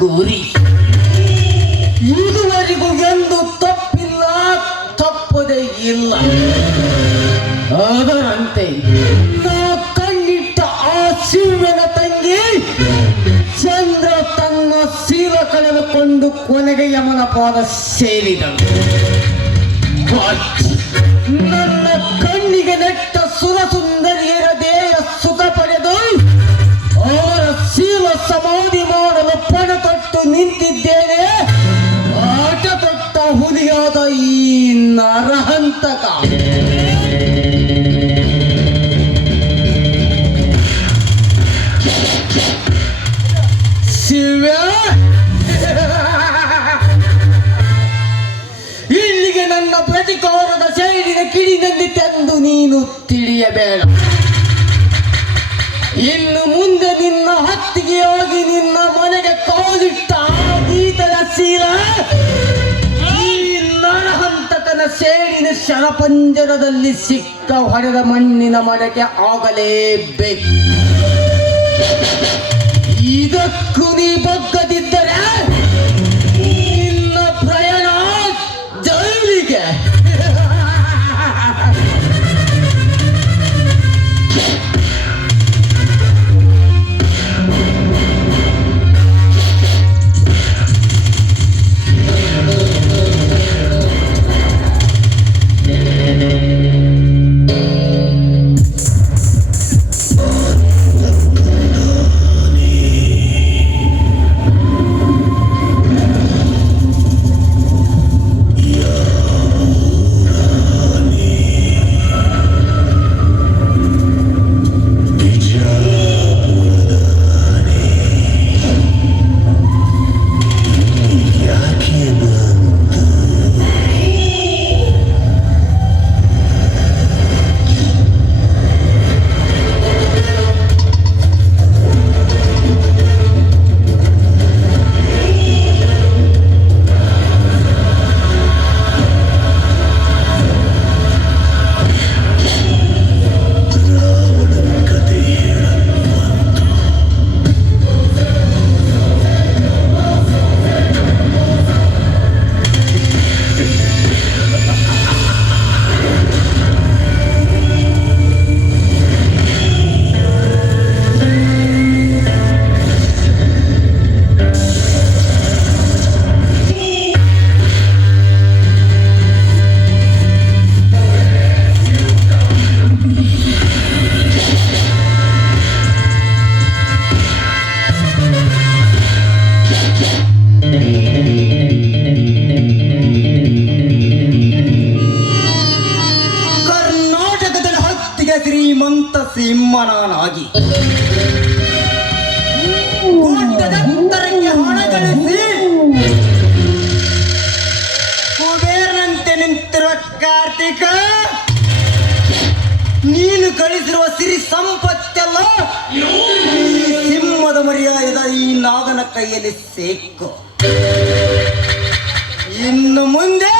ಗುರಿ. ಇದುವರೆಗೂ ಎಂದು ತಪ್ಪಿಲ್ಲ, ತಪ್ಪದೇ ಇಲ್ಲ. ಅದರಂತೆ ನಾ ಕಣ್ಣಿಟ್ಟ ಆ ಶಿವನ ತಂಗಿ ಚಂದ್ರ ತನ್ನ ಶೀಲ ಕಳೆದುಕೊಂಡು ಕೊನೆಗೆ ಯಮನ ಪಾದ ಸೇರಿದಳು. ನನ್ನ ಕಣ್ಣಿಗೆ ನೆಟ್ಟ ಸುರಸುಂದರಿಯರ ದೇಹ ಸುಖ ಪಡೆದು ಅವರ ಶೀಲ ಸಮಾಧಿ ಮಾಡಲು ಪಣ ತೊಟ್ಟು ನಿಂತಿದ್ದೇನೆ. ಆಟ ತೊಟ್ಟ ಹುಲಿಯಾದ ಈ ನರಹಂತಕ ಶಿವ, ಇಲ್ಲಿಗೆ ನನ್ನ ಪ್ರತಿಕಾರದ ಶೈಲಿನ ಕಿಡಿನಂದಿತೆಂದು ನೀನು ತಿಳಿಯಬೇಡ. ಇನ್ನು ಮುಂದೆ ನಿನ್ನ ಹತ್ತಿಗೆಯಾಗಿ ನಿನ್ನ ಮನೆಗೆ ಕಾಲಿಟ್ಟ ಗೀತದ ಶೀಲ ಈ ನರಹಂತಕನ ಸೇಡಿನ ಶರಪಂಜರದಲ್ಲಿ ಸಿಕ್ಕ ಹೊಡೆದ ಮಣ್ಣಿನ ಮಡಕೆ ಆಗಲೇಬೇಕು. ಇದಕ್ಕೂ ನೀ ಬಗ್ಗದಿದ್ದರೆ ನಿನ್ನ ಪ್ರಯಾಣ ಜೈಲಿಗೆ. ಶ್ರೀಮಂತ ಸಿಂಹನಾಗಿ ಉತ್ತರಕ್ಕೆ ಹಣ ಗಳಿಸಿ ಕುಬೇರನಂತೆ ನಿಂತಿರುವ ಕಾರ್ತಿಕ, ನೀನು ಗಳಿಸಿರುವ ಸಿರಿ ಸಂಪತ್ತೆಲ್ಲ ಈ ಸಿಂಹದ ಮರ್ಯಾದ ಈ ನಾಗನ ಕೈಯಲ್ಲಿ ಸೇಕು. ಇನ್ನು ಮುಂದೆ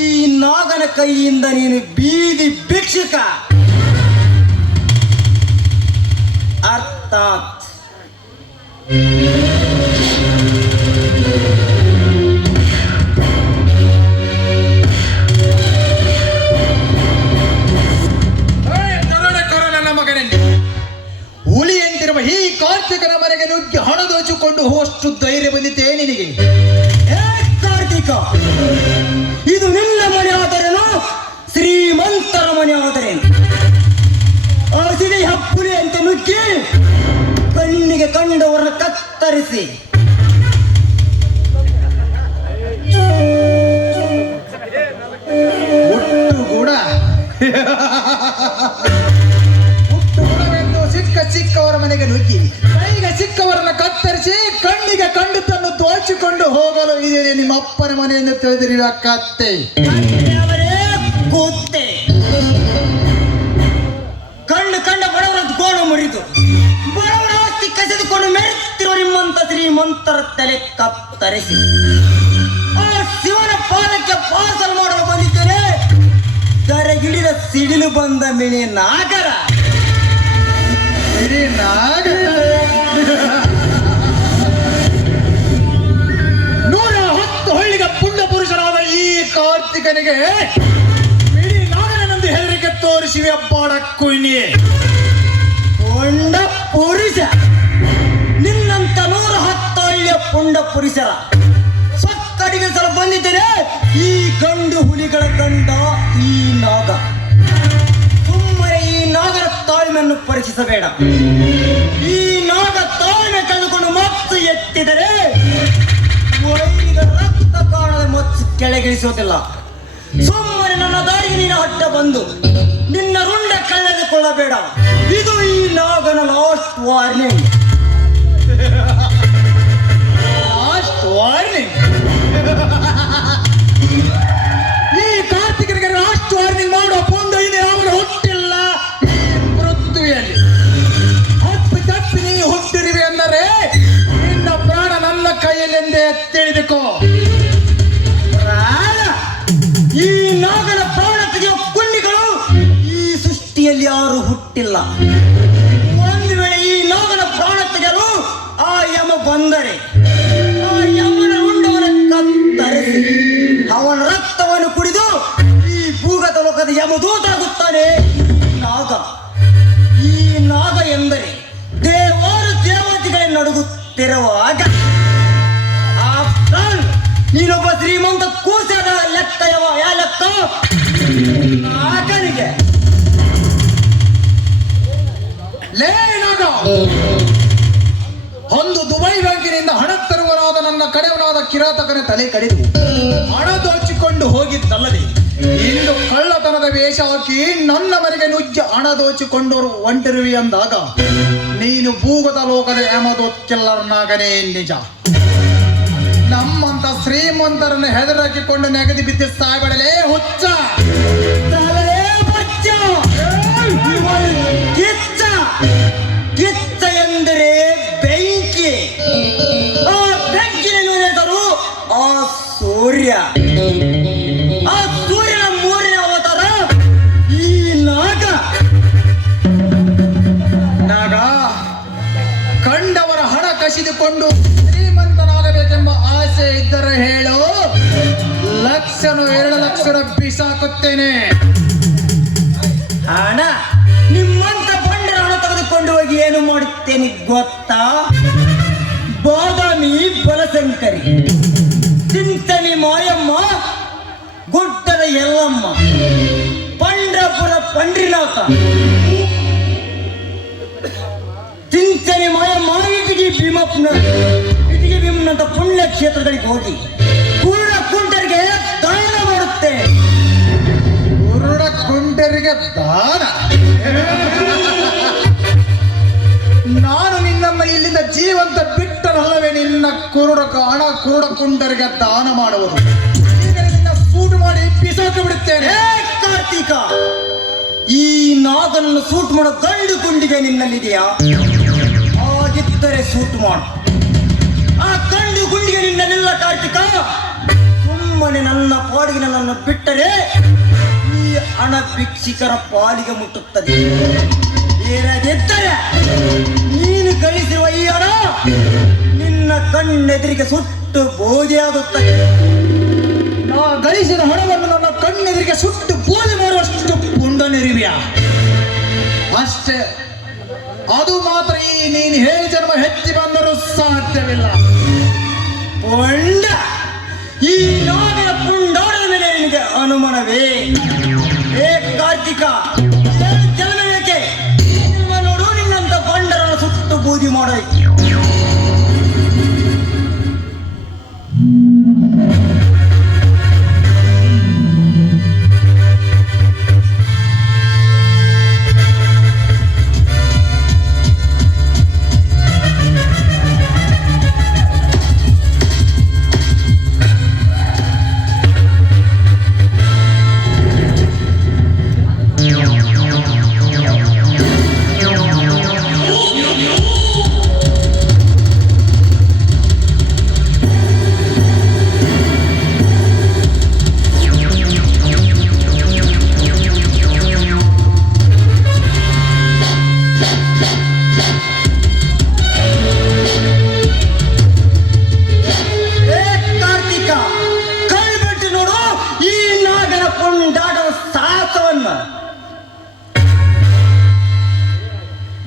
ಈ ನಾಗನ ಕೈಯಿಂದ ನೀನು ಬೀದಿ ಭಿಕ್ಷುಕ. ಅರ್ಥಾತ್ ಹುಲಿಯಂತಿರುವ ಈ ಕಾರ್ತಿಕನ ಮನೆಗೆ ನುಗ್ಗಿ ಹಣ ದೋಚಿಕೊಂಡು ಹೋಷ್ಟು ಧೈರ್ಯ ಬಂದಿತ್ತೇ ನಿನಗೆ? ಕಾರ್ತಿಕ, ಇದು ನಿನ್ನ ಮನೆ ಆದರೇನು, ಶ್ರೀಮಂತರ ಮನೆ ಆದರೇನು? ಸಿಡಿ ಹಪ್ಪುಲಿ ಅಂತ ನುಗ್ಗಿ ಕಣ್ಣಿಗೆ ಕಂಡವರನ್ನ ಕತ್ತರಿಸಿ ಸಿಕ್ಕವರ ಮನೆಗೆ ನುಗ್ಗಿ ಕೈಗೆ ಸಿಕ್ಕವರನ್ನ ಕತ್ತರಿಸಿ ಕಣ್ಣಿಗೆ ಕಂಡುತನ್ನು ದೋಚಿಕೊಂಡು ಹೋಗಲು ಇದೆ ನಿಮ್ಮ ಅಪ್ಪನ ಮನೆಯನ್ನು ತಿಳಿದಿರುವ ಕತ್ತೆ. ಕೂತೆ ಕಂಡ ಬಡವರದ್ದು ಗೋಡು ಮುರಿದು ಬಡವರ ಆಸ್ತಿ ಕಸಿದುಕೊಂಡು ಮೆರೆತಿರುವ ನಿಮ್ಮಂತ ಶ್ರೀಮಂತರ ತಲೆ ಕತ್ತರಿಸಿ ಆ ಶಿವನ ಪಾದಕ್ಕೆ ಪಾರ್ಸಲ್ ಮಾಡಲು ಬಂದಿದ್ದೇನೆ. ಕರೆಗಿಳಿದ ಸಿಡಿಲು ಬಂದ ಮಿಣಿ ನಾಗರ ಕಾರ್ತಿಕನಿಗೆ ಇಡೀ ನಾಗನಂದು ಹೆದರಿಕೆ ತೋರಿಸಿವೆ ಅಪ್ಪಾಡ ಕುಯ್ನಿ. ಪುಂಡ ಪುರುಷ, ನಿನ್ನಂತ 110 ಹಳ್ಳಿಯ ಪುಂಡ ಪುರುಷರ ಸೊಕ್ಕಡಿಗಿಸಲು ಬಂದಿದ್ದೇನೆ ಈ ಗಂಡು ಹುಲಿಗಳ ಗಂಡ ಈ ನಾಗ. ಸುಮ್ಮನೆ ಈ ನಾಗರ ತಾಳ್ಮೆಯನ್ನು ಪರೀಕ್ಷಿಸಬೇಡ. ಈ ನಾಗ ತಾಳ್ಮೆ ಕಳೆದುಕೊಂಡು ಮತ್ತೆ ಎತ್ತಿದರೆ ವೈರಿಗಳ ರಕ್ತ ಕಾಣದ ಮಚ್ಚು ಕೆಳಗಿಳಿಸುವುದಿಲ್ಲ. ಸುಮ್ಮನೆ ನನ್ನ ದಾರಿಗೆ ನೀನು ಅಡ್ಡ ಬಂದು ನಿನ್ನ ರುಂಡ ಕಳೆದುಕೊಳ್ಳಬೇಡ. ಇದು ಈ ನಾಗನ ಲಾಸ್ಟ್ ವಾರ್ನಿಂಗ್. Last warning. ಈ ಕಾರ್ತಿಕನಿಗೆ ಲಾಸ್ಟ್ ವಾರ್ನಿಂಗ್ ಮಾಡುವ ಪುಂಡ ಇದೆ. ಅವನು ಹುಟ್ಟಿಲ್ಲ ಈ ಪೃಥ್ವಿಯಲ್ಲಿ. ಹಪ್ಪಿ ತಪ್ಪಿ ನೀ ಹುಟ್ಟಿರುವೆ ಅಂದರೆ ನಿನ್ನ ಪ್ರಾಣ ನನ್ನ ಕೈಯಲ್ಲೆಂದೇ ತಿಳಿದುಕೋ. ಪ್ರಾಣ? ಈ ನಾಗನ ಪ್ರಾಣ ತೆಗೆಯುವ ಕುಂಡಿಗಳು ಈ ಸೃಷ್ಟಿಯಲ್ಲಿ ಯಾರು ಹುಟ್ಟಿಲ್ಲ. ಒಂದು ವೇಳೆ ಈ ನಾಗನ ಪ್ರಾಣ ತೆಗೆಯಲು ಆ ಯಮ ಬಂದರೆ ಆ ಯಮನ ಉಂಡವನ ಕತ್ತರಿಸಿ ಅವನ ರಕ್ತವನ್ನು ಕುಡಿದು ಈ ಭೂಗತ ಲೋಕದ ಯಮದೂತಾಗುತ್ತಾನೆ ನಾಗ. ಈ ನಾಗ ಎಂದರೆ ದೇವರು ದೇವತೆಗಳೇ ನಡುಗುತ್ತಿರುವಾಗ ಆ ಪ್ರಾಣ್ ನೀನೊಬ್ಬ ಶ್ರೀಮಂತ ಕೂಸದ ಲೆಕ್ಕ ಯಾ ಲೆಕ್ಕ ನಾಗನಿಗೆ. ಲೇ ನಾಗ, ಒಂದು ದುಬೈ ಬ್ಯಾಂಕಿನಿಂದ ಹಣ ತರುವನಾದ ನನ್ನ ಕಡೆಯವನಾದ ಕಿರಾತಕನ ತಲೆ ಕಡಿದು ಹಣ ದೋಚಿಕೊಂಡು ಹೋಗಿದ್ದಲ್ಲದೆ ಇಂದು ಕಳ್ಳತನದ ವೇಷ ಹಾಕಿ ನನ್ನ ಮನೆಗೆ ನುಗ್ಗಿ ಹಣ ದೋಚಿಕೊಂಡು ಹೊಂಟಿರುವಿ ಅಂದಾಗ ನೀನು ಭೂಗತ ಲೋಕದ ಯಮದೋತ್ಕೆಲ್ಲರನಾಗನೇ ನಿಜ. ನಮ್ಮಂತ ಶ್ರೀಮಂತರನ್ನು ಹೆದರಾಕಿಕೊಂಡು ನೆಗದಿ ಬಿದ್ದು ಸಾಯ್ಬಡಲೇ ಹುಚ್ಚ. ತಲೆ ಬಚ್ಚ. ಕಿಚ್ಚ. ಕಿಚ್ಚ ಎಂದರೆ ಬೆಂಕಿ. ಆ ಬೆಂಕಿನ ಹೆಸರು ಆ ಸೂರ್ಯ. ಆ ಸೂರ್ಯನ ಮೂರನೇ ಅವತಾರ ಈ ನಾಗ. ನಾಗ, ಕಂಡವರ ಹಣ ಕಸಿದುಕೊಂಡು ಶ್ರೀಮಂತನಾಗಬೇಕೆಂಬ ಆಸೆ ಇದ್ದರೆ ಹೇಳು, 1,00,000 2 ಲಕ್ಷ ಬಿಸಾಕುತ್ತೇನೆ. ಹಣ? ನಿಮ್ಮಂತ ಬಂಡರ ಹಣ ತೆಗೆದುಕೊಂಡು ಹೋಗಿ ಏನು ಮಾಡುತ್ತೇನೆ ಗೊತ್ತಾ? ಬಾದಾಮಿ ಬಲಶಂಕರಿ, ಚಿಂತನಿ ಮಾಯಮ್ಮ, ಗುಡ್ಡದ ಯಲ್ಲಮ್ಮ, ಪಂಡ್ರಪುರ ಪಂಡ್ರಿನಾಥ, ಚಿಂತನಿ ಮಾಯಮ್ಮ, ಇಟಗಿ ಭೀಮಪ್ಪನಂತ ಪುಣ್ಯ ಕ್ಷೇತ್ರಗಳಿಗೆ ಹೋಗಿ ಪೂರ್ಣ ಕುಂಟರಿಗೆ ದಾನ ಮಾಡುತ್ತೆ. ಕುರುಡ ಕುಂಟರಿಗೆ ದಾನ? ನಾನು ನಿನ್ನನ್ನು ಇಲ್ಲಿಂದ ಜೀವಂತ ಬಿಟ್ಟನಲ್ಲವೇ ನಿನ್ನ ಕುರುಡ ಕುಂಟರಿಗೆ ದಾನ ಮಾಡುವುದು. ಈಗ ನಿನ್ನ ಸೂಟ್ ಮಾಡಿ ಬಿಸಾಕಿ ಬಿಡುತ್ತೇನೆ. ಕಾರ್ತಿಕ, ಈ ನಾಗನನ್ನು ಸೂಟ್ ಮಾಡೋ ಗಂಡು ಗುಂಡಿಗೆ ನಿನ್ನಲ್ಲಿದೆಯಾ? ಹಾಗಿದ್ದರೆ ಸೂಟ್ ಮಾಡು. ಆ ಗಂಡು ಗುಂಡಿಗೆ ನಿನ್ನಲ್ಲಿಲ್ಲ ಕಾರ್ತಿಕ. ಸುಮ್ಮನೆ ನನ್ನ ಪಾಡಿಗೆ ನನ್ನನ್ನು ಬಿಟ್ಟರೆ ಈ ಹಣ ಭಿಕ್ಷಿಕರ ಪಾಲಿಗೆ ಮುಟ್ಟುತ್ತದೆ. ಇರದಿದ್ದರೆ ನೀನು ಗಳಿಸಿರುವ ಈ ಹಣ ನಿನ್ನ ಕಣ್ಣೆದುರಿಗೆ ಸುಟ್ಟು ಬೋಧಿಯಾಗುತ್ತದೆ. ನಾ ಗಳಿಸಿದ ಹಣವನ್ನು ನನ್ನ ಕಣ್ಣೆದುರಿಗೆ ಸುಟ್ಟು ಬೋಧಿ ಮಾಡುವಷ್ಟು ಪುಂಡನಿರುವೆಯ ಅಷ್ಟೇ. ಅದು ಮಾತ್ರ ಈ ನೀನು ಹೇಳಿ ಜನ್ಮ ಹೆಚ್ಚಿ ಬಂದರೂ ಸಾಧ್ಯವಿಲ್ಲ. ಪುಂಡ? ಈ ನಾಡಿನ ಪುಂಡಾಡದ ಮೇಲೆ ನಿನಗೆ ಅನುಮಾನವೇ? ಏ ಕಾರ್ತಿಕ, ಜನ್ಮವೇಕೆ? ನೋಡು, ನಿನ್ನಂತ ಬಂಡರನ್ನು ಸುಟ್ಟು ಬೂದಿ ಮಾಡೋಯ್ತು.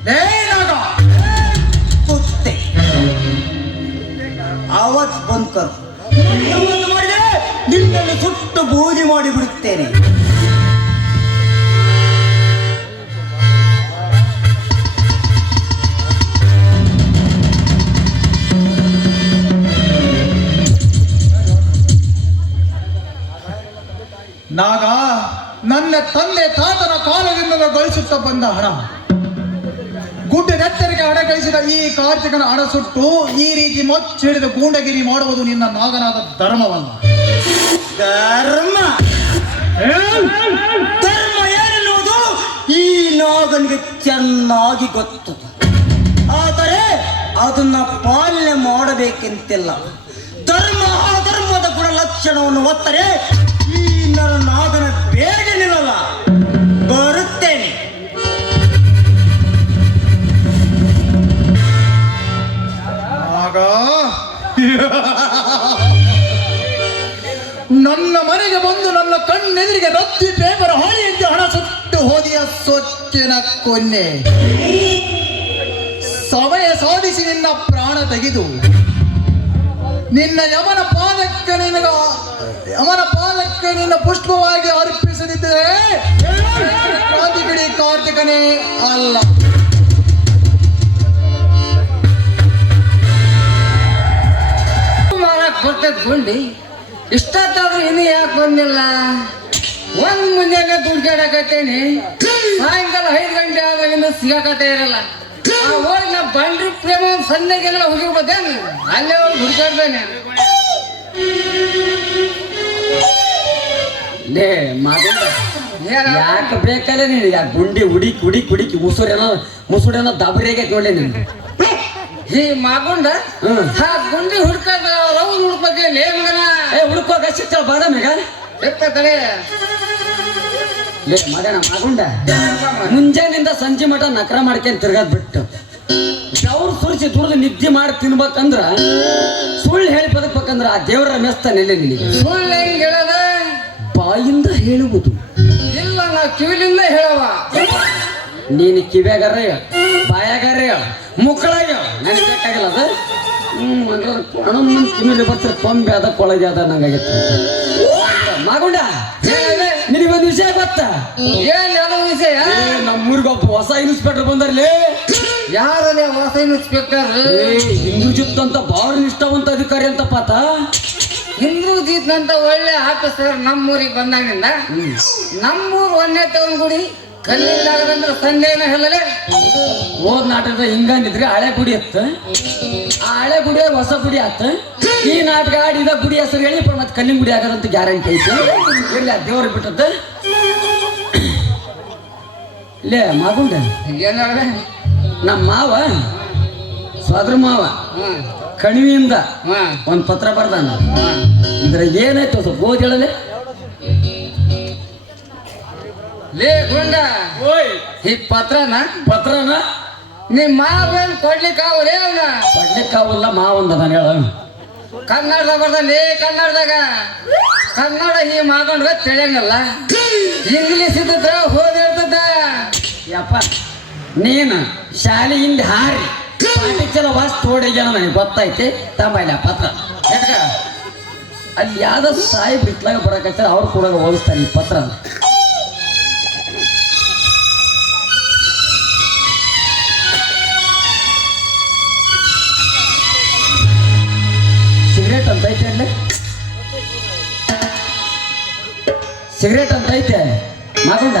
ಲೇ ನಾಗ, ಕುತ್ತೆ ಆವತ್ ಬಂದ್ ಕರ್ ಮಾಡಿದೆ, ನಿನ್ನನ್ನು ಸುಟ್ಟು ಬೂದಿ ಮಾಡಿ ಬಿಡುತ್ತೇನೆ. ನಾಗ, ನನ್ನ ತಂದೆ ತಾತನ ಕಾಲದಿಂದ ಗಳಿಸುತ್ತಾ ಬಂದ ಹಣ, ಗುಡ್ಡನೆತ್ತರಿಗೆ ಹಣ ಗಳಿಸಿದ ಈ ಕಾರ್ತಿಕನ ಹಣ ಸುಟ್ಟು ಈ ರೀತಿ ಮಚ್ಚಿಡಿದ ಗೂಂಡಗಿರಿ ಮಾಡುವುದು ನಿನ್ನ ನಾಗನಾದ ಧರ್ಮವಲ್ಲ. ಧರ್ಮ ಧರ್ಮ ಏನೆನ್ನುವುದು ಈ ನಾಗನಿಗೆ ಚೆನ್ನಾಗಿ ಗೊತ್ತು. ಆದರೆ ಅದನ್ನ ಪಾಲನೆ ಮಾಡಬೇಕೆಂತಿಲ್ಲ. ಧರ್ಮ ಅಧರ್ಮದ ಗುಣಲಕ್ಷಣವನ್ನು ಒತ್ತರೆ ಈ ನಾಗನ ಬೇಗ ನಿಲ್ಲಲ್ಲ. ಬರುತ್ತೇನೆ. ಆಗ ನನ್ನ ಮನೆಗೆ ಬಂದು ನನ್ನ ಕಣ್ಣೆದುರಿಗೆ ರತ್ತಿ ಪೇಪರ್ ಹಾಳಿಯಂತೆ ಹಣ ಸುಟ್ಟು ಹೋದಿಯ ಸೊಚ್ಚಿನ ಕೊನ್ನೆ. ಸಮಯ ಸಾಧಿಸಿ ನಿನ್ನ ಪ್ರಾಣ ತೆಗೆದು ನಿನ್ನ ಯಮನ ಪಾದಕ್ಕೆ ನಿನ್ನ ಪುಷ್ಪವಾಗಿ ಅರ್ಪಿಸದಿದ್ದರೆ ಕಾರ್ತಿಕನೇ ಅಲ್ಲ. ಬರ್ತೈತ್ ಗುಂಡಿ ಇಷ್ಟತ್ತಾದ್ರೂ ಇನ್ನು ಯಾಕೆ ಬಂದಿಲ್ಲ? ಒಂದ್ ಮುಂಜಾನೆ ದುಡ್ಡಾಡಕತ್ತೇನಿ, ಸಾಯಂಕಾಲ 5 ಗಂಟೆ ಆದಾಗ ಇನ್ನು ಸಿಗಾಕತ್ತೇ ಇರಲ್ಲ. ಹೋಗಿ ನಾ ಬಂಡ್ರಿ ಪ್ರೇಮ ಸಂಜೆಗೆಲ್ಲ ಹೋಗಿರ್ಬೋದೇನು? ಅಲ್ಲೇ ಹೋಗಿ ಹುಡುಕಾಡ್ತೇನೆ. ಲೇ ಮಾಗೊಂಡ, ಯಾಕೆ ಬೇಕಲ್ಲ ನೀನು? ಯಾಕೆ ಗುಂಡಿ ಹುಡುಕಿ ಮುಸುಡೇನೋ ದಬರಿಯಾಗೆ ನೋಡ್ಲೆ ನೀನು. ಈ ಮಾಗೊಂಡ ಆ ಗುಂಡಿ ಹುಡ್ಕದ ರೌದ್ ಹುಡ್ಕೋದೇನೆ ಮಗನ. ಹುಡುಕೋಗ ಸಿಗ್ತಾಳ ಬಾದಾಮಿಗ ಎತ್ತಕಡೆ ಲೇ ಮಾಡೋಣ ಮಾಗೊಂಡ. ಮುಂಜಾನಿಂದ ಸಂಜೆ ಮಠ ನಕರ ಮಾಡ್ಕೊಂಡ್ ತಿರ್ಗಾದ್ ಬಿಟ್ಟು ಅವ್ರು ಸುರಿಸಿ ದುಡ್ದು ನಿದ್ದೆ ಮಾಡಿ ತಿನ್ಬೇಕಂದ್ರ, ಸುಳ್ಳು ಹೇಳಿ ಬದುಕ್ಬೇಕಂದ್ರ ಆ ದೇವರ ಮೆಸ್ತಾನೆಲ್ಲ ನಿನಗೆ. ಸುಳ್ಳು ಹೆಂಗ್ ಹೇಳದ? ಬಾಯಿಂದ ಹೇಳುವುದು ಇಲ್ಲ, ನಾ ಕಿವಿಲಿಂದ ಹೇಳವ. ನೀನು ಕಿವ್ಯಾಗಾರ ಬಾಯಾಗಾರ ಮುಕ್ಕಳಾಗ ನನಗೆ ಬೇಕಾಗಿಲ್ಲ ಅದು. ಹಣಮ್ಮನ ಕಿವಿಲಿ ಬರ್ತಾರೆ ಕೊಂಬೆ ಅದ ಕೊಳಗೆ ಅದ ನಂಗಾಗಿತ್ತು. ಮಾಗುಂಡ, ನಿನಗೊಂದು ವಿಷಯ ಗೊತ್ತಾ? ಏನ್ ಯಾವ ವಿಷಯ? ನಮ್ಮೂರಿಗೊಬ್ಬ ಹೊಸ ಇನ್ಸ್ಪೆಕ್ಟರ್ ಬಂದಾರ್ಲೇ. ಯಾರಲ್ಲ ಹೊಸ ಇನ್ಸ್ಪೆಕ್ಟರ್? ಇಂದ್ರಜಿತ್ ಅಂತ ಭಾಳ ನಿಷ್ಠಾವಂತ ಅಧಿಕಾರಿ ಅಂತ ಪಾತ. ಇಂದ್ರಜಿತ್ ಅಂತ ಒಳ್ಳೆ ಆಫೀಸರ್ ನಮ್ಮೂರಿಗೆ ಬಂದಾಗಿಂದ ನಮ್ಮೂರ್ ಒಂದೇ ತಗೊಂಡ್ಗುಡಿ ಕಲ್ಲಿಲ್ಲಾಗದಂದ್ರೆ ಸಂದೇನ ಹೇಳಲೆ. ಹೋದ್ ನಾಟಕದ ಹಿಂಗಂದಿದ್ರೆ ಹಳೆ ಗುಡಿ ಅತ್ತ, ಆ ಹಳೆ ಗುಡಿ ಹೊಸ ಗುಡಿ ಆತ. ಈ ನಾಟಕ ಆಡಿದ ಗುಡಿ ಹೆಸರು ಹೇಳಿ ಮತ್ತೆ ಕಲ್ಲಿನ ಗುಡಿ ಆಗದಂತ ಗ್ಯಾರಂಟಿ ಐತಿ. ಇರ್ಲಿ ದೇವ್ರಿಗೆ ಬಿಟ್ಟದ್ದ. ಲೇ ಮಾಗುಂಡ, ಏನಾಗ ನಮ್ಮ ಮಾವ ಸೋದ್ರ ಮಾವ ಕಣಿವಿಯಿಂದ ಒಂದ್ ಪತ್ರ ಬರ್ದಾನ. ಅಂದ್ರೆ ಏನಾಯ್ತು ಸ್ವಲ್ಪ ಓದಿ ಹೇಳಲೆ. ಲೇ ಗುಂಡ, ಈ ಪತ್ರನ ನಿಮ್ ಮಾವೇನ್ ಕೊಡ್ಲಿಕ್ಕಾವಲೇ? ಅವನ ಕೊಡ್ಲಿಕ್ಕಾವಲ್ಲ ಮಾವಂದದಾನ ಹೇಳ. ಕನ್ನಡದಾಗ ಬರ್ದಲ್ಲಿ, ಕನ್ನಡ ಈ ಮಾಕೊಂಡ್ರೆ ತಿಳಿಯಂಗಲ್ಲ. ಇಂಗ್ಲೀಷ್ ಇದ್ದದ ಹೋದ್ ಹೇಳ್ತದ. ಯಪ್ಪ ನೀನು ಶಾಲೆಯಿಂದ ಹಾರಿ ಚಲ ವಾಸ್ ತೋಡಿಗೆನ ನನಗೆ ಗೊತ್ತೈತಿ. ತಮ್ಮಲ್ಲ ಪತ್ರ ಅಲ್ಲಿ ಯಾವ್ದ ಸಾಯಿ ಬಿಟ್ಲಾಗ ಬರಕತ್ತ ಅವ್ರು ಕೂಡ ಓದಿಸ್ತಾರೆ ಈ ಪತ್ರ. ಸಿಗರೇಟ್ ಅಂತ ಐತೆ ಅಲ್ಲೇ, ಸಿಗರೇಟ್ ಅಂತ ಐತೆ ಮಾಗೊಂಡ.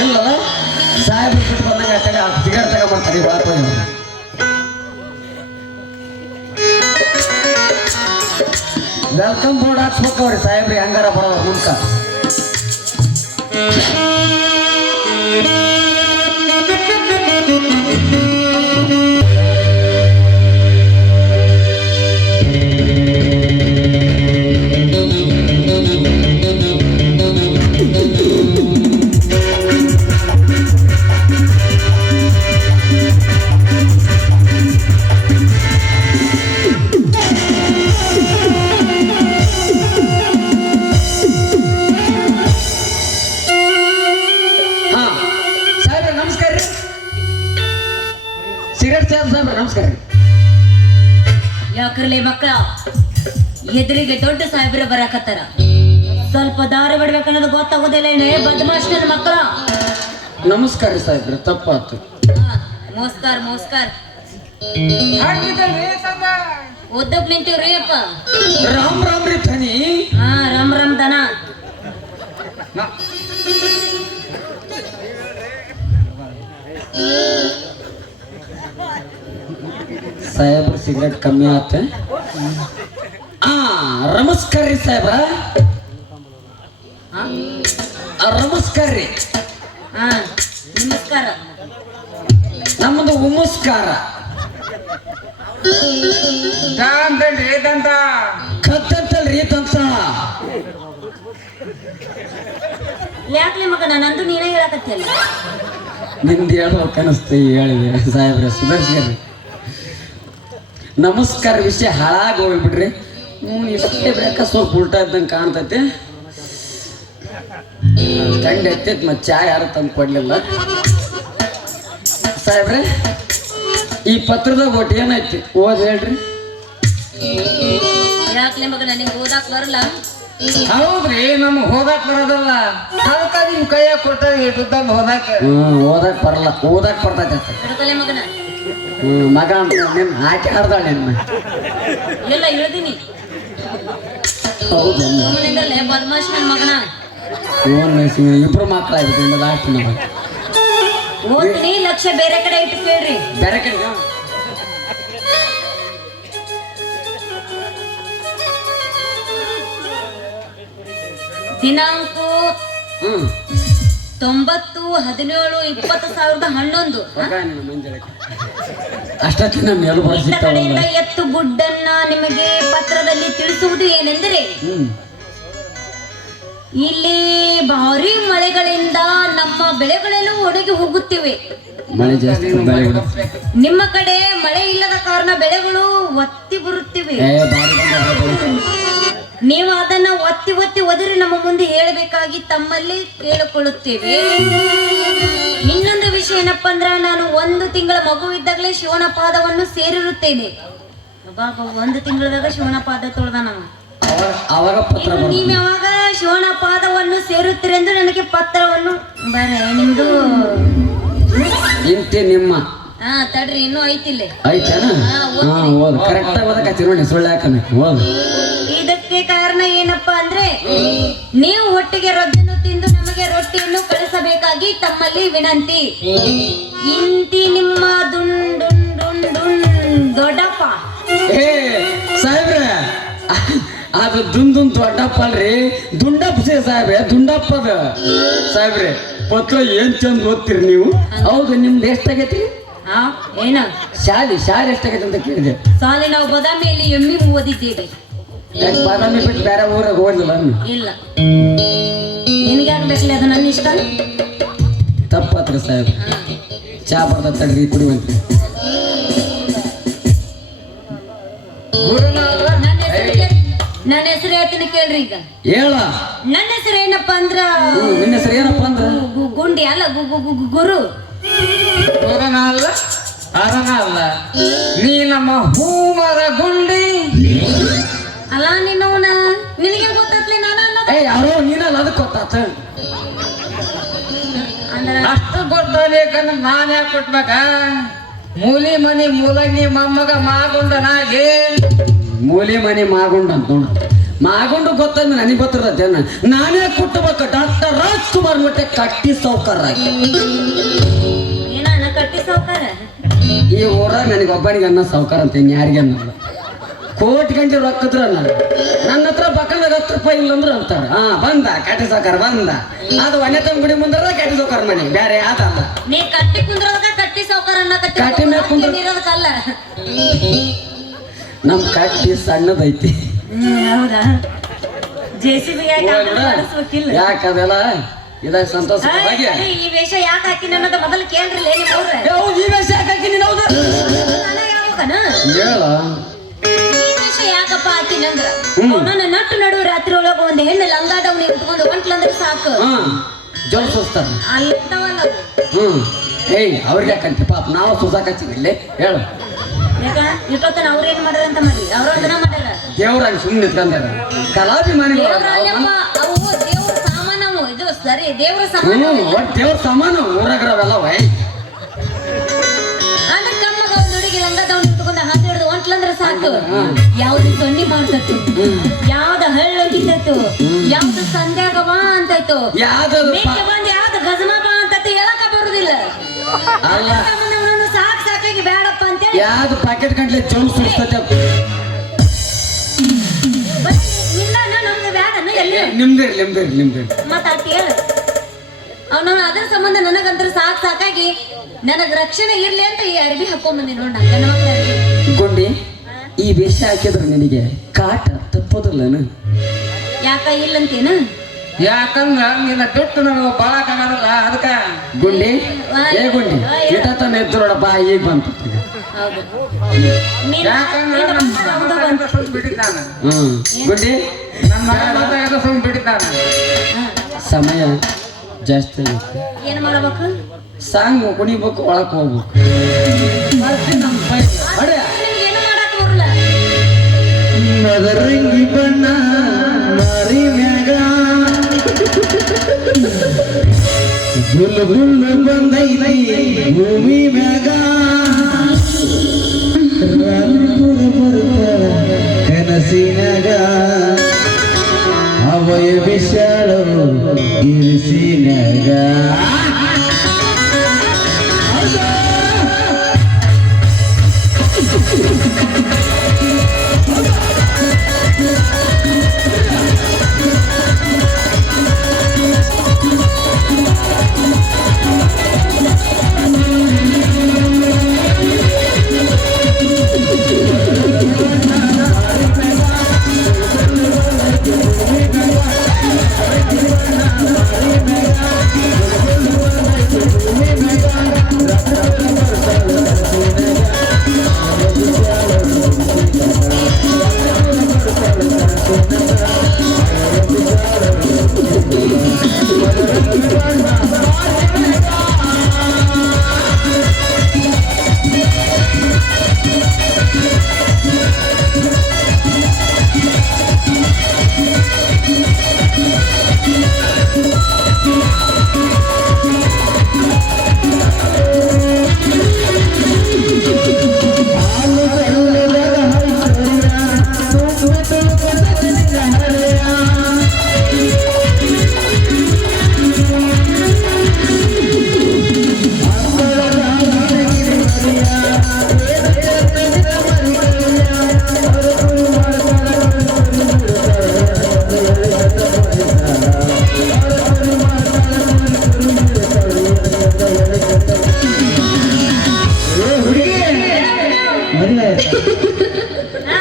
ಇಲ್ಲಲ್ಲ ಸಾಹೇಬ್ರು ಬಿಟ್ಟು ಬಂದಾಗ ಆ ಕಡೆ ಸಿಗರೇಟ್ ತಗೊಂಡ್ಬರ್ತಾರೆ ಒಳಗೆ. ವೆಲ್ಕಮ್ ಬೋರ್ಡ್ ಹಾಕ್ಸ್ಬೇಕು ಅವ್ರಿ ಸಾಹೇಬ್ರಿಗೆ ಹಂಗಾರ ಬರೋದ್ರ ಮುನ್ಕ. ಸಾಹೇಬ್ರ ನಮಸ್ಕಾರ ರೀ. ಯಾಕ್ರಲೆ ಮಕ್ಕಳ ಎದುರಿಗೆ ದೊಡ್ಡ ಸಾಹೇಬ್ರ ಬರಾಕತ್ತಾರ, ಸ್ವಲ್ಪ ದಾರಿ ಬಿಡ್ಬೇಕನ್ನೋದು ಗೊತ್ತಾಗೋದಿಲ್ಲ ಏನೇ ಬದಮಾಶ್ ನನ್ನ ಮಕ್ಕಳ. ನಮಸ್ಕಾರ ರೀ ಸಾಹೇಬ್ರ, ತಪ್ಪಾತು. ಮೋಸ್ಕಾರ ಮೋಸ್ಕಾರ ಹಾಗಿದ್ದಲ್ರಿ ಸಂಗ ಉದ್ದಕ್ ನಿಂತೀವ್ರಿ ಅಪ್ಪ. ರಾಮ್ ರಾಮ್ ರೀ ಥನಿ. ಹಾ ರಾಮ್ ರಾಮ್ ದನ. ಸಾಹೇಬ್ರ ಸಿಗರೇಟ್ ಕಮ್ಮಿ ಆತ. ನಮಸ್ಕಾರ ರೀ ಸಾಹೇಬ್ರ. ನಮಸ್ಕಾರ ರೀ. ಹಾ ನಮಸ್ಕಾರ. ನಮ್ಮದು ಉಮಸ್ಕಾರ. ದಾಂತಲ್ರಿ ದಂತ ಕತ್ತಲ್ರಿ ತಂತ. ಯಾಕ್ಲೆ ಮಗನ ನಂದು ನೀನೇ ಹೇಳಕತ್ತಿಯಲ್ಲ. ನಿಂದು ಹೇಳ್ಬೇಕು ಅನಿಸ್ತು, ಹೇಳಿದೆ ಸಾಹೇಬ್ರ ಸುಧಾರಿಸ್ರಿ. ನಮಸ್ಕಾರ ವಿಷಯ ಹಾಳಾಗಿ ಹೋಗ್ಬಿಡ್ರಿ. ಇಷ್ಟೇ ಬೇಕಾ ಸ್ವಲ್ಪ ಉಲ್ಟಾ ಇದ್ದಂಗೆ ಕಾಣ್ತೈತಿ. ಕಂಡು ಎತ್ತೈತಿ ಮತ್ತೆ ಚಾ ಯಾರು ತಂದು ಕೊಡ್ಲಿಲ್ಲ. ಸಾಹೇಬ್ರೆ ಈ ಪತ್ರದಾಗ ಒಟ್ಟು ಏನೈತಿ ಓದ್ ಹೇಳ್ರಿ. ಯಾಕ್ಲೆ ಮಗನ ನಿಂಗೆ ಓದಾಕ್ ಬರಲ್ಲ. ಹೌದ್ರಿ ನಮ್ಗೆ ಹೋದಾಕ್ ಬರೋದಲ್ಲ, ಅದಕ್ಕ ನಿಮ್ ಕೈಯಾಗ ಕೊಟ್ಟ ಇಟ್ಟುದ್ದಲ್ಲಿ ಹೋದಾಕ. ಓದಕ್ ಬರಲ್ಲ, ಓದಕ್ ಬರ್ತೈತೆ ಅಂತ. ಹಿಡ್ಕಲೆ ಮಗನ. ಮಗ ಅಂತ ನಿನ್ನ ಆಕೆ ಹಾಡ್ದಾಳ ನಿನ್ನ. ಎಲ್ಲ ಹೇಳ್ದೀನಿ. ಹೌದು ಸುಮ್ಮನಿಂದಲೇ ಬದಮಾಶ್ ನನ್ನ ಮಗನ. ಇಬ್ರು ಮಕ್ಕಳಾಗ್ಬಿಟ್ಟು ಲಾಸ್ಟ್ ನಮಗೆ ಓದ್ತೀನಿ, ಲಕ್ಷ್ಯ ಬೇರೆ ಕಡೆ ಇಟ್ಟು ಕೇಳ್ರಿ. ಬೇರೆ ಕಡೆ ದಿನಾಂಕ 90/17/2011. ಅಷ್ಟೊತ್ತಿನ ಮೇಲು ಇತ್ತ ಬರ್ಸಿರ್ತಾವಲ್ಲ. ಕಡೆಯಿಂದ ಎತ್ತು ಗುಡ್ಡನ್ನ ನಿಮಗೆ ಪತ್ರದಲ್ಲಿ ತಿಳಿಸುವುದು ಏನೆಂದರೆ, ಇಲ್ಲಿ ಭಾರಿ ಮಳೆಗಳಿಂದ ನಮ್ಮ ಬೆಳೆಗಳೆಲ್ಲೂ ಒಣಗಿ ಹೋಗುತ್ತಿವೆ. ಮಳೆ ಜಾಸ್ತಿ ಬೆಳೆ ಬಿಡು. ನಿಮ್ಮ ಕಡೆ ಮಳೆ ಇಲ್ಲದ ಕಾರಣ ಬೆಳೆಗಳು ಒತ್ತಿ ಬರುತ್ತಿವೆ. ನೀವು ಅದನ್ನ ಒತ್ತಿ ಒತ್ತಿ ಒದರಿ ನಮ್ಮ ಮುಂದೆ ಹೇಳಬೇಕಾಗಿ ತಮ್ಮಲ್ಲಿ ಕೇಳಿಕೊಳ್ಳುತ್ತೇವೆ. ಇನ್ನೊಂದು ವಿಷಯ ಏನಪ್ಪಾ ಅಂದ್ರ, ನಾನು 1 ತಿಂಗಳ ಮಗು ಇದ್ದಾಗಲೇ ಶಿವನ ಪಾದವನ್ನು ಸೇರಿರುತ್ತೇನೆ. ಬಾಬಾ 1 ತಿಂಗಳದಾಗ ಶಿವನ ಪಾದ ತೊಳೆದ ನಾವು. ಅವಾಗ ಪತ್ರ ಇನ್ನು ನೀವು ಯಾವಾಗ ಶಿವನ ಪಾದವನ್ನು ಸೇರುತ್ತೀರಿ ಎಂದು ನನಗೆ ಪತ್ರವನ್ನು ನಿಮ್ದು ಇಂತೆ ನಿಮ್ಮ ತಡ್ರಿ ಇನ್ನೂ ಐತಿಲ್ಲ. ಐತೇನ? ಓದು ಕರೆಕ್ಟ್ ಓದಕತ್ತಿ ನೋಡಿ, ಸುಳ್ಳು ಯಾಕನ ಓದು. ಇದಕ್ಕೆ ಕಾರಣ ಏನಪ್ಪಾ ಅಂದ್ರೆ, ನೀವು ಹೊಟ್ಟೆಗೆ ರೊದ್ದನ್ನು ತಿಂದು ನಮಗೆ ರೊಟ್ಟಿಯನ್ನು ಕಳಿಸಬೇಕಾಗಿ ತಮ್ಮಲ್ಲಿ ವಿನಂತಿ. ಇಂತಿ ನಿಮ್ಮ ದೊಡ್ಡಪ್ಪ. ಏ ಸಾಹೇಬ್ರೆ, ಅದು ದುಂದುನ್ ದೊಡ್ಡಪ್ಪ ಅಲ್ರಿ, ದುಂಡಪ್ಪ ಸಾಹೇಬ್ರೆ, ದುಂಡಪ್ಪದ ಸಾಹೇಬ್ರೆ. ಪತ್ರ ಏನ್ ಚಂದ ಓದ್ತೀರಿ ನೀವು. ಹೌದು, ನಿಮ್ದು ಎಷ್ಟಾಗೈತಿ? ಏನ ಶಾಲೆ ಎಷ್ಟಾಗೈತೆ ಅಂತ ಕೇಳಿದೆ. ಸಾಲಿ ನಾವು ಬದಾಮಿಯಲ್ಲಿ ಎಮ್ಮಿ ಓದಿದ್ದೇವೆ. ಯಾಕೆ ಬಾದಾಮಿ ಬಿಟ್ಟು ಬೇರೆ ಊರಾಗ ಓದಿಲ್ಲ? ಇಲ್ಲ, ನಿನಗೆ ಆಗ್ಬೇಕಲ್ಲ, ಅದು ನನ್ನ ಇಷ್ಟ. ತಪ್ಪತ್ರ ಸಾಹೇಬ್, ಚಾ ಬರ್ತಲ್ರಿ ಕುಡಿಯುವಂತ. ನನ್ನ ಹೆಸರು ಹೇಳ್ತೀನಿ ಕೇಳ್ರಿ. ಈಗ ಹೇಳ. ನನ್ನ ಹೆಸರು ಏನಪ್ಪಾ ಅಂದ್ರ, ನಿನ್ನ ಹೆಸರು ಏನಪ್ಪ ಅಂದ್ರ? ಗುಂಡಿ ಅಲ್ಲ, ಗುರು. ಗುರುನ ಅಲ್ಲ, ಅರನ ಅಲ್ಲ, ನೀ ನಮ್ಮ ಹೂಮರ ಗುಂಡಿ. ಅಲ್ಲ ನಿನ್ನವನ ನಿನಗೆ ಗೊತ್ತತ್ಲಿ ನಾನು ಅನ್ನೋದು. ಯಾರೋ ನೀನಲ್ಲ, ಅದಕ್ಕೆ ಗೊತ್ತಾತ. ಅಂದ್ರ ಅಷ್ಟು ಗೊತ್ತಬೇಕಂದ್ರೆ ನಾನ್ ಯಾಕೆ ಕೊಟ್ಬೇಕ? ಮೂಲಿ ಮನಿ ಮೂಲಗಿ ಮೊಮ್ಮಗ ಮಾಗುಂಡನಾಗಿ. ಮೂಲಿ ಮನೆ ಮಾಗುಂಡ ಅಂತ ನೋಡು. ಮಾಗುಂಡು ಗೊತ್ತಂದ್ರೆ ನನಗೆ ಗೊತ್ತಿರತ್ತೇನ. ನಾನೇ ಕುಟ್ಟಬೇಕು ಡಾಕ್ಟರ್ ರಾಜ್ಕುಮಾರ್ ಮಟ್ಟೆ ಕಟ್ಟಿ ಸೌಕರ್ ಆಗಿ. ಏನ ಕಟ್ಟಿ ಸಾವ್ಕಾರ? ಈ ಊರಾಗ ನನಗೆ ಒಬ್ಬನಿಗೆ ಅನ್ನ ಸೌಕರ್ ಅಂತ ಇನ್ನು ಯಾರಿಗೆ ಅನ್ನಲ್ಲ. ಕೋಟಿ ಗಂಟೆ ರೊಕ್ಕದ್ರ ನನ್ನ ಹತ್ರ ಪಕ್ಕದಾಗ 10 ರೂಪಾಯಿ ಇಲ್ಲಂದ್ರೆ ಅಂತಾರ. ಬಂದ ಕಟ್ಟಿ ಸೌಕರ್ ಬಂದ. ಅದು ಒಣೆ ಗುಡಿ ಮುಂದರ ಕಟ್ಟಿ ಸೌಕರ್ ಮನೆ ಬೇರೆ ಆತಲ್ಲ. ನೀ ಕಟ್ಟಿ ಕುಂದ್ರದಾಗ ಕಟ್ಟಿ ಸಾವ್ಕಾರ ಕಟ್ಟಿ ಮ್ಯಾಗ ಅನ್ನಕತ್ತಿರೋದಕ್ಕಲ್ಲ. ನಮ್ ಕಟ್ಟಿ ಸಣ್ಣದೈತಿ. ಹೌದಾ? JCB ಮಾಡಿಸ್ಬೇಕಿಲ್ಲ. ಯಾಕದೆಲ್ಲ ಇದಾಗ ಸಂತೋಷ. ಈ ವೇಷ ಯಾಕೆ ಹಾಕಿನ ಅನ್ನೋದು ಮೊದಲು ಕೇಳ್ರಿ. ಈ ವೇಷ ಯಾಕೆ ನೀನು? ಹೌದು ಹೇಳ. ಈ ವೇಷ ಯಾಕಪ್ಪ ಹಾಕಿನಂದ್ರ, ನನ್ನ ನಟ್ಟು ನಡು ರಾತ್ರಿ ಒಳಗ ಒಂದ್ ಹೆಣ್ಣು ಲಂಗಾದವನಿ ಉಟ್ಕೊಂಡು ಹೊಂಟ್ಲಂದ್ರೆ ಸಾಕು. ಜೋಲ್ ಸುಸ್ತಾರ. ಅಲ್ಲಿರ್ತಾವಲ್ಲ ಅವು. ಏಯ್ ಅವ್ರಿಗೆ ಯಾಕಂತ ಪಾಪ ನಾವು ಸುಸಾಕತ್ತೀವಿ ಇಲ್ಲಿ ಹೇಳು. ಯಾಕ ಇಟ್ಟೊತ್ತನ ಅವ್ರೇನ್ ಮಾಡ್ಯಾರ ಅಂತ ಮಾಡಿ ಅವ್ರ ಅದನ್ನ ಮಾಡ್ಯಾರ. ದೇವ್ರಾಗಿ ಸುಮ್ಮನೆ ನಿಂತ್ಕೊಂಡಾರ ಕಲಾಭಿಮಾನಿಗಳು. ದೇವ್ರಲ್ಲಪ್ಪ, ಅವು ದೇವ್ರ ಸಾಮಾನವು. ಇದು ಸರಿ ದೇವ್ರ ಸಾಮಾನ ಒಟ್ಟು ದೇವ್ರ ಸಾಮಾನು ಊರಾಗ್ರವೆಲ್ಲ ವೈ. ಅಂದ್ರೆ ಕಮ್ಮಗ ಒಂದ್ ಹುಡುಗಿ ಲಂಗ ತಗೊಂಡು ಇಟ್ಕೊಂಡ ಹಾಕಿ ಹಿಡಿದು ಹೊಂಟ್ಲಂದ್ರ ಸಾಕು. ಯಾವ್ದು ಸೊಂಡಿ ಮಾಡ್ತತ್ತು, ಯಾವ್ದ ಹಳ್ಳೋಗಿತ್ತು, ಯಾವ್ದು ಸಂಧ್ಯಾಗವ ಅಂತಾಯ್ತು, ಯಾವ್ದು ಮೇಕೆ ಬಂದ್ ಯಾವ್ದು ಗಜಮ ಬಾ ಅಂತತ್ತು ಹೇಳಕ ಬರುದಿಲ್ಲ. ಅಲ್ಲ ಸಾಕ್ ಸಾಕಾಗಿ ಬೇಡಪ್ಪ ಅಂತೇಳಿ ಯಾವ್ದು ಪ್ಯಾಕೆಟ್ ಗಂಟ್ಲೆ ಜೋಲ್ ಸುಸ್ತತೆ. ನಮ್ಗೆ ಬೇಡನ ಎಲ್ಲಿ ನಿಮ್ದಿರ್ಲಿ ಮತ್ತ ಅಟ್ ಹೇಳ ಅವ್ನ ಅದ್ರ ಸಂಬಂಧ ನನಗಂತ್ರ ಸಾಕಾಗಿ ನನಗ್ ರಕ್ಷಣೆ ಇರ್ಲಿ ಅಂತ ಈ ಅರ್ಬಿ ಹಾಕೊಂಡ್ ನೋಡ ಗಂಡ ಮಕ್ಳ ಅರ್ಬಿ. ಗುಂಡಿ ಈ ವೇಷ ಹಾಕಿದ್ರೆ ನಿನಗೆ ಕಾಟ ತಪ್ಪೋದಿಲ್ಲನು? ಯಾಕ ಇಲ್ಲಂತೇನ? ಯಾಕಂದ್ರ ನಿನ್ನ ಬಿಟ್ಟು ನನಗೆ ಬಾಳಕ್ಕಾಗಲ್ಲ ಅದಕ್ಕ. ಗುಂಡಿ ಏ ಗುಂಡಿ ಇಟ್ಟತನ ಎದ್ದು ನೋಡಪ್ಪ ಈಗ ಬಂತು. ಹೌದು ಯಾಕಂದ್ರ ನನ್ನ ಸುಮ್ ಬಿಟ್ಟಿದ್ದ ನಾನು. ಗುಂಡಿ ನನ್ನ ಮಗ ಮಾತಾಡೋದು ಸುಮ್ ಬಿಟ್ಟಿದ್ದ ನಾನು. ಸಮಯ ಜಾಸ್ತಿ ಆಗೈತೆ. ಏನ್ ಮಾಡ್ಬೇಕು? ಸಾಂಗ್ ಕುಣಿಬೇಕು, ಒಳಕ್ ಹೋಗ್ಬೇಕು. ನಿಮ್ಗೇನು ಮಾಡಕ್ ಬರಲ್ಲ. ಮದರಂಗಿ ಬಣ್ಣ ಮಾರಿ ಮ್ಯಾಗ ಗುಲ್ ಗುಲ್ ಬಂದೈತಿ ಭೂಮಿ ಮ್ಯಾಗ ಕನಸಿನಾಗ ಅವಯ ವಿಶಾಲ ಇರಿಸಿನಾಗ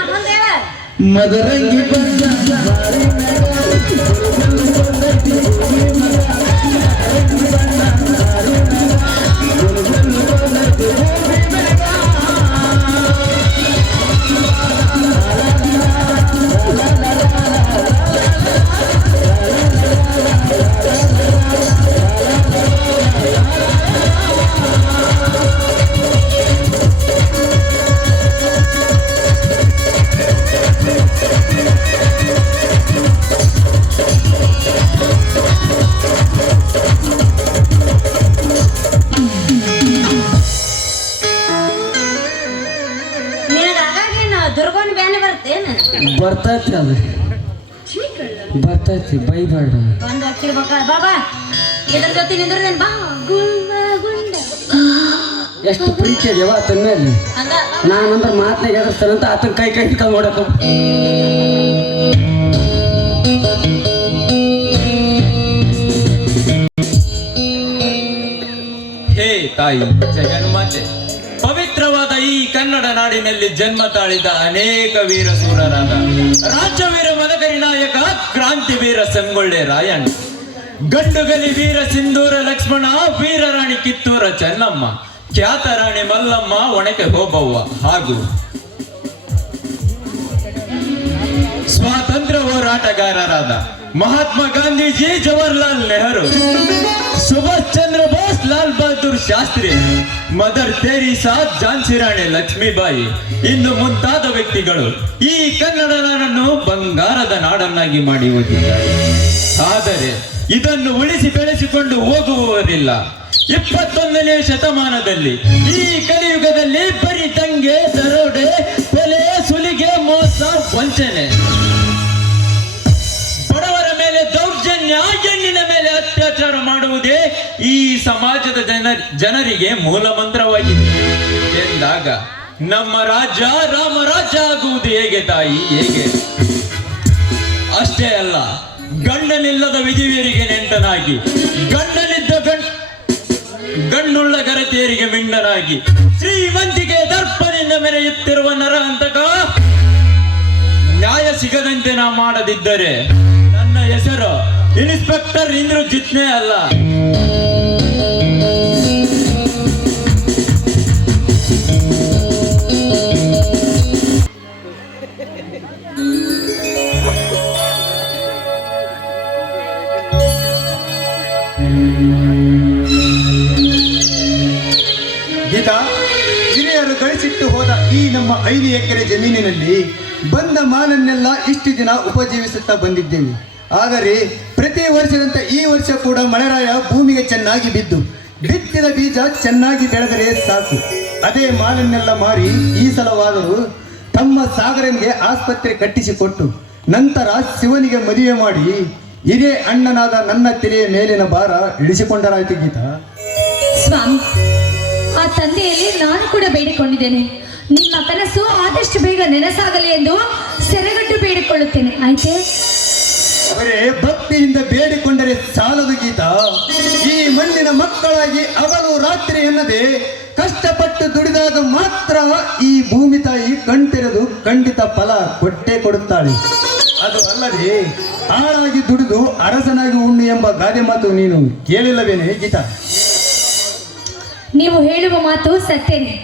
ಮುಂದೆ ಹೇಳ. ಮದರಂಗಿ ಬಣ್ಣ ಮಾರಿ ಮ್ಯಾಗ ದುರ್ಗೋನ್ ಬ್ಯಾನೆ ಬರ್ತೇನ? ಬರ್ತೈತಿ ಅದು ಬರ್ತೈತಿ ಬೈಬೇಡ. ಬಂದ್ ಹಚ್ಚಿರ್ಬೇಕ. ಬಾಬಾ ಇದ್ರ ಜೊತೆ ನಿಂದ್ರದೇನ್ ಬಾ ಗುಂಡ ಗುಂಡ. ಎಷ್ಟು ಪ್ರೀತಿ ಅದೇವ ಆತನ ಮೇಲೆ. ಹಂಗ ನಾನಂದ್ರೆ ಮಾತನಾಗ ಎದುರ್ತಾನಂತ ಆತನ ಕೈ ಹಿಡ್ಕೊಂಡು ನೋಡಕ. ಹೇ ತಾಯಿ ಜಗನ್ಮಾತೆ, ಪವಿತ್ರವಾದ ಈ ಕನ್ನಡ ನಾಡಿನಲ್ಲಿ ಜನ್ಮ ತಾಳಿದ ಅನೇಕ ವೀರ ಸೂರರಾದ ರಾಜ್ಯವೀರ ಮದಕರಿ ನಾಯಕ ಕ್ರಾಂತಿವೀರ ಸಂಗೊಳ್ಳಿ ರಾಯಣ್ಣ, ಗಂಡುಗಲಿ ವೀರ ಸಿಂಧೂರ ಲಕ್ಷ್ಮಣ, ವೀರರಾಣಿ ಕಿತ್ತೂರ ಚೆನ್ನಮ್ಮ, ಖ್ಯಾತ ರಾಣಿ ಮಲ್ಲಮ್ಮ, ಒಣಕೆ ಹೋಬವ್ವ ಹಾಗೂ ಸ್ವಾತಂತ್ರ್ಯ ಹೋರಾಟಗಾರರಾದ ಮಹಾತ್ಮ ಗಾಂಧೀಜಿ, ಜವಾಹರ್ಲಾಲ್ ನೆಹರು, ಸುಭಾಷ್ ಚಂದ್ರ ಬೋಸ್, ಲಾಲ್ ಬಹದ್ದೂರ್ ಶಾಸ್ತ್ರಿ, ಮದರ್ ತೆರೀಸಾ, ಝಾನ್ಸಿ ರಾಣಿ ಲಕ್ಷ್ಮೀಬಾಯಿ ಇನ್ನು ಮುಂತಾದ ವ್ಯಕ್ತಿಗಳು ಈ ಕನ್ನಡ ನಾಡನ್ನು ಬಂಗಾರದ ನಾಡನ್ನಾಗಿ ಮಾಡಿ ಹೋಗಿದ್ದಾರೆ. ಆದರೆ ಇದನ್ನು ಉಳಿಸಿ ಬೆಳೆಸಿಕೊಂಡು ಹೋಗುವವರಿಲ್ಲ. 21ನೇ ಶತಮಾನದಲ್ಲಿ ಈ ಕಲಿಯುಗದಲ್ಲಿ ಬರೀ ದಂಗೆ, ದರೋಡೆ, ಕೊಲೆ, ಸುಲಿಗೆ, ಮೋಸ, ವಂಚನೆ, ಬಡವರ ಮೇಲೆ ದೌರ್ಜನ್ಯ, ಹೆಣ್ಣಿನ ಮೇಲೆ ಅತ್ಯಾಚಾರ ಮಾಡುವುದೇ ಈ ಸಮಾಜದ ಜನರಿಗೆ ಮೂಲ ಮಂತ್ರವಾಗಿದೆ ಎಂದಾಗ ನಮ್ಮ ರಾಜ್ಯ ರಾಮರಾಜ್ಯ ಆಗುವುದು ಹೇಗೆ ತಾಯಿ, ಹೇಗೆ? ಅಷ್ಟೇ ಅಲ್ಲ, ಗಂಡನಿಲ್ಲದ ವಿಧಿವಿಯರಿಗೆ ನೆಂಟನಾಗಿ, ಗಣ್ಣುಳ್ಳ ಗರತಿಯರಿಗೆ ಮಿಂಡನಾಗಿ, ಶ್ರೀಮಂತಿಗೆ ದರ್ಪದಿಂದ ಮೆರೆಯುತ್ತಿರುವ ನರಹಂತಕ, ನ್ಯಾಯ ಸಿಗದಂತೆ ನಾ ಮಾಡದಿದ್ದರೆ ನನ್ನ ಹೆಸರು ಇನ್ಸ್ಪೆಕ್ಟರ್ ಇಂದ್ರಜಿತ್ನೇ ಅಲ್ಲ. ಗೀತಾ, ಹಿರಿಯರು ಗಳಿಸಿಟ್ಟು ಹೋದ ಈ ನಮ್ಮ 5 ಎಕರೆ ಜಮೀನಿನಲ್ಲಿ ಬಂದ ಮಾಲನ್ನೆಲ್ಲ ಇಷ್ಟು ದಿನ ಉಪಜೀವಿಸುತ್ತಾ ಬಂದಿದ್ದೇವೆ. ಆದರೆ ಪ್ರತಿ ವರ್ಷದಂತೆ ಈ ವರ್ಷ ಕೂಡ ಮಳೆರಾಯ ಭೂಮಿಗೆ ಚೆನ್ನಾಗಿ ಬಿದ್ದು ಬಿತ್ತಿದ ಬೀಜ ಚೆನ್ನಾಗಿ ಬೆಳೆದರೆ ಸಾಕು. ಅದೇ ಮಾಲನ್ನೆಲ್ಲ ಮಾರಿ ಈ ಸಲವಾದರೂ ತಮ್ಮ ಸಾಗರನಿಗೆ ಆಸ್ಪತ್ರೆ ಕಟ್ಟಿಸಿಕೊಟ್ಟು ನಂತರ ಶಿವನಿಗೆ ಮದುವೆ ಮಾಡಿ ಹಿರಿಯ ಅಣ್ಣನಾದ ನನ್ನ ತೆರೆಯ ಮೇಲಿನ ಭಾರ ಇಳಿಸಿಕೊಂಡರಾಯ್ತು. ಗೀತಾ, ಸ್ವಾಮಿ, ಆ ತಂದೆಯಲ್ಲಿ ನಾನು ಕೂಡ ಬೇಡಿಕೊಂಡಿದ್ದೇನೆ. ನಿಮ್ಮ ಕನಸು ಆದಷ್ಟು ಬೇಗ ನೆನಸಾಗಲಿ ಎಂದು ಸೆರೆಗಟ್ಟು ಬೇಡಿಕೊಳ್ಳುತ್ತೇನೆ. ಆಯ್ತೆ? ಅವರೇ ಭಕ್ತಿಯಿಂದ ಬೇಡಿಕೊಂಡರೆ ಸಾಲದು ಗೀತಾ. ಈ ಮಣ್ಣಿನ ಮಕ್ಕಳಾಗಿ ಅವಳು ರಾತ್ರಿ ಎನ್ನದೆ ಕಷ್ಟಪಟ್ಟು ದುಡಿದಾಗ ಮಾತ್ರ ಈ ಭೂಮಿ ತಾಯಿ ಕಣ್ತೆರೆದು ಖಂಡಿತ ಫಲ ಕೊಟ್ಟೇ ಕೊಡುತ್ತಾಳೆ. ಅದು ಅಲ್ಲದೆ ಆಳಾಗಿ ದುಡಿದು ಅರಸನಾಗಿ ಉಣ್ಣು ಎಂಬ ಗಾದೆ ಮಾತು ನೀನು ಕೇಳಿಲ್ಲವೇನೆ ಗೀತಾ? ನೀವು ಹೇಳುವ ಮಾತು ಸತ್ಯನೇ.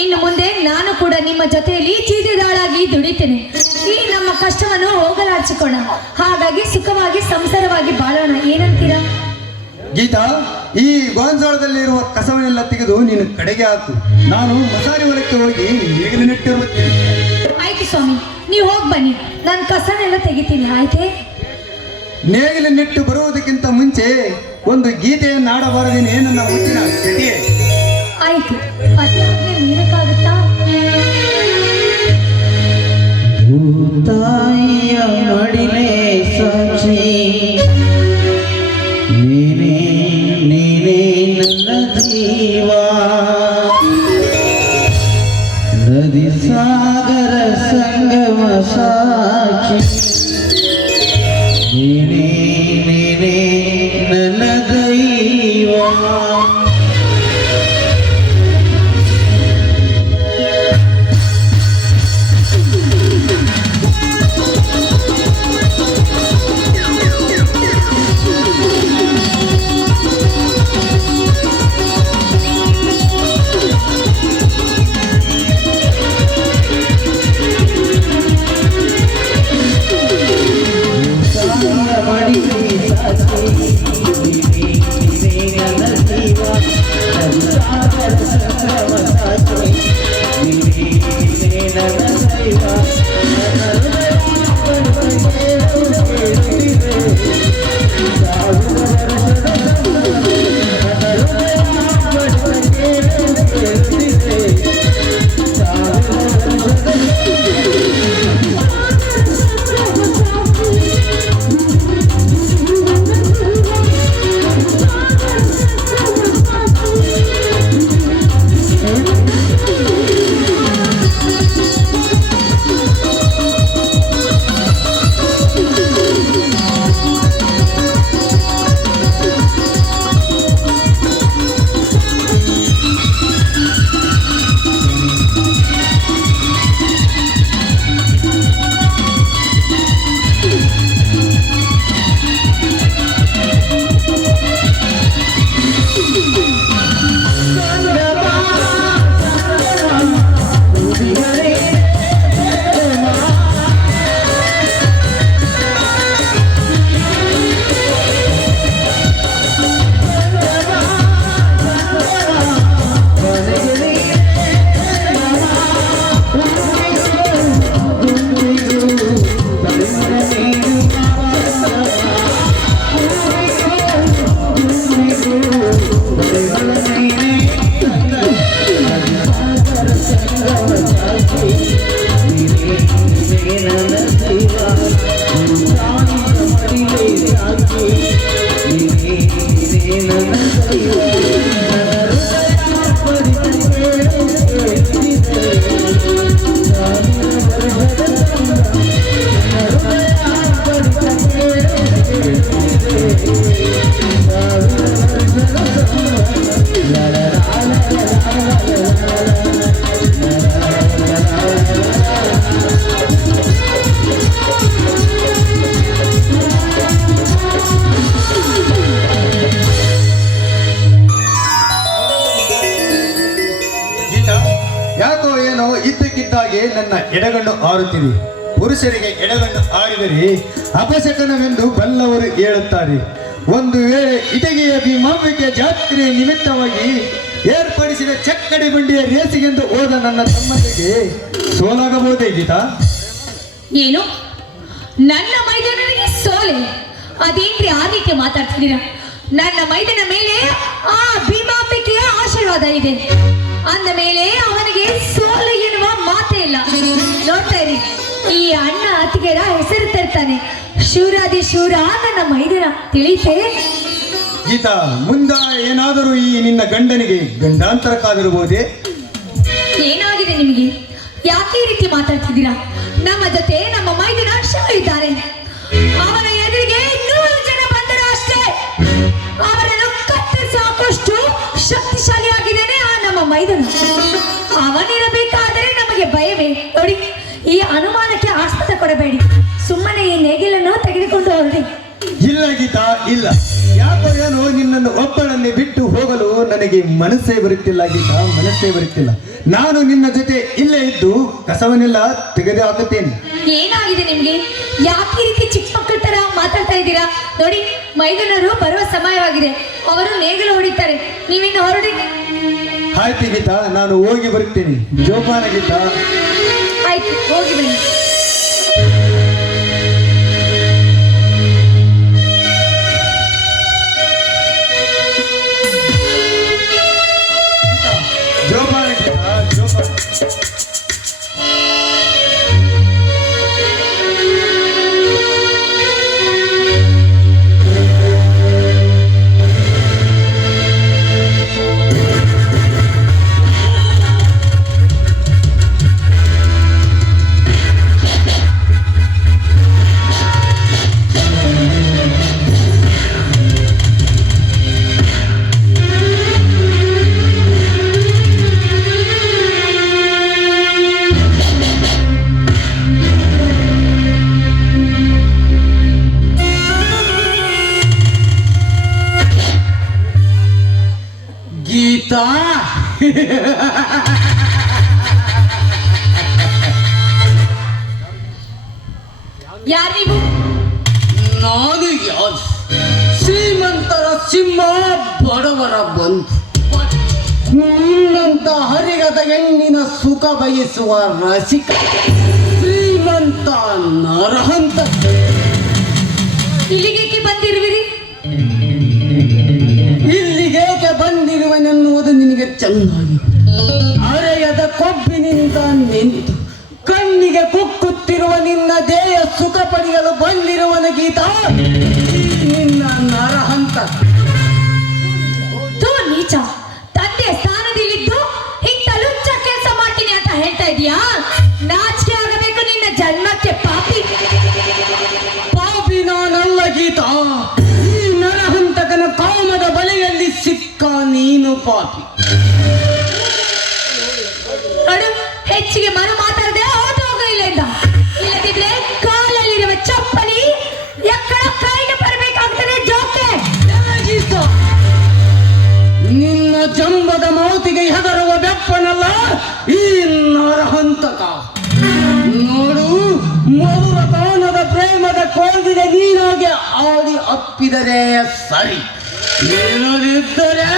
ಇನ್ನು ಮುಂದೆ ನಾನು ಕೂಡ ನಿಮ್ಮ ಜೊತೆಯಲ್ಲಿ ಚೀಟಿದಾಳಾಗಿ ದುಡಿತೇನೆ. ಈ ನಮ್ಮ ಕಷ್ಟವನ್ನು ಹೋಗಲಾಡಿಸಿಕೋಣ. ಹಾಗಾಗಿ ಸುಖವಾಗಿ ಸಂಸಾರವಾಗಿ ಬಾಳೋಣ. ಏನಂತೀರಾ? ಗೀತಾ, ಈ ಗೋಂಜಾಳದಲ್ಲಿರುವ ಕಸವನ್ನೆಲ್ಲ ತೆಗೆದು ನೀನು ಕಡೆಗೆ ಹಾಕು. ನಾನು ಮಸಾರಿ ಹೊಲಕ್ಕೆ ಹೋಗಿ ನೇಗಿಲು ನೆಟ್ಟಿರುತ್ತೇನೆ. ಆಯ್ತು ಸ್ವಾಮಿ, ನೀವು ಹೋಗಿ ಬನ್ನಿ, ನಾನು ಕಸನೆಲ್ಲ ತೆಗಿತೀನಿ. ಆಯ್ತೆ? ನೇಗಿಲು ನೆಟ್ಟು ಬರುವುದಕ್ಕಿಂತ ಮುಂಚೆ ಒಂದು ಗೀತೆಯನ್ನು ಆಡಬಾರದೇನೆ ನನ್ನ ಮುಚ್ಚಿನ ಚಟಿಯೇ. ಆಯ್ತು, ಅದಾದ್ಮೇಲೆ ನೀರಕ್ಕಾಗುತ್ತಾ? ಭೂತಾಯಿಯ ಮಡಿಲೇ ಸಾಕ್ಷಿ, ನೀನೇ ನೀನೇ ನನ್ನ ಜೀವ, ನದಿ ಸಾಗರ ಸಂಗಮ ಸಾಕ್ಷಿ, ನೀನೇ ನೀನೇ ನನ್ನ ದೈವ. ಇದ್ದಕ್ಕಿದ್ದಾಗೆ ನನ್ನ ಎಡಗಣ್ಣು ಆರುತ್ತಿದೆ. ಪುರುಷರಿಗೆ ಎಡಗಣ್ಣು ಆರಿದರೆ ಅಪಶಕನವೆಂದು ಬಲ್ಲವರು ಹೇಳುತ್ತಾರೆ. ಒಂದು ವೇಳೆ ಇಟಗಿಯ ಭೀಮಾಂಬಿಕೆ ಜಾತ್ರೆಯ ನಿಮಿತ್ತವಾಗಿ ಏರ್ಪಡಿಸಿದ ಚಕ್ಕಡಿ ಬಂಡಿಯ ರೇಸಿಗೆಂದು ಹೋದ ನನ್ನ ತಮ್ಮನಿಗೆ ಸೋಲಾಗಬಹುದೇ ಗೀತಾ? ಏನು ನನ್ನ ಮೈದಾನನಿಗೆ ಸೋಲೆ? ಅದೇನ್ರಿ ಆ ರೀತಿ ಮಾತಾಡ್ತಿದ್ದೀರಾ? ನನ್ನ ಮೈದಾನ ಮೇಲೆ ಆ ಭೀಮಾಂಬಿಕೆಯ ಆಶೀರ್ವಾದ ಇದೆ ಅಂದ ಮೇಲೆ ಅವನಿಗೆ ಸೋಲು ಎನ್ನುವ ಮಾತೇ ಇಲ್ಲ. ನೋಡ್ತಾ ಇರಿ, ಈ ಅಣ್ಣ ಅತ್ತಿಗೆರ ಹೆಸರು ತರ್ತಾನೆ. ಶೂರಾದಿ ಶೂರ ನನ್ನ ಮೈದಾನ ತಿಳಿತೆ. ಗೀತಾ, ಮುಂದ ಏನಾದರೂ ಈ ನಿನ್ನ ಗಂಡನಿಗೆ ಗಂಡಾಂತರಕ್ಕಾಗಿರಬಹುದೇ? ಏನಾಗಿದೆ ನಿಮಗೆ? ಯಾಕೆ ಈ ರೀತಿ ಮಾತಾಡ್ತಿದ್ದೀರಾ? ನಮ್ಮ ಜೊತೆ ನಮ್ಮ ಮೈದಿನ ಶಿವ ಇದ್ದಾರೆ. ಅವನ ಎದುರಿಗೆ 100 ಜನ ಬಂದರು ಅಷ್ಟೇ. ಅವರನ್ನು ಕತ್ತರಿಸಿ ಹಾಕುವಷ್ಟು ಶಕ್ತಿಶಾಲಿಯಾಗಿದ್ದಾನೆ ಆ ನಮ್ಮ ಮೈದನ. ಅವನಿರಬೇಕಾದರೆ ನಮಗೆ ಭಯವೇ? ನೋಡಿ, ಈ ಅನುಮಾನಕ್ಕೆ ಆಸ್ಪದ ಕೊಡಬೇಡಿ. ಸುಮ್ಮನೆ ಈ ನೇಗಿಲನ್ನು ತೆಗೆದುಕೊಂಡು ಹೊರಡಿ. ಇಲ್ಲ ಗೀತಾ, ಇಲ್ಲ. ಯಾಕೋ ಏನೋ ನಿನ್ನನ್ನು ಒಬ್ಬಳನ್ನೇ ಬಿಟ್ಟು ಹೋಗಲು ನನಗೆ ಮನಸ್ಸೇ ಬರುತ್ತಿಲ್ಲ ಗೀತಾ, ಮನಸ್ಸೇ ಬರುತ್ತಿಲ್ಲ. ನಾನು ನಿನ್ನ ಜೊತೆ ಇಲ್ಲೇ ಇದ್ದು ಕಸವನ್ನೆಲ್ಲ ತೆಗೆದು ಹಾಕುತ್ತೇನೆ. ಏನಾಗಿದೆ ನಿಮ್ಗೆ? ಯಾಕೆ ಈ ರೀತಿ ಚಿಕ್ಕ ಮಕ್ಕಳ ತರ ಮಾತಾಡ್ತಾ ಇದ್ದೀರಾ? ನೋಡಿ, ಮೈದನರು ಬರುವ ಸಮಯವಾಗಿದೆ. ಅವರು ನೇಗಿಲು ಹೊಡಿತಾರೆ. ನೀವಿನ್ನು ಹೊರಡಿ. ಆಯ್ತು ಗೀತಾ, ನಾನು ಹೋಗಿ ಬರುತ್ತೇನೆ. ಜೋಪಾನ ಗೀತಾ. ಆಯ್ತು, ಹೋಗಿ ಬನ್ನಿ. ಜೋಪಾನ ಗೀತಾ, ಜೋಪಾನ. ಗೀತಾ, ಯಾರು ನೀವು? ನಾನು ಯಾರು? ಶ್ರೀಮಂತರ ಸಿಂಹ, ಬಡವರ ಬಂಧು. ನಿನ್ನಂತ ಹರಿಗದ ಹೆಣ್ಣಿನ ಸುಖ ಬಯಸುವ ರಸಿಕ, ಶ್ರೀಮಂತ ನರಹಂತ. ಇಲ್ಲಿಗೆ ಬಂದಿರುವಿರಿ? ಇಲ್ಲಿಗೇಕೆ ಬಂದಿರುವನೆನ್ನುವುದು ನಿನಗೆ ಚೆನ್ನಾಗಿ ಅರೆಯದ ಕೊಬ್ಬಿನಿಂದ ನಿಂತು ಕಣ್ಣಿಗೆ ಕುಕ್ಕುತ್ತಿರುವ ನಿನ್ನ ದೇಹ ಸುಖ ಪಡೆಯಲು ಬಂದಿರುವನ ಗೀತಾ ನಿನ್ನ ನರಹಂತ. ನೀಚ, ತಂದೆ ಸ್ಥಾನದಲ್ಲಿದ್ದು ಇಂಥ ಲುಚ್ಚ ಕೆಲಸ ಮಾಡ್ತೀನಿ ಅಂತ ಹೇಳ್ತಾ ಇದೀಯಾ? ನಾಚಿಕೆ ಆಗಬೇಕು ನಿನ್ನ ಜನ್ಮಕ್ಕೆ ಪಾಪಿ. ಪಾಪಿ ನಾನಲ್ಲ ಗೀತಾ, ಈ ನರಹಂತಕನ ಕಾಮದ ಬಲೆಯಲ್ಲಿ ಸಿಕ್ಕ ನೀನು ಪಾಪಿ. ನೋಡು, ಹೆಚ್ಚಿಗೆ ಮರು ಮಾತಾಡದೆ ಹೊರಟು ಹೋಗು ಇಲ್ಲಿಂದ. ಇಲ್ಲದಿದ್ರೆ ಕಾಲಲ್ಲಿರುವ ಚಪ್ಪಲಿ ಎಕ್ಕಡ ಕೈಗೆ ಬರಬೇಕಾಗ್ತದೆ. ಜೋಕೆ ಗೀತಾ, ನಿನ್ನ ಜಂಬದ ಮಾತಿಗೆ ಹೆದರುವ ಬೆಪ್ಪನಲ್ಲ ಈ ನರಹಂತಕ. ನೋಡು, ಮಧುರ ತಾನದ ಪ್ರೇಮದ ಕೋಗಿಲೆ ನೀನಾಗೆ ಆಡಿ ಅಪ್ಪಿದರೆ ಸರಿ, ಇಲ್ಲದಿದ್ದರೆ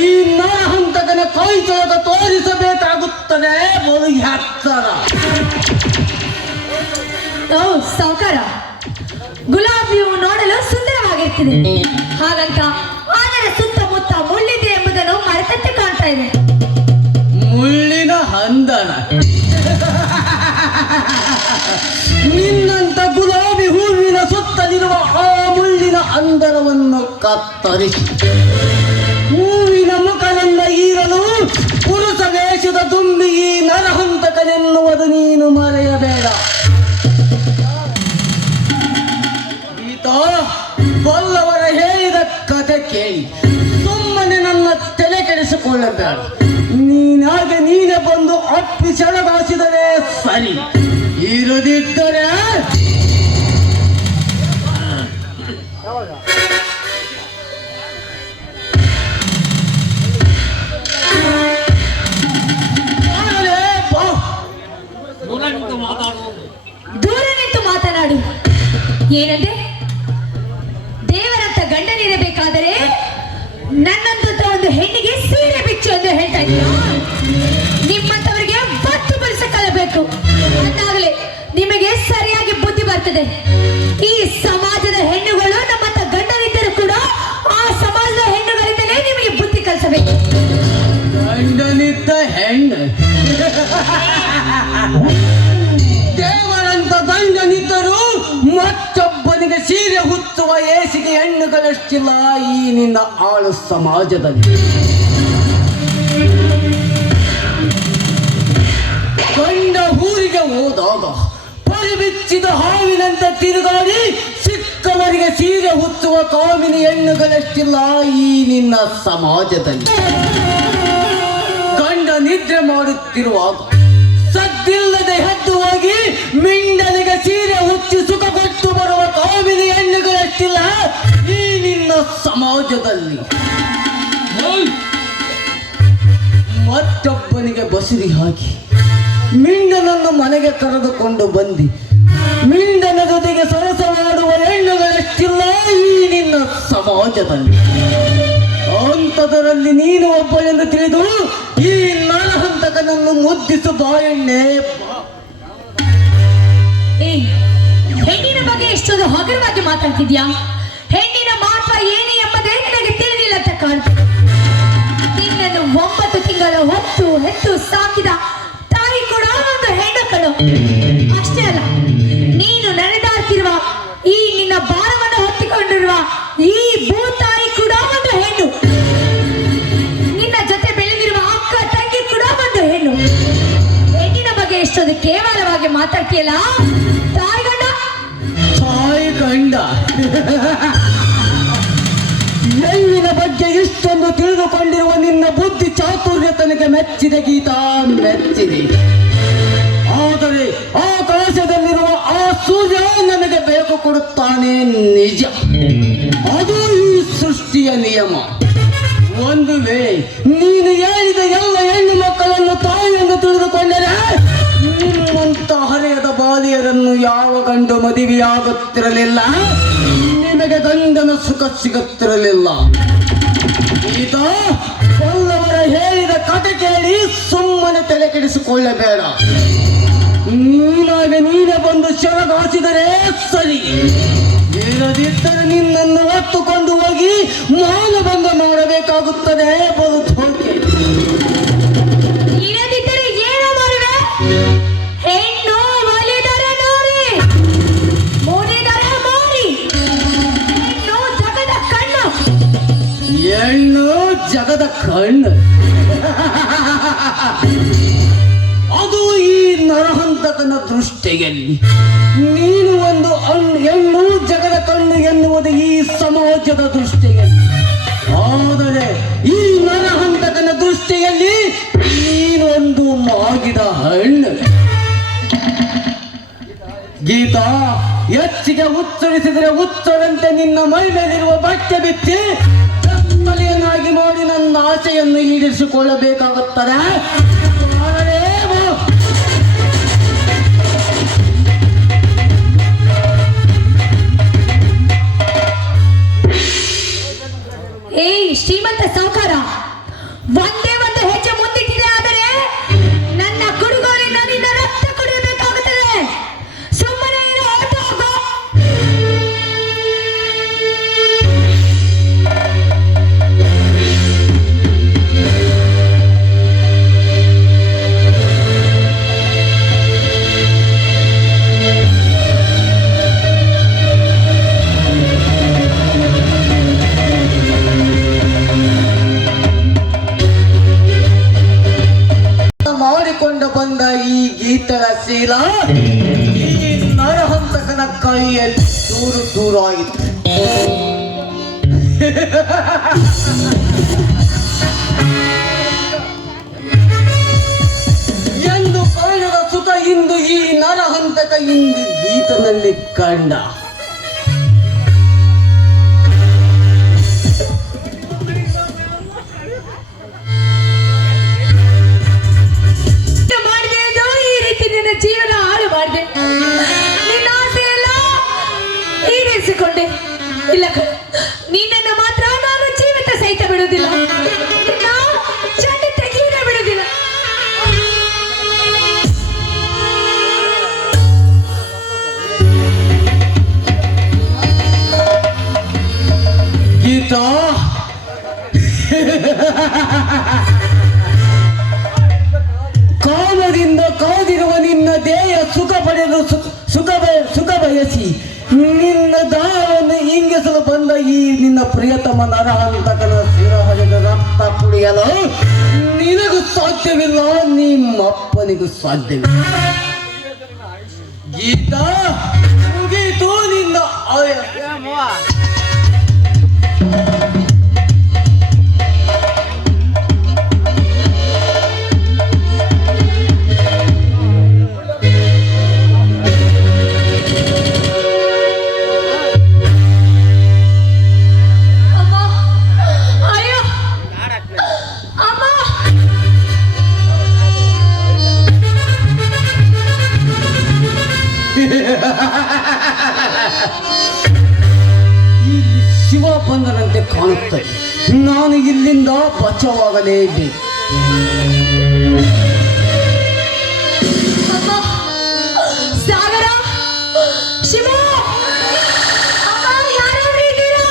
ಈ ನರಹಂತಕನ ಕೈಚಳಕ ತೋರಿಸಬೇಕಾಗುತ್ತದೆ ಬಲು ಎತ್ತರ. ಓ ಸಾವುಕಾರ, ಗುಲಾಬಿ ಹೂವು ನೋಡಲು ಸುಂದರವಾಗಿರ್ತಿದೆ. ಹಾಗಂತ ಅದರ ಸುತ್ತಮುತ್ತ ಮುಳ್ಳಿದೆ ಎಂಬುದನ್ನು ಮರೆತಂತೆ ಕಾಣ್ತಾ ಇದೆ. ಮುಳ್ಳಿನ ಹಂದನ. ನಿನ್ನಂತ ಗುಲಾಬಿ ಹೂವಿನ ಸುತ್ತಲಿರುವ ಆ ಮುಳ್ಳಿನ ಅಂದರವನ್ನು ಕತ್ತರಿಸಿ ಹೂವಿನ ಮುಖದಿಂದ ಈರಲು ಪುರುಷ ವೇಷದ ತುಂಬಿ ಈ ನರಹಂತಕನೆನ್ನುವುದು ನೀನು ಮರೆಯಬೇಡ. ಗೀತಾ, ಬಲ್ಲವರ ಹೇಳಿದ ಕಥೆ ಕೇಳಿ ಸುಮ್ಮನೆ ನನ್ನ ತಲೆ ಕೆಡಿಸಿಕೊಳ್ಳಬೇಡ. ನೀನಾಗೆ ನೀನೆ ಬಂದು ಅಪ್ಪಿ ಸೆಳಗಾಸಿದರೆ ಸರಿ, ಇರದಿದ್ದರೆ ಏನಂದ್ರೆ ದೇವರಂತ ಗಂಡನಿರಬೇಕಾದರೆ ನನ್ನಂತ ಒಂದು ಹೆಣ್ಣಿಗೆ ಸೀರೆ ಬಿಚ್ಚು ಎಂದು ಹೇಳ್ತಾ ಇದ್ದೀರಾ? ನಿಮ್ಮಂತವರಿಗೆ ಬತ್ತು ಬಲಿಸ ಕಲಬೇಕು, ಅಂದಾಗಲೇ ನಿಮಗೆ ಸರಿಯಾಗಿ ಬುದ್ಧಿ ಬರ್ತದೆ. ಈ ಸಮಾಜದ ಹೆಣ್ಣುಗಳು ನಮ್ಮಂತ ಗಂಡನಿದ್ದರೂ ಕೂಡ ಆ ಸಮಾಜದ ಹೆಣ್ಣುಗಳಿಂದಲೇ ನಿಮಗೆ ಬುದ್ಧಿ ಕಲಿಸಬೇಕು. ಗಂಡನಿದ್ದ ಹೆಣ್ಣು ದೇವರಂತ ಗಂಡನಿದ್ದರೂ ಮತ್ತೊಬ್ಬನಿಗೆ ಸೀರೆ ಹುತ್ತುವ ಏಸಿಗೆ ಹೆಣ್ಣುಗಳಷ್ಟಿಲ್ಲ ಈ ನಿನ್ನ ಆಳು ಸಮಾಜದಲ್ಲಿ. ಗಂಡ ಊರಿಗೆ ಹೋದಾಗ ಪರಿಬಿಚ್ಚಿದ ಹಾವಿನಂತೆ ತಿರುಗಾಡಿ ಸಿಕ್ಕವರಿಗೆ ಸೀರೆ ಹುತ್ತುವ ಕಾಮಿನಿ ಹೆಣ್ಣುಗಳಷ್ಟಿಲ್ಲ ಈ ನಿನ್ನ ಸಮಾಜದಲ್ಲಿ. ಗಂಡ ನಿದ್ರೆ ಮಾಡುತ್ತಿರುವಾಗ ಸದ್ದಿಲ್ಲದೆ ಎದ್ದು ಹೋಗಿ ಮಿಂಡನಿಗೆ ಸೀರೆ ಹುಚ್ಚಿ ಸುಖ ಕೊಟ್ಟು ಬರುವ ಕಾಮಿನಿ ಹೆಣ್ಣುಗಳಷ್ಟಿಲ್ಲ ಈ ನಿನ್ನ ಸಮಾಜದಲ್ಲಿ. ಮತ್ತೊಬ್ಬನಿಗೆ ಬಸುರಿ ಹಾಕಿ ಮಿಂಡನನ್ನು ಮನೆಗೆ ಕರೆದುಕೊಂಡು ಬಂದು ಮಿಂಡನ ಜೊತೆಗೆ ಸರಸವಾಡುವ ಹೆಣ್ಣುಗಳಷ್ಟಿಲ್ಲ ಈ ನಿನ್ನ ಸಮಾಜದಲ್ಲಿ. ಅಂಥದರಲ್ಲಿ ನೀನು ಒಬ್ಬಳೆಂದು ತಿಳಿದು ಈ ನರಹಂತಕನನ್ನು ಮುದ್ದಿಸು ಬಾಯಣ್ಣೆ. ಹೆಣ್ಣಿನ ಬಗ್ಗೆ ಎಷ್ಟೊಂದು ಹಗುರವಾಗಿ ಮಾತಾಡ್ತಿದ್ಯಾ? ಹೆಣ್ಣಿನ ಮಹತ್ವ ಏನು ಎಂಬುದೇ ನಿನಗೆ ತಿಳಿದಿಲ್ಲ ಅಂತ ಕಾಣ್ತದೆ. ನಿನ್ನನ್ನು 9 ತಿಂಗಳ ಹೊತ್ತು ಹೆತ್ತು ಸಾಕಿದ ತಾಯಿ ಕೂಡ ಒಂದು ಹೆಣ್ಣು ಕಣು. ಅಷ್ಟೇ ಅಲ್ಲ, ನೀನು ನಡೆದಾಡ್ತಿರುವ ಈ ನಿನ್ನ ಭಾರವನ್ನು ಹೊತ್ತಿಕೊಂಡಿರುವ ಈ ಭೂತಾಯಿ ಕೂಡ ಒಂದು ಹೆಣ್ಣು. ನಿನ್ನ ಜೊತೆ ಬೆಳೆದಿರುವ ಅಕ್ಕ ತಂಗಿ ಕೂಡ ಒಂದು ಹೆಣ್ಣು. ಹೆಣ್ಣಿನ ಬಗ್ಗೆ ಎಷ್ಟೊಂದು ಕೇವಲವಾಗಿ ಮಾತಾಡ್ತೀಯಲ್ಲ ತಾಯಿ ಗಂಡ. ಹೆಣ್ಣಿನ ಬಗ್ಗೆ ಇಷ್ಟೊಂದು ತಿಳಿದುಕೊಂಡಿರುವ ನಿನ್ನ ಬುದ್ಧಿ ಚಾತುರ್ಯ ತನಗೆ ಮೆಚ್ಚಿದೆ ಗೀತಾ, ಮೆಚ್ಚಿದೆ. ಆದರೆ ಆಕಾಶದಲ್ಲಿರುವ ಆ ಸೂರ್ಯ ನನಗೆ ಬೇಕು ಕೊಡುತ್ತಾನೆ ನಿಜ. ಅದು ಈ ಸೃಷ್ಟಿಯ ನಿಯಮ. ಒಂದು ವೇಳೆ ನೀನು ಹೇಳಿದ ಎಲ್ಲ ಹೆಣ್ಣು ಮಕ್ಕಳನ್ನು ತಾಯಿಯನ್ನು ತಿಳಿದುಕೊಂಡರೆ ನಿಮ್ಮಂತ ಹರೆಯದ ಬಾಲಿಯರನ್ನು ಯಾವ ಗಂಡು ಮದುವೆಯಾಗುತ್ತಿರಲಿಲ್ಲ, ನಿಮಗೆ ಗಂಡನ ಸುಖ ಸಿಗುತ್ತಿರಲಿಲ್ಲ. ಈತ ಕೊಲ್ಲವರ ಹೇಳಿದ ಕಥೆ ಕೇಳಿ ಸುಮ್ಮನೆ ತಲೆ ಕೆಡಿಸಿಕೊಳ್ಳಬೇಡ. ನೀನಾಗ ನೀನೇ ಬಂದು ಶರಗಾಸಿದರೆ ಸರಿ, ಇರದಿದ್ದರೆ ನಿನ್ನನ್ನು ಹೊತ್ತುಕೊಂಡು ಹೋಗಿ ಮಾನಭಂಗ ಮಾಡಬೇಕಾಗುತ್ತದೆ. ಬದುಕೋಕೆ ಇರದಿದ್ದರೆ ಏನು ಮಾಡುವೆ? ಹೆಣ್ಣು ಒಲಿದರೆ ನೋಡಿ, ಮುರಿದರೆ ಮಾರಿ. ಹೆಣ್ಣು ಜಗದ ಕಣ್ಣು. ಹೆಣ್ಣು ಜಗದ ಕಣ್ಣು. ಅದು ಈ ನರಹಂತಕನ ದೃಷ್ಟಿಯಲ್ಲಿ ನೀನು ಒಂದು ಹೆಣ್ಣು ಜಗದ ಕಣ್ಣು ಎನ್ನುವುದು ಈ ಸಮಾಜದ ದೃಷ್ಟಿಯಲ್ಲಿ. ಆದರೆ ಈ ನರಹಂತಕನ ದೃಷ್ಟಿಯಲ್ಲಿ ನೀನು ಒಂದು ಮಾಗಿದ ಹಣ್ಣು. ಗೀತಾ, ಹೆಚ್ಚಿಗೆ ಉಚ್ಚರಿಸಿದರೆ ಉಚ್ಚರಂತೆ ನಿನ್ನ ಮೈ ಮೇಲಿರುವ ಬಟ್ಟೆ ಬಿಚ್ಚಿ ತಲೆಯನ್ನಾಗಿ ಮಾಡಿ ನನ್ನ ಆಸೆಯನ್ನು ಈಡೇರಿಸಿಕೊಳ್ಳಬೇಕಾಗುತ್ತದೆ. ಶ್ರೀಮಂತ ಸಾವುಕಾರ, ಒಂದೇ ಒಂದು ಹೆಜ್ಜೆ ಮುಂದಿಟ್ಟಿದೆ ಆದರೆ ನನ್ನ ಕುಡುಗೋಲಿನ ನಿನ್ನ ರಕ್ತ ಕುಡಿಯಬೇಕಾಗುತ್ತದೆ. ಸುಮ್ಮನೆ ಮಾಡಿಕೊಂಡು ಬಂದ ಈ ಗೀತದ ಶೀಲ ಈ ನರಹಂತಕನ ಕೈಯಲ್ಲಿ ದೂರ ಆಯಿತು. ಎಂದು ಕಾಣದ ಸುಖ ಇಂದು ಈ ನರಹಂತಕ ಇಂದು ಗೀತನಲ್ಲಿ ಕಂಡ. ಜೀವನ ಹಾಳು ಮಾಡಿದೆ. ನಿನ್ನ ಆಸೆ ಎಲ್ಲ ಈ ಸಾಧ್ಯವಿಲ್ಲ, ನಿಮ್ಮಪ್ಪನಿಗೂ ಸಾಧ್ಯವಿಲ್ಲ. ಗೀತಾ, ಮುಗೀತು ನಿನ್ನ ಅಮ್ಮ ಅಯ್ಯೋ ಅಮ್ಮ ಇಲ್ಲಿ ಶಿವ ಬಂದನಂತೆ ಕಾಣುತ್ತದೆ. ನಾನು ಇಲ್ಲಿಂದ ಬಚಾವಾಗಲೇಬೇಕು. ಅಮ್ಮ ಸಾಗರ ಶಿವ ಅಮ್ಮ ಯಾರಾದ್ರೂ ಇದ್ದೀರಾ?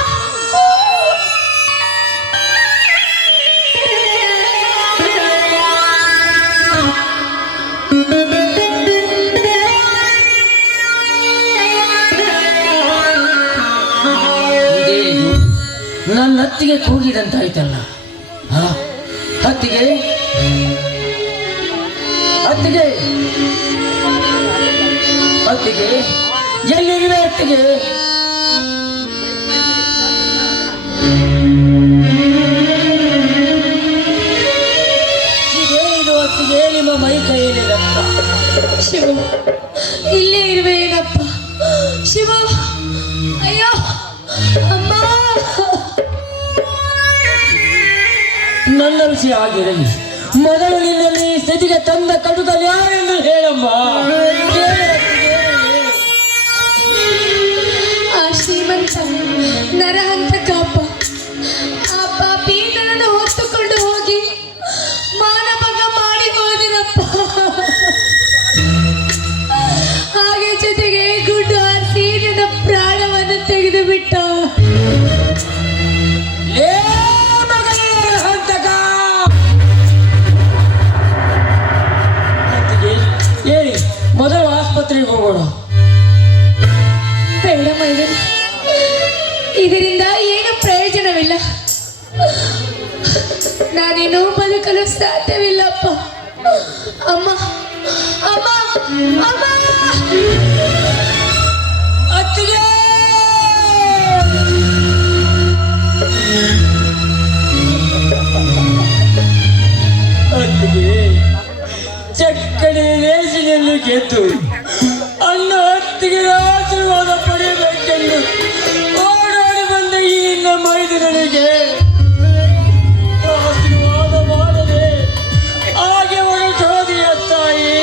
ಇದೇನು ನನ್ನ ಹತ್ತಿಗೆ ಕೂಗಿದಂತಾಯ್ತಲ್ಲ. ಹತ್ತಿಗೆ ಹತ್ತಿಗೆ ಹತ್ತಿಗೆ ಎಲ್ಲಿರುವೆ ಹತ್ತಿಗೆ? ಇದೇನು ಹತ್ತಿಗೆ ನಿಮ್ಮ ಮೈ ಕೈಯಲ್ಲಿ ರಕ್ತ? ಶಿವ ಇಲ್ಲೇ ಇರುವೆ ಏನಪ್ಪ ಶಿವ ಅಯ್ಯೋ ಅಮ್ಮ ನನ್ನ ವಿಷಯ ಆಗಿರಲಿ, ಮೊದಲು ನಿನ್ನಲ್ಲಿ ಈ ಸ್ಥಿತಿಗೆ ತಂದ ಕಡುದಲ್ಲಿ ಯಾರೆಂದು ಹೇಳಮ್ಮ. ಆ ಶ್ರೀಮಂತ ನರಹಂತಕ ಅಪ್ಪ ಆ ಪಾಪಿ ನನ್ನನ್ನು ಹೊತ್ತುಕೊಂಡು ಹೋಗಿ ಮಾನಭಂಗ ಮಾಡಿ ಹೋದಿನಪ್ಪ. ಹಾಗೆ ಜೊತೆಗೆ ಗುಡ್ಡು ಹಾರಿಸಿ ನನ್ನ ಪ್ರಾಣವನ್ನು ತೆಗೆದು ಬಿಟ್ಟ. ಹೇಳಿ, ಮೊದಲು ಆಸ್ಪತ್ರೆಗೆ ಹೋಗೋಣ. ಬೇಡ ಮೈದನ್, ಇದರಿಂದ ಏನು ಪ್ರಯೋಜನವಿಲ್ಲ. ನಾನೇನು ಬದುಕಲು ಸಾಧ್ಯವಿಲ್ಲಪ್ಪ. ಅಮ್ಮ ಅಮ್ಮ ಅಮ್ಮ ಅತ್ತಿಗೆ ಅತ್ತಿಗೆ ಚಕ್ಕಡಿ ರೇಸಿನಲ್ಲಿ ಗೆದ್ದು ಅನ್ನ ಹತ್ತಿಗೆ ಆಶೀರ್ವಾದ ಪಡೆಯಬೇಕೆಂದು ಓಡಾಡಿ ಬಂದ ಈ ನಿನ್ನ ಮೈದುನನಿಗೆ ಆಶೀರ್ವಾದ ಮಾಡದೆ ಹಾಗೆ ಹೊರಟೋದಿಯ ತಾಯಿ.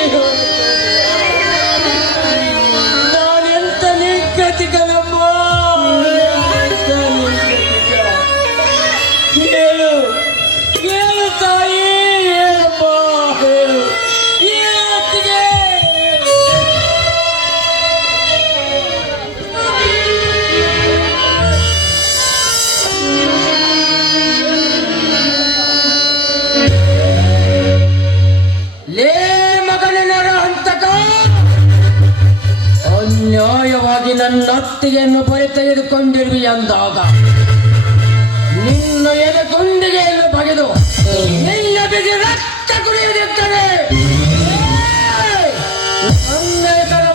ನಾನೆಂತ ನಿರ್ಗತಿಕನಮ್ಮ, ಎಂತ ನಿರ್ಗತಿಕ. ಹೇಳು ಹೇಳು ತಾಯಿ, ಹೇಳಮ್ಮ, ಹೇಳು ಇವತ್ತಿಗೆ. ಲೇ ಮಗನರ ಹಂತಕ, ಅನ್ಯಾಯವಾಗಿ ನನ್ನ ಅತ್ತಿಗೆಯನ್ನು ಬರಿ ತೆಗೆದುಕೊಂಡಿರುವಿ ಅಂದಾಗ ನಿನ್ನ ಎದೆ ಗುಂಡಿಗೆಯನ್ನು ಬಗೆದು ನಿನ್ನ ಬಿಗಿ ರಕ್ತ ಕುಡಿಯುತ್ತಿದ್ದರೆ ನನ್ನ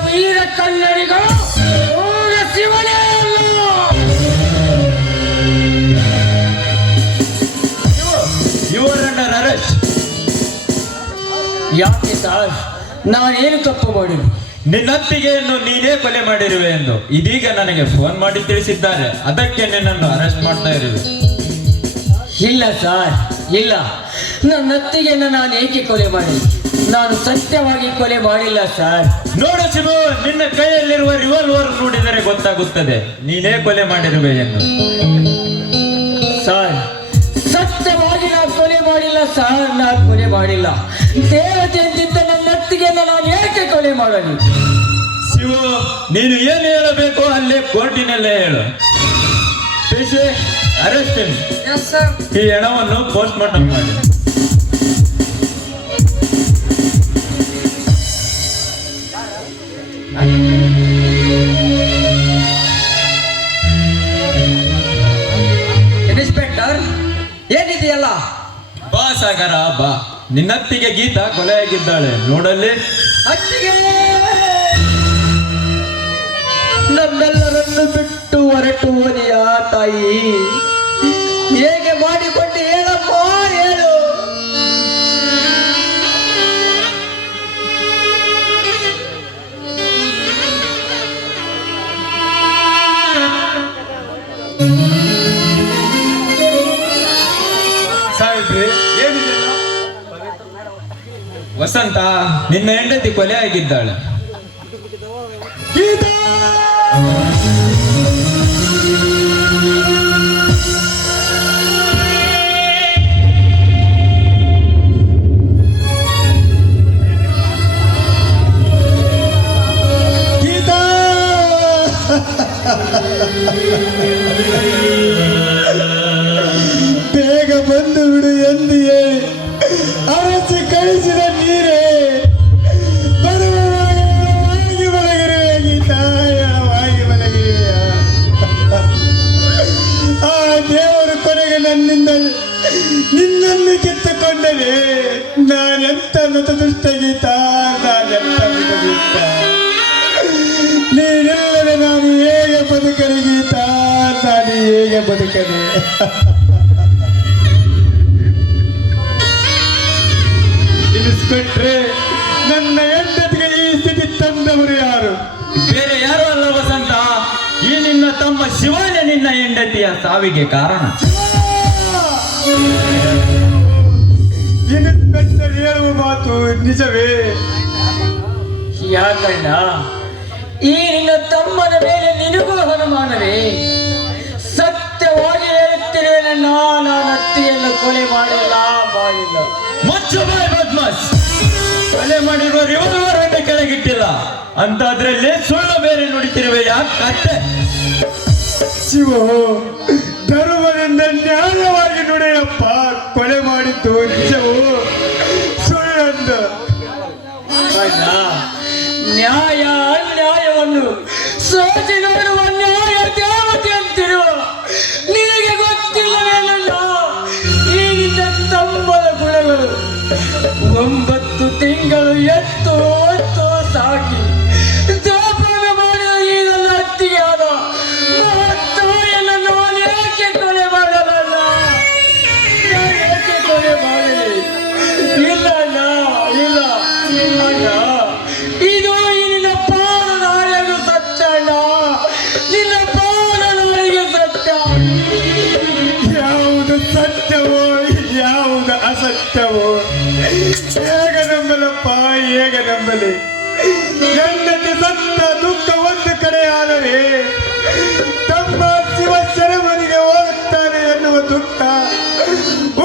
ವೀರ ಕನ್ನಡಿಗಳು ಊರ ಶಿವನೇ ಅಲ್ಲ. Your arrest. ಯಾಕೆ ಸರ್, ನಾನೇನು ತಪ್ಪು ಮಾಡಿರು? ನಿನ್ನತ್ತಿಗೆಯನ್ನು ನೀನೇ ಕೊಲೆ ಮಾಡಿರುವೆ ಎಂದು ಇದೀಗ ನನಗೆ ಫೋನ್ ಮಾಡಿ ತಿಳಿಸಿದ್ದಾರೆ. ಅದಕ್ಕೆ ನಿನ್ನನ್ನು ಅರೆಸ್ಟ್ ಮಾಡ್ತಾ ಇರುವೆ. ಇಲ್ಲ ಸರ್, ಇಲ್ಲ. ನನ್ನ ಅತ್ತಿಗೆಯನ್ನು ನಾನು ಏಕೆ ಕೊಲೆ ಮಾಡಿ? ನಾನು ಸತ್ಯವಾಗಿ ಕೊಲೆ ಮಾಡಿಲ್ಲ ಸರ್. ನೋಡು ಶಿವು, ನಿನ್ನ ಕೈಯಲ್ಲಿರುವ ರಿವಾಲ್ವರ್ ನೋಡಿದರೆ ಗೊತ್ತಾಗುತ್ತದೆ ನೀನೇ ಕೊಲೆ ಮಾಡಿರುವೆ ಎಂದು. ಸರ್, ಸತ್ಯವಾಗಿ ನಾನು ಕೊಲೆ ಮಾಡಿಲ್ಲ ಸರ್, ನಾನು ಕೊಲೆ ಮಾಡಿಲ್ಲ. ದೇವತೆ ಅಂತಿದ್ದ ನನ್ನ ಅತ್ತಿಗೆಯನ್ನು ನಾನು ಏಕೆ ಕೊಲೆ ಮಾಡಲಿ? ಶಿವು, ನೀನು ಏನು ಹೇಳಬೇಕು ಅಲ್ಲೇ ಕೋರ್ಟಿನಲ್ಲೇ ಹೇಳು. ಅರೆಸ್ಟ್ ಈ ಹಣವನ್ನು ಪೋಸ್ಟ್ ಮಾರ್ಟಮ್ ಮಾಡಿ. ಇನ್ಸ್ಪೆಕ್ಟರ್, ಏನಿದೆಯಲ್ಲ? ಬಾ ಸಾಗರ ಬಾ. ನಿನ್ನತ್ತಿಗೆ ಗೀತಾ ಕೊಲೆಯಾಗಿದ್ದಾಳೆ ನೋಡಲ್ಲಿ. ಅತ್ತಿಗೆ ನಮ್ಮೆಲ್ಲರನ್ನು ಬಿಟ್ಟು ಹೊರಟು ಹೋದಿಯಾ ತಾಯಿ? ಹೇಗೆ ಮಾಡಿಕೊಂಡು ಹೇಳಮ್ಮ, ಹೇಳು. ಸಾಹೇಬ್ರೆ, ಏನಿದೆಲ್ಲ? ವಸಂತ, ನಿನ್ನ ಹೆಂಡತಿ ಕೊಲೆಯಾಗಿದ್ದಾಳೆ. ಗೀತಾ! ಗೀತಾ! ಬೇಗ ಬಂದು ಬಿಡು ಎಂದು ಹೇಳಿ ಅರಸಿ ಕಳಿಸಿದ ನೀರೇ ಬರುವಾಗಿ ಮಲಗಿರುವೆ ಗೀತಾಯವಾಗಿ ಮಲಗಿರುವೆಯ. ಆ ದೇವರು ಕೊನೆಗೆ ನಿನ್ನನ್ನು ಕಿತ್ತುಕೊಂಡರೆ ನಾನೆಂತ ದುಷ್ಟ ಗೀತಾ, ನಾನೆಂತ ದುಷ್ಟ. ನೀನಿಲ್ಲದೆ ನಾನು ಹೇಗೆ ಬದುಕಲಿ ಗೀತಾ, ನಾನು ಹೇಗೆ ಬದುಕಲಿ? ಇನ್ಸ್ಪೆಕ್ಟ್ರೆ, ನನ್ನ ಹೆಂಡತಿಗೆ ಈ ಸ್ಥಿತಿ ತಂದವರು ಯಾರು? ಬೇರೆ ಯಾರು ಅಲ್ಲ ವಸಂತ, ಈ ನಿನ್ನ ತಮ್ಮ ಶಿವನೇ ನಿನ್ನ ಹೆಂಡತಿಯ ಸಾವಿಗೆ ಕಾರಣ. ಇನ್ಸ್ಪೆಕ್ಟರ್ ಹೇಳುವ ಮಾತು ನಿಜವೇ? ಯಾಕಣ್ಣ, ಈ ನಿನ್ನ ತಮ್ಮನ ಮೇಲೆ ನಿನಗೂ ಅನುಮಾನವೇ? ಸತ್ಯವಾಗಿ ಹೇಳುತ್ತಿರುವೆ, ನಾನು ಅತ್ತಿಯನ್ನು ಕೊಲೆ ಮಾಡಿಲ್ಲ. ಮುಚ್ಚು ಬಾಯ್ ಬದ್ಮಾಸ್. ಕೊಲೆ ಮಾಡಿರುವ ರಿವಾಲ್ವರನ್ನು ಕೆಳಗಿಟ್ಟಿಲ್ಲ ಅಂತದ್ರಲ್ಲಿ ಸುಳ್ಳು ಬೇರೆ ನುಡಿತಿರುವೆ. ಯಾಕೆ ಶಿವ, ಧರ್ಮದಿಂದ ನ್ಯಾಯವಾಗಿ ನುಡಿಯಪ್ಪ. ಕೊಲೆ ಮಾಡಿದ್ದು ನಿಜವೋ ಸುಳ್ಳಂದ? ಅಣ್ಣ, ನ್ಯಾಯ ಅನ್ಯಾಯವನ್ನು ಸೋಚಿ ನೋಡುವ ನ್ಯಾಯ ದೇವತೆ ಅಂತಿರುವ ನಿನಗೆ ಗೊತ್ತಿಲ್ಲವೇನಲ್ಲ ಈ ನಿನ್ನ ತಮ್ಮನ ಗುಣಗಳು. 9 ತಿಂಗಳು ಎತ್ತು ಸಾಕಿ ಜೋಪಾನ ಮಾಡಿದ ಈ ನನ್ನ ಅತ್ತಿಗೆಯಾದ ತಾಯಿಯನ್ನು ನಾನು ಏಕೆ ಕೊಲೆ ಮಾಡಲ್ಲ? ಏಕೆ ಕೊಲೆ ಮಾಡಲಿ? ಇಲ್ಲ ಅಣ್ಣ, ಇಲ್ಲ ಅಣ್ಣ, ಇದು ಈ ನಿನ್ನ ಪಾಲನಾಳೆಗೂ ಸತ್ಯ ಅಣ್ಣ, ನಿನ್ನ ಪಾಲನಾಳೆಗೆ ಸತ್ಯ. ಯಾವುದು ಸತ್ಯವೋ ಯಾವುದು ಅಸತ್ಯವೋ ಹೇಗೆ ನಂಬಲಪ್ಪ, ಹೇಗೆ ನಂಬಲಿ? ಹೆಂಡತಿ ಸತ್ತ ದುಃಖ ಒಂದು ಕಡೆ ಆದರೆ ತಮ್ಮ ಶಿವ ಸೆರೆಮನೆಗೆ ಹೋಗುತ್ತಾನೆ ಎನ್ನುವ ದುಃಖ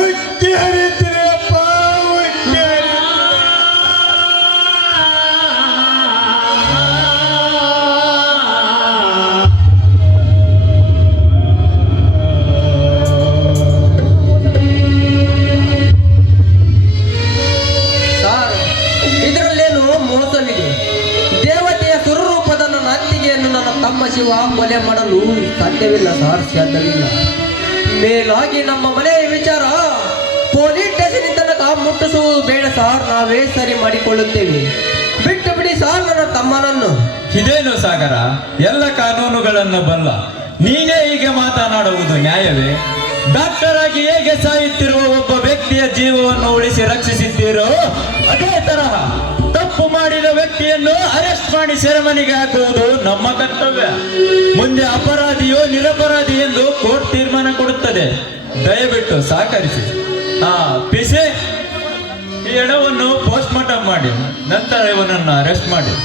ಉಕ್ಕಿ ಹರಿಯುತ್ತಿದೆಯಪ್ಪ, ಉಕ್ಕಿ ಸರ್, ಇದರಲ್ಲೇನು ಮೋಸವಿದೆ? ದೇವತೆಯ ಸ್ವರೂಪದ ನನ್ನ ಅತ್ತಿಗೆಯನ್ನು ನನ್ನ ತಮ್ಮ ಶಿವ ಕೊಲೆ ಮಾಡಲು ಸಾಧ್ಯವಿಲ್ಲ ಸರ್, ಸಾಧ್ಯವಿಲ್ಲ. ಮೇಲಾಗಿ ನಮ್ಮ ಮನೆಯ ವಿಚಾರ ಪೊಲೀಸ್ ಸ್ಟೇಷನ್ ತನಕ ಮುಟ್ಟಿಸುವುದು ಬೇಡ ಸರ್, ನಾವೇ ಸರಿ ಮಾಡಿಕೊಳ್ಳುತ್ತೇವೆ. ಬಿಟ್ಟು ಬಿಡಿ ಸರ್ ನನ್ನ ತಮ್ಮನನ್ನು. ಇದೇನು ಸಾಗರ, ಎಲ್ಲ ಕಾನೂನುಗಳನ್ನು ಬಲ್ಲ ನೀನೇ ಹೀಗೆ ಮಾತನಾಡುವುದು ನ್ಯಾಯವೇ? ಡಾಕ್ಟರ್ ಆಗಿ ಹೇಗೆ ಸಾಯುತ್ತಿರುವ ಒಬ್ಬ ವ್ಯಕ್ತಿಯ ಜೀವವನ್ನು ಉಳಿಸಿ ರಕ್ಷಿಸಿದ್ದೀರೋ ಅದೇ ತರಹ ತಪ್ಪು ಮಾಡಿದ ವ್ಯಕ್ತಿಯನ್ನು ಅರೆಸ್ಟ್ ಮಾಡಿ ಸೆರೆಮನೆಗೆ ಹಾಕುವುದು ನಮ್ಮ ಕರ್ತವ್ಯ. ಮುಂದೆ ಅಪರಾಧಿಯೋ ನಿರಪರಾಧಿ ಎಂದು ಕೋರ್ಟ್ ತೀರ್ಮಾನ ಕೊಡುತ್ತದೆ. ದಯವಿಟ್ಟು ಸಹಕರಿಸಿ. ಪಿಸೆ, ಈ ಎಡವನ್ನು ಪೋಸ್ಟ್ ಮಾರ್ಟಮ್ ಮಾಡಿ ನಂತರ ಇವನನ್ನು ಅರೆಸ್ಟ್ ಮಾಡಿ.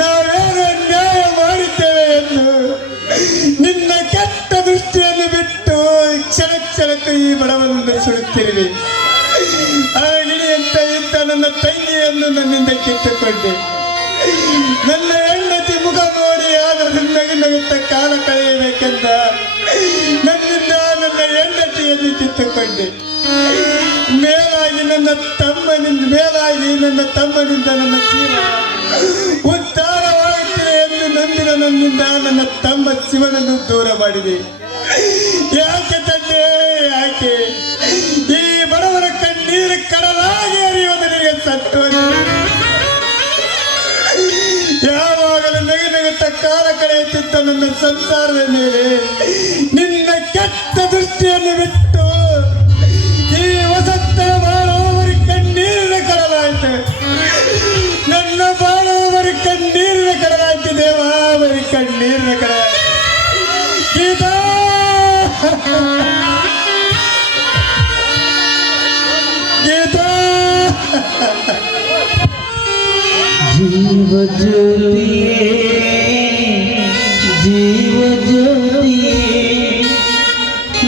ನಾವೇನು ಅನ್ಯಾಯ ಮಾಡಿದ್ದೇವೆ ಎಂದು ನಿನ್ನ ಕೆಟ್ಟ ದೃಷ್ಟಿಯನ್ನು ಬಿಟ್ಟು ಕ್ಷಣಕ್ಕೂ ಈ ಬಡವನ್ನು ಸುಡುತ್ತಿರುವೆ. ಆ ಗಿಳಿಯಂತ ಇದ್ದ ನನ್ನ ತಂಗಿಯನ್ನು ನನ್ನಿಂದ ಕಿತ್ತುಕೊಂಡೆ. ನನ್ನ ಹೆಂಡತಿ ಮುಖ ನೋಡಿ ಆದರೂ ನಗುತ್ತ ಕಾಲ ಕಳೆಯಬೇಕೆಂದ ನನ್ನಿಂದ ನನ್ನ ಹೆಂಡತಿಯನ್ನು ಕಿತ್ತುಕೊಂಡೆ. ಮೇಲಾಗಿ ನನ್ನ ತಮ್ಮನಿಂದ ನನ್ನ ಜೀವನ ಉದ್ಧಾರವಾಗುತ್ತದೆ ಎಂದು ನಂಬಿದ ನನ್ನಿಂದ ನನ್ನ ತಮ್ಮ ಶಿವನನ್ನು ದೂರ ಮಾಡಿದೆ. ಯಾಕೆ ತಂದೆ, ಯಾಕೆ ಈ ಬಡವರ ಕಣ್ಣೀರು ಕಡಲಾಗಿ ಹರಿಯುವುದು ನಿನಗೆ ಸಂತೋಷ? ಯಾವಾಗಲೂ ನಗುತ್ತ ಕಾಲ ಕಳೆಯುತ್ತಿದ್ದ ನನ್ನ ಸಂಸಾರದ ಮೇಲೆ ನಿನ್ನ ಕೆಟ್ಟ ದೃಷ್ಟಿಯನ್ನು ಬಿಟ್ಟು ಈ ವಸಂತ ಬಾಳುವವರ ಕಣ್ಣೀರಿನ ಕಡಲಾಯ್ತು. ನನ್ನ ಬಾಳುವವರ ಕಣ್ಣೀರಿನ ಕಡಲಾಯ್ತು ದೇವಾ, ಅವರ ಕಣ್ಣೀರಿನ ಕಡಲಾಯ್ತು. ಗೀತಾ ಗೀತಾ ಜೀವ ಜ್ಯೋತಿಯೇ ಜೀವ ಜ್ಯೋತಿಯೇ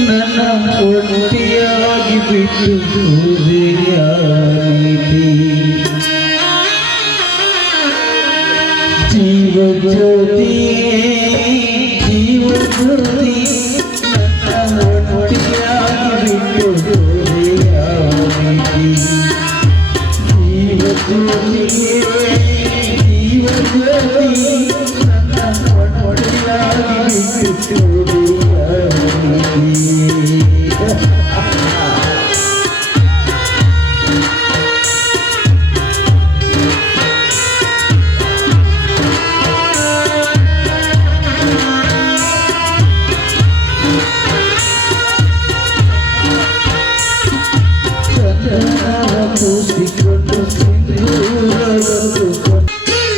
ನನ್ನ ಒಟ್ಟಿಯಾಗಿ ಬಿಟ್ಟು ಬೇರೆಯಾಗಿದೆ. ಜೀವ ಜ್ಯೋತಿಯೇ ಜೀವ ಜ್ಯೋತಿ ನನ್ನ ಒಟ್ಟಿಯಾಗಿ ಬಿಟ್ಟು ಬೇರೆಯಾಗಿದೆ. ಜೀವ ಜ್ಯೋತಿಯೇ ಜೀವ ಜ್ಯೋತಿ ನನ್ನ ಒಟ್ಟಿಯಾಗಿ ಬಿಟ್ಟು ಬೇರೆಯಾಗಿದೆ.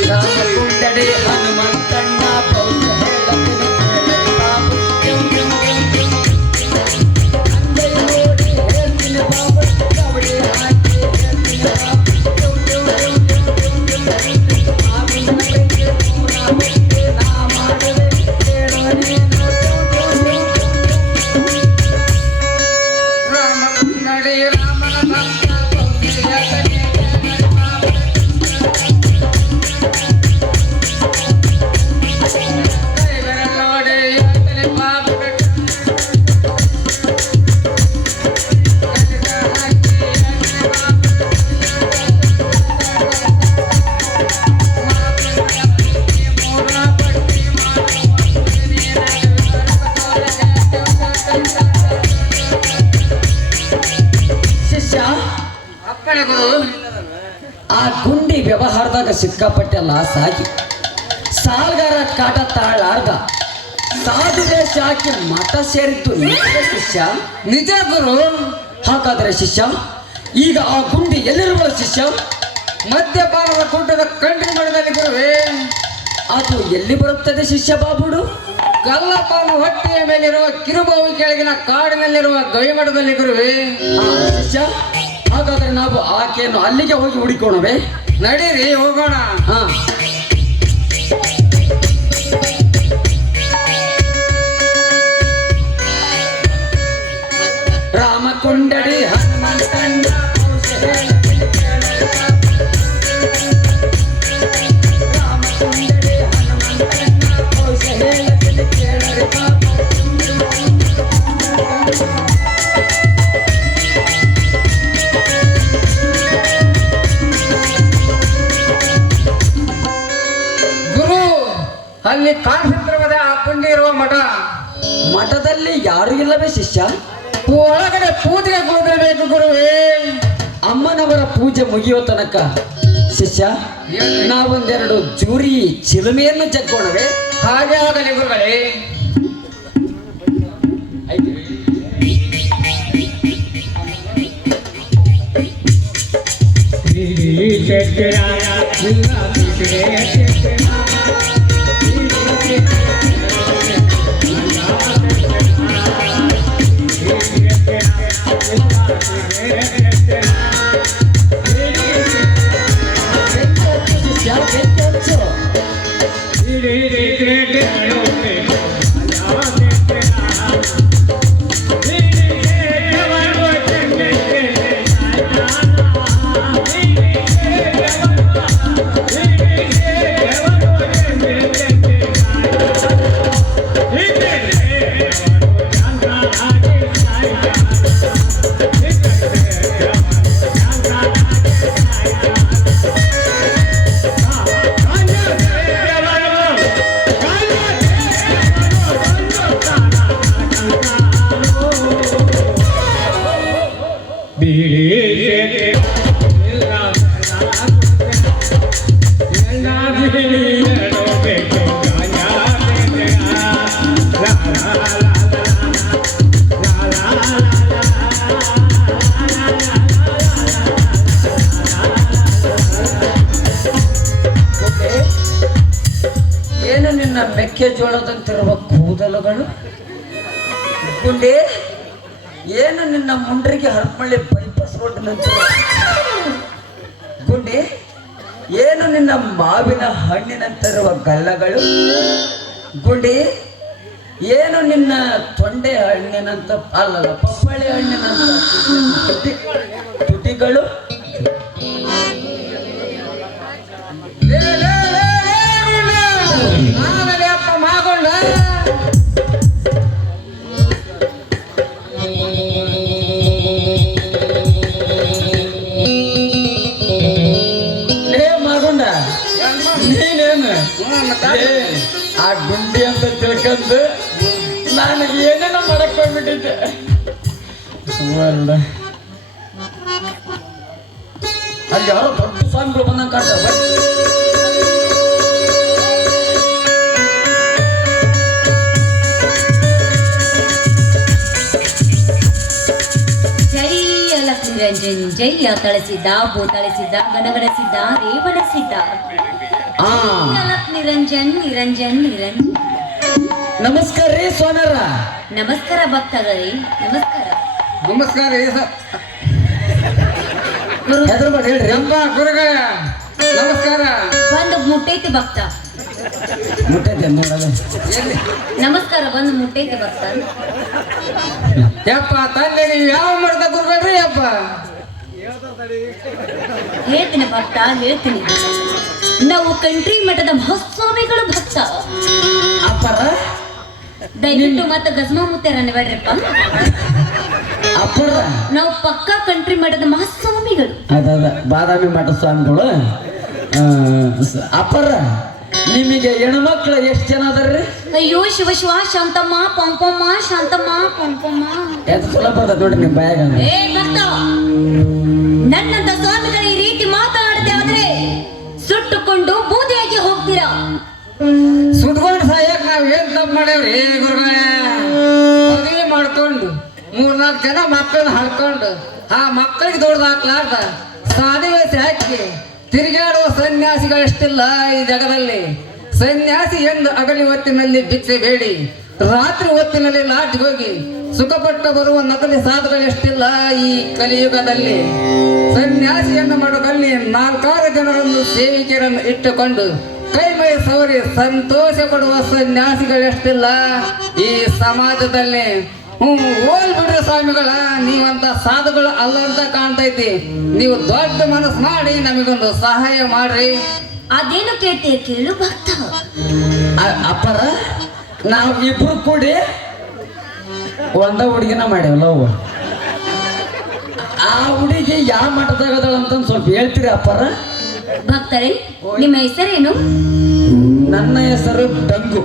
ರಾಮಕುಂಡಡಿ ಹನುಮಂತಣ್ಣ ಪೌಷ ಹೇಳತಿನ ಕೇಳರಿ ಬಾಬು. ಅಂಗೈ ನೋಡಿ ಹೇಳ್ತಿನ ಬಾಬು, ಕವಡಿ ಹಾಕಿ ಹೇಳ್ತಿನ ಬಾಬು. ಆಮಿನ ಬೆಂಕಿ ಪೂರ ಬೆಂಕಿ ನಾ ಮಾಡುವೆ ಕೇಳೋ ನೀನು. ರಾಮಕುಂಡಡಿ ರಾಮನ ಭಕ್ತ ಪೌಷ ಹೇಳತಿನ ಕೇಳರಿ ಬಾಬು. ಶಿಷ್ಯ, ಅಪ್ಪಣೆ ಗುರು. ಆ ಗುಂಡಿ ವ್ಯವಹಾರದಾಗ ಸಿಕ್ಕಾಪಟ್ಟೆ ಲಾಸ್ ಆಗಿ ಸಾಲ್ಗಾರ ಕಾಟ ತಾಳಾರ್ದ ಸಾಧು ವೇಷ ಹಾಕಿ ಮಠ ಸೇರಿದ್ದು ನಿಜವೇ ಶಿಷ್ಯ? ನಿಜ ಗುರು. ಹಾಗಾದರೆ ಶಿಷ್ಯ, ಈಗ ಆ ಗುಂಡಿ ಎಲ್ಲಿರುವ ಶಿಷ್ಯ? ಮದ್ಯಪಾನದ ಕೂಟದ ಕಂಡ್ರಿ ಮಠದಲ್ಲಿ ಗುರುವೇ. ಅದು ಎಲ್ಲಿ ಬರುತ್ತದೆ ಶಿಷ್ಯ ಬಾಬುಡು? ಗಲ್ಲಪಾನ ಹೊಟ್ಟೆಯ ಮೇಲಿರುವ ಕಿರುಬಾವಿ ಕೆಳಗಿನ ಕಾಡಿನಲ್ಲಿರುವ ಗವಿಮಠದಲ್ಲಿ ಗುರುವೇ. ಆ ಶಿಷ್ಯ, ಹಾಗಾದರೆ ನಾವು ಆಕೆಯನ್ನು ಅಲ್ಲಿಗೆ ಹೋಗಿ ಹುಡುಕೋಣವೇ? ನಡೀರಿ ಹೋಗೋಣ. ಹಾ, ರಾಮಕುಂಡಡಿ ಹನುಮಂತಣ್ಣ ಪೌಷ ಹೇಳತಿನ ಕೇಳರಿ ಬಾಬು. ರಾಮಕುಂಡಡಿ ಹನುಮಂತಣ್ಣ ಪೌಷ ಹೇಳತಿನ ಕೇಳರಿ ಬಾಬು. ಗುರು, ಅಲ್ಲಿ ಕಾಣಿಸುತ್ತಿರುವುದೇ ಆ ಗುಂಡಿ ಇರುವ ಮಠ. ಮಠದಲ್ಲಿ ಯಾರು ಇಲ್ಲವೇ ಶಿಷ್ಯ? ಒಳಗಡೆ ಪೂಜೆಗೆ ಕೂದಿರಬೇಕು ಗುರುವೇ. ಅಮ್ಮನವರ ಪೂಜೆ ಮುಗಿಯೋ ತನಕ ಶಿಷ್ಯ ನಾವೊಂದೆರಡು ಜೂರಿ ಚಿಲುಮೆಯನ್ನು ಜಗ್ಗೋಣವೇ? ಹಾಗೆ ಆಗಲಿ ಗುರುಗಳೇ. ಏನು ನಿನ್ನ ಮೆಕ್ಕೆಜೋಳದಂತಿರುವ ಕೂದಲುಗಳು? ಗುಂಡಿ, ಏನು ನಿನ್ನ ಮುಂಡ್ರಿಗೆ ಹರಪಳ್ಳಿ ಬೈಪಾಸ್ ರೋಡ್ನಂತಿರುವ ಗುಂಡಿ, ಏನು ನಿನ್ನ ಮಾವಿನ ಹಣ್ಣಿನಂತಿರುವ ಗಲ್ಲಗಳು? ಗುಂಡಿ, ಏನು ನಿನ್ನ ತೊಂಡೆ ಹಣ್ಣಿನಂತ ಅಲ್ಲಲ್ಲ ಪಪ್ಪಳ್ಳಿ ಹಣ್ಣಿನಂತ ತುಟಿಗಳು? ಅಪ್ಪ ಮಾಗೊಂಡ ಲೇ ಮಾಗೊಂಡ, ನೀನೇನು ಆ ಗುಂಡಿ ಅಂತ ತಿಳ್ಕೊಂಡು ನಾನು ಏನೇನೋ ಮಾಡಕ್ ಹೋಗ್ಬಿಟ್ಟಿದ್ದೆ. ಅಲ್ಲಿ ಯಾರೋ ದೊಡ್ಡ ಸ್ವಾಮಿಗಳು ಬಂದಂಗೆ ಕಾಣ್ತಾರೆ. ಜೈ ಅಲಕ್ ನಿರಂಜನ್, ಜೈ ತಳಸಿದ್ದ ಭೂತಳಿಸಿದ್ದ ಗಣಗಣಿಸಿದ್ದ ರೇವಣಿಸಿದ್ದ ಅಲಕ್ ನಿರಂಜನ್ ನಿರಂಜನ್ ನಿರಂಜನ್. ನಮಸ್ಕಾರ ರೀ ಸೋನರ. ನಮಸ್ಕಾರ ಭಕ್ತಗಳೇ, ನಮಸ್ಕಾರ. ನಮಸ್ಕಾರ ಹೆದರ್ಬೇಡಿ ಹೇಳ್ರಿ. ಎಂಬ ಗುರುಗಳ ನಮಸ್ಕಾರ. ಬಂದು ಮುಟ್ಟೈತಿ ಭಕ್ತ. ಮುಟ್ಟೈತೆ ನೋಡಲ್ಲ. ನಮಸ್ಕಾರ, ಬಂದು ಮುಟ್ಟೈತಿ ಭಕ್ತ. ಯಪ್ಪ ತಂದೆ ನೀವು ಯಾವ ಮಾಡ್ದ ಗುರುಗಳ್ರಿ ಯಪ್ಪ? ಹೇಳ್ತೀನಿ ಭಕ್ತ, ಹೇಳ್ತೀನಿ. ನಾವು ಕಂಟ್ರಿ ಮಠದ ಮಹಾಸ್ವಾಮಿಗಳು ಭಕ್ತ. ಅಪ್ಪರ ದಯವಿಟ್ಟು ಮತ್ತೆ ಗಜ್ಮಾ ಮುತ್ತೆ ಬೇಡ್ರಪ್ಪ. ಅಪ್ಪರ ನಾವು ಪಕ್ಕಾ ಕಂಟ್ರಿ ಮಠದ ಮಹಾಸ್ವಾಮಿಗಳು. ಅದ ಬಾದಾಮಿ ಮಠ ಸ್ವಾಮಿಗಳು. ಅಪ್ಪರ ನಿಮಗೆ ಹೆಣ್ಮಕ್ಳು ಎಷ್ಟು ಜನ ಅದಾರ್ರಿ? ಅಯ್ಯೋ ಶಿವ ಶಿವ, ಶಾಂತಮ್ಮ ಪಂಪಮ್ಮ, ಶಾಂತಮ್ಮ ಪಂಪಮ್ಮ. ಎಷ್ಟು ಸುಲಭ ಅದ ನೋಡಿ ನಿಮ್ಮ ಬಾಯಾಗ. ಏ ಭಕ್ತ, ನನ್ನಂತ ಸ್ವಾಮಿಗಳ ಈ ರೀತಿ ಮಾತಾಡದೆ ಆದ್ರೆ ಸುಟ್ಟುಕೊಂಡು ಬೂದಿಯಾಗಿ ಹೋಗ್ತೀರಾ. ಸುಟ್ಕೊಂಡು ಸಾಯಕ್ ನಾವ್ ಏನ್ ತಪ್ಪು ಮಾಡೇವ್ರಿ ಗುರುಗಳೇ? ಮದುವೆ ಮಾಡ್ಕೊಂಡು 3-4 ಜನ ಮಕ್ಕಳನ್ನ ಹಡ್ಕೊಂಡು ಆ ಮಕ್ಕಳಿಗೆ ದೊಡ್ಡದಾಕ್ಲಾರ್ದ ಸಾದಿ ವಯಸ್ಸು ಹಾಕಿ ತಿರುಗಾಡುವ ಸನ್ಯಾಸಿಗಳಷ್ಟಿಲ್ಲ ಈ ಜಗದಲ್ಲಿ. ಸನ್ಯಾಸಿ ಎಂದು ಅಗಲಿ ಹೊತ್ತಿನಲ್ಲಿ ಭಿಕ್ಷೆ ಬೇಡಿ ರಾತ್ರಿ ಹೊತ್ತಿನಲ್ಲಿ ಲಾಡ್ಜ್ಗೆ ಹೋಗಿ ಸುಖಪಟ್ಟು ಬರುವ ನಕಲಿ ಸಾಧುಗಳೆಷ್ಟಿಲ್ಲ ಈ ಕಲಿಯುಗದಲ್ಲಿ. ಸನ್ಯಾಸಿಯನ್ನು ಮಾಡುವಲ್ಲಿ 4-6 ಜನರನ್ನು ಸೇವಿಕೆಯರನ್ನು ಇಟ್ಟುಕೊಂಡು ಕೈ ಮೈ ಸವರಿ ಸಂತೋಷ ಪಡುವ ಸನ್ಯಾಸಿಗಳೆಷ್ಟಿಲ್ಲ ಈ ಸಮಾಜದಲ್ಲಿ. ಹೋಲ್ ಬಿಡ್ರಿ ಸ್ವಾಮಿಗಳ, ನೀವಂತ ಸಾಧುಗಳು ಅಲ್ಲ ಅಂತ ಕಾಣ್ತೈತಿ. ನೀವು ದೊಡ್ಡ ಮನಸ್ಸು ಮಾಡಿ ನಮಗೊಂದು ಸಹಾಯ ಮಾಡ್ರಿ. ಅದೇನು ಕೇಳ್ತೀಯ ಕೇಳು ಭಕ್ತ. ಅಪ್ಪರ ನಾವು ಇಬ್ರು ಕೂಡಿ ಒಂದ ಹುಡುಗಿನ ಮಾಡ್ಯಾವಲ್ಲ ಅವು. ಆ ಹುಡುಗಿ ಯಾವ ಮಠದಾಗ ಅದಾಳ ಅಂತ ಸ್ವಲ್ಪ ಹೇಳ್ತೀರಿ ಅಪ್ಪರ? ಭಕ್ತರೇ, ನಿಮ್ಮ ಹೆಸರೇನು? ನನ್ನ ಹೆಸರು ಡಂಗು.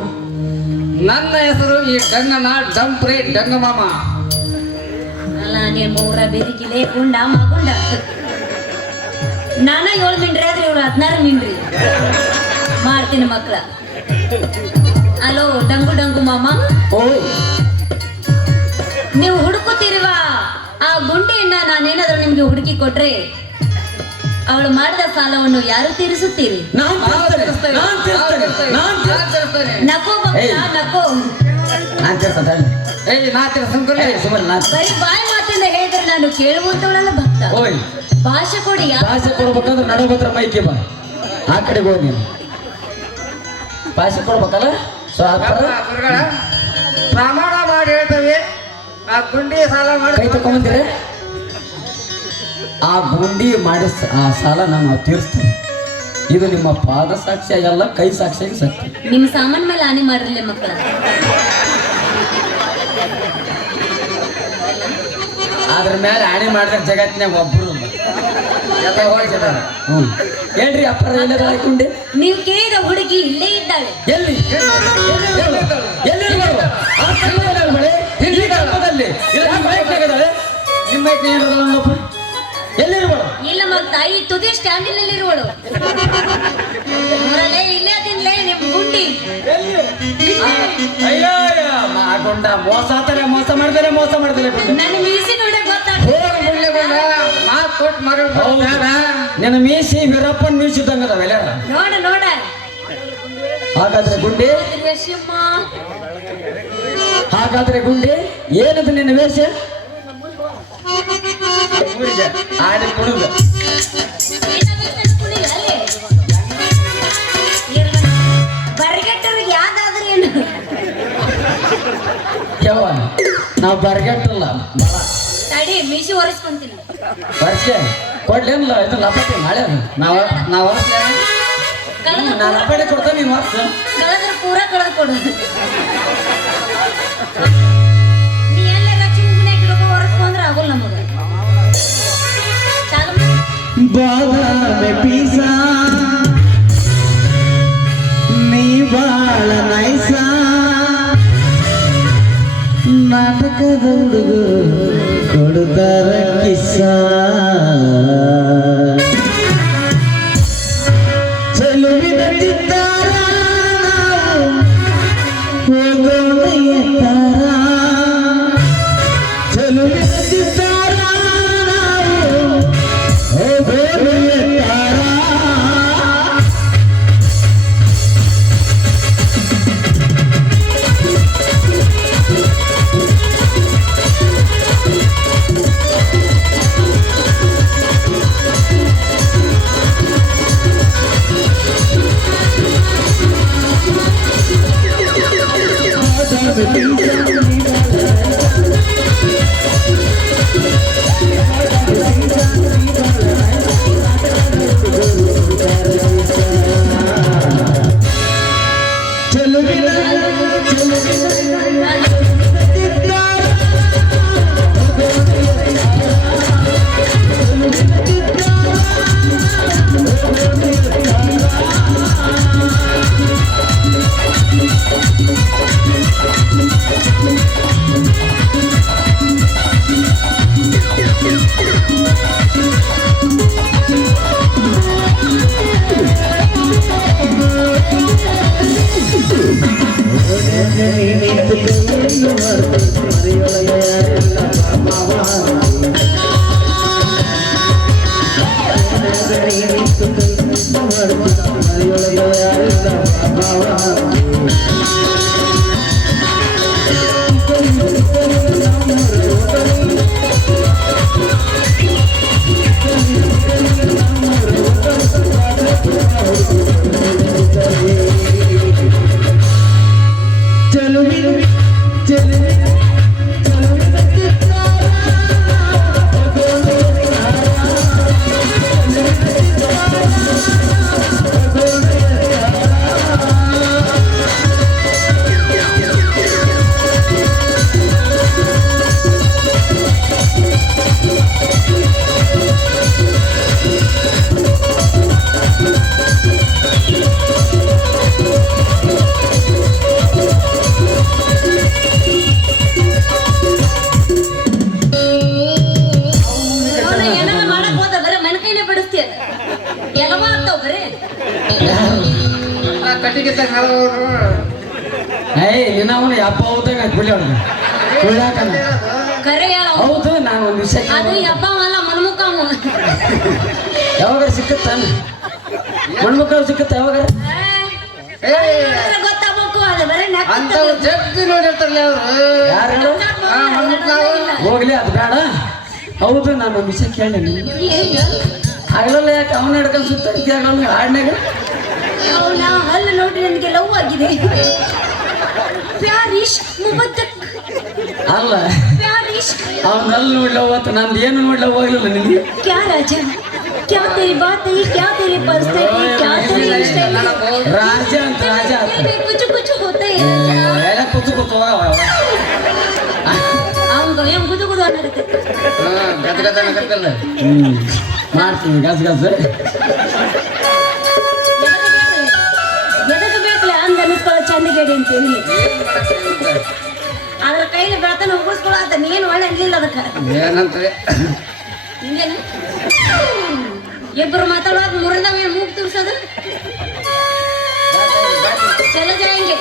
ನನ್ನ ಹೆಸರು ಈ ಡಂಗನ ಡಂಪ್ರಿ ಡಂಗಮಾಮ. ಅಲ್ಲ, ನೀನ್ ಮೂರ ಬೆರಿಕಿಲೆ ಗುಂಡ ಮಗುಂಡ. ನಾನ 7 ಮಿಂಡ್ರಿ ಆದ್ರೆ ಇವ್ರು 16 ಮಿಂಡ್ರಿ ಮಾಡ್ತೀನಿ ಮಕ್ಕಳ. ಅಲೋ ಡಂಗು ಡಂಗು ಮಾಮ, ಓಯ್ ನೀವು ಹುಡುಕುತ್ತಿರುವ ಆ ಗುಂಡಿಯನ್ನ ನಾನೇನಾದ್ರೂ ನಿಮ್ಗೆ ಹುಡುಕಿ ಕೊಟ್ರೆ ಅವಳು ಮಾಡಿದ ಸಾಲವನ್ನು ಯಾರು ತೀರಿಸುತ್ತೀರಿ? ನಾನ್ ನಕೋ ಭಕ್ತ, ನಕೋ. ಏಯ್ ನಾತಿರ ಸುಮ್ಕುರ್ಲಿ. ಬರೀ ಬಾಯಿ ಮಾತಿಂದ ಹೇಳಿದ್ರೆ ನಾನು ಕೇಳುವಂತವಳಲ್ಲ ಭಕ್ತ. ಓಯ್ ಭಾಷೆ ಕೊಡಿ. ಭಾಷೆ ಕೊಡ್ಬೇಕಂದ್ರೆ ನಡೋಬತ್ರ ಮೈಕೆ ಬಾ, ಆ ಕಡೆಗೆ ಹೋಗಿ ನೀನು ಭಾಷೆ ಕೊಡ್ಬೇಕಲ್ಲ. ಸೊ ಗುರುಗಳ ಪ್ರಮಾಣ ಮಾಡಿ ಹೇಳ್ತೇವೆ, ಆ ಗುಂಡಿ ಸಾಲ ಮಾಡಿ ಕೈ ತಕೊಂಬಂದಿರ ಆ ಗುಂಡಿ ಮಾಡಿ ಆ ಸಾಲ ನಾನು ತೀರಿಸ್ತೇನೆ. ಇದು ನಿಮ್ಮ ಪಾದ ಸಾಕ್ಷಿಯಾಗಿ ಅಲ್ಲ, ಕೈ ಸಾಕ್ಷಿಯಾಗಿ ಸತ್ಯ. ನಿಮ್ ಸಾಮಾನ್ ಮೇಲೆ ಆನೆ ಮಾಡಿರ್ಲಿ ಮಕ್ಕಳ. ಅದ್ರ ಮೇಲೆ ಆಣೆ ಮಾಡಿದ್ರೆ ಜಗತ್ತಿನಾಗ ಒಬ್ರು ಹೇಳ್ರಿ ಅಪ್ಪರ ಎಲ್ಲದ ಗುಂಡಿ. ನೀವು ಕೇಳಿದ ಹುಡುಗಿ ಇಲ್ಲೇ ಇದ್ದಾಳೆ. ಎಲ್ಲಿ ಎಲ್ಲಿ ನಿಮ್ಮ ಐತಿ ಏನಪ್ಪ ಎಲ್ಲಿರ್ಬೋದು ಇಲ್ಲ ಮಗ ತಾಯಿ ತುದಿ ಸ್ಟ್ಯಾಂಡಿನಲ್ಲಿ ಇರುವಳು ನೋಡಲೇ ಇಲ್ಲೇ ತಿನ್ಲೇ ನಿಮ್ ಗುಂಡಿ ಅಯ್ಯೋ ಮಾಗೊಂಡ ಮೋಸ ಆತಾರೆ ಮೋಸ ಮಾಡ್ತಾರೆ ನನ್ನ ಮೀಸಿ ನೋಡಿ ಮಾತು ಕೊಟ್ಟು ಮಗಳು ನಿನ್ನ ಮೀಸಿ ವೀರಪ್ಪನ್ ಮೀಸಿದ್ದಂಗ ಅದಾವೆಲ್ಲ ನೋಡ ಹಾಗಾದ್ರೆ ಗುಂಡಿ ರೇಷಮ್ಮ ಹಾಗಾದ್ರೆ ಗುಂಡಿ ಏನದು ನಿನ್ನ ವೇಷ ಆಡಿ ಕುಡುಗ ಬರ್ಗೆಟ್ಟವ್ರಿಗೆ ಯಾವ್ದಾದ್ರೂ ಏನು ಯಾವ ನಾವು ಬರ್ಗೆಟ್ಟಲ್ಲ ತಡಿ ಮೀಸಿ ಒರೆಸ್ಕೊಂತೀನಿ ವರ್ಷೆ ಕೊಡ್ಲೇನಲ್ಲ ಇದು ಲಪಟಿ ನಾಳೆ ನಾವು ನಾನು ಲಪಟಿ ಕೊಡ್ತೇನೆ ನೀನು ವರ್ಷ ಕಳೆದ್ರೆ ಪೂರ ಕಳೆದು ಕೊಡು ನೀ ಎಲ್ಲರ ಚಿಂಗುನೆ ಗಿಡಕ್ಕೆ ಒರೆಸ್ಕೊಂಡ್ರೆ ಆಗೋಲ್ಲ ನಮಗೆ ಚಾಲು ಮಾಡು. ಬಾದಾಮಿ ಪೀಸ ನೀ ಬಾಳ ನೈಸ ನಾಟಕದ ಹುಡುಗ ಕೊಡುತ್ತಾರ ಕಿಸ್ಸ ಚೆಲುವಿನ ಚಿತ್ತಾರ ಹೋಗೋಣ ಎತ್ತಾರ ಚೆಲುವಿನ ಚಿತ್ತಾರ ಹೋಗೋಣ ಎತ್ತಾರ ಕಟ್ಟಿಗೆ ತಗೊಂಡವರು ಏಯ್ ನಿನ್ನ ಅವನು ಯಪ್ಪ ಹೋದಾಗ ಬಿಡಿ ಅವ್ನಿಗೆ ಕುಳ್ಳಾಕನ ಕರೆ ಹೇಳ ಹೌದು ನಾನು ಒಂದು ವಿಷಯ ಅದು ಯಬ್ಬವಲ್ಲ ಮನ್ಮುಖವ ಯಾವಾಗ ಸಿಕ್ಕತ್ತ ಮಣ್ಮಕ್ಳು ಸಿಕ್ಕತ್ತ ಯಾವಾಗ ಗೊತ್ತಾಗಬೇಕು ಅದು ಬರೀ ಅಂತ ಜಗ್ಗಿ ನೋಡಿರ್ತಾರಲ್ಲ ಅವರು ಯಾರು ಹೋಗ್ಲಿ ಅದು ಬೇಡ ಹೌದು ನಾನು ಒಂದು ವಿಷಯ ಕೇಳಿ ಆಗಲ್ಲ ಯಾಕೆ ಅವನ ಹಿಡ್ಕೊಂಡು ಸುತ್ತ ಆಗಲ್ಲ ಹಾಡ್ನಾಗ ನಾ ಹಲ್ಲು ನೋಡಿ ನನಗೆ ಲವ್ ಆಗಿದೆ ಪ್ಯಾರ್ ಇಶ್ಕ್ ಮುಬದ್ದಕ್ ಅಲ್ಲ ಪ್ಯಾರ್ ಇಶ್ಕ್ ಅವನಲ್ಲಿ ನೋಡ್ಲವ ನಂದು ಏನು ನೋಡ್ಲವ ಹೋಗ್ಲಿಲ್ಲ ನಿನಗೆ क्या राजा क्या तेरी बात है क्या तेरी परिस्थिति क्या तेरी स्टाइल ರಾಜ ಅಂತ ರಾಜ ಅಂತ कुछ कुछ होता है ಎಲ್ಲ ಕೂತು ಕೂತು ಹೋಗವ ಅವ್ನು ಏನು ಕುದು ಕುದು ಅನ್ನತ್ತೆ ಗದಗದಲ್ಲ ಮಾಡ್ತೀನಿ ಗಸ್ ಗಸ್ ಎದಕ್ಕೆ ಬೇಕಲ್ಲ ಅಂದ ಅನಿಸ್ಕೊಳ್ಳೋ ಚಂದಿಗೇಡಿ ಅಂತೇಳಿ ಅದ್ರ ಕೈಲಿ ಬೆಳತನ ಉಗಿಸ್ಕೊಳತ್ತ ನೀನ್ ಒಳ್ಳೆ ಅನ್ಲಿಲ್ಲ ಅದಕ್ಕ ಏನಂತಾರೆ ಹಿಂಗೇನು ಇಬ್ರು ಮಾತಾಡೋದು ಮುರಿದವ ಮೂಗ್ ತುರ್ಸೋದು ಚಲೋ ಜಾಯಂಗೆ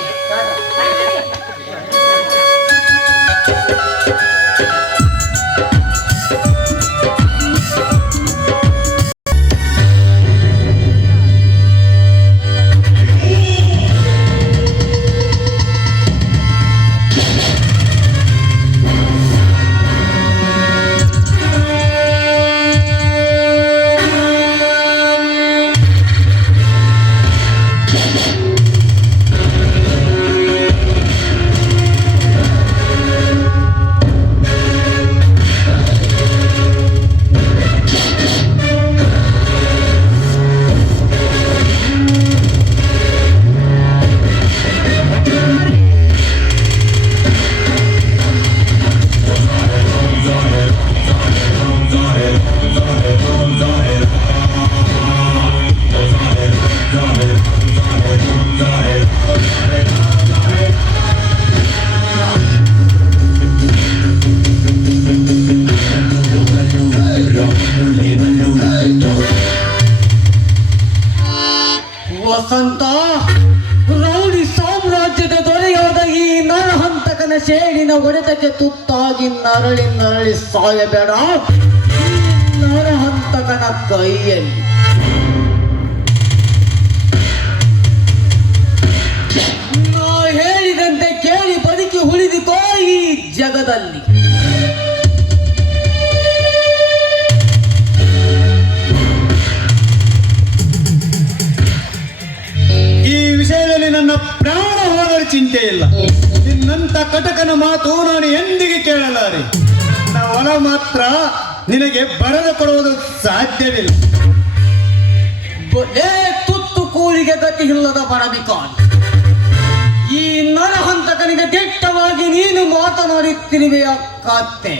ವಸಂತ ರೌಡಿ ಸಾಮ್ರಾಜ್ಯದ ದೊರೆಯಾದ ಈ ನರಹಂತಕನ ಶೇಡಿನ ಹೊಡೆತಕ್ಕೆ ತುತ್ತಾಗಿ ನರಳಿ ಸಾಯಬೇಡ ಈ ನರಹಂತಕನ ಕೈಯಲ್ಲಿ ನಾ ಹೇಳಿದಂತೆ ಕೇಳಿ ಬದುಕಿ ಉಳಿದುಕೋ ಈ ಜಗದಲ್ಲಿ. ಈ ವಿಷಯದಲ್ಲಿ ನನ್ನ ಪ್ರಾಣ ಹೋದರೆ ಚಿಂತೆ ಇಲ್ಲ. ನಿನ್ನಂತ ಕಟಕನ ಮಾತು ನಾನು ಎಂದಿಗೆ ಕೇಳಲಾರೆ. ನನ್ನ ಹೊಲ ಮಾತ್ರ ನಿನಗೆ ಬರೆದು ಕೊಡುವುದು ಸಾಧ್ಯವಿಲ್ಲ. ತುತ್ತು ಕೂಲಿಗೆ ಗತಿ ಇಲ್ಲದ ಬಡಬಿಕಾನ್, ಈ ನರಹಂತಕನಿಗೆ ದಿಟ್ಟವಾಗಿ ನೀನು ಮಾತನಾಡುತ್ತಿರುವೆಯ ಕತ್ತೆ.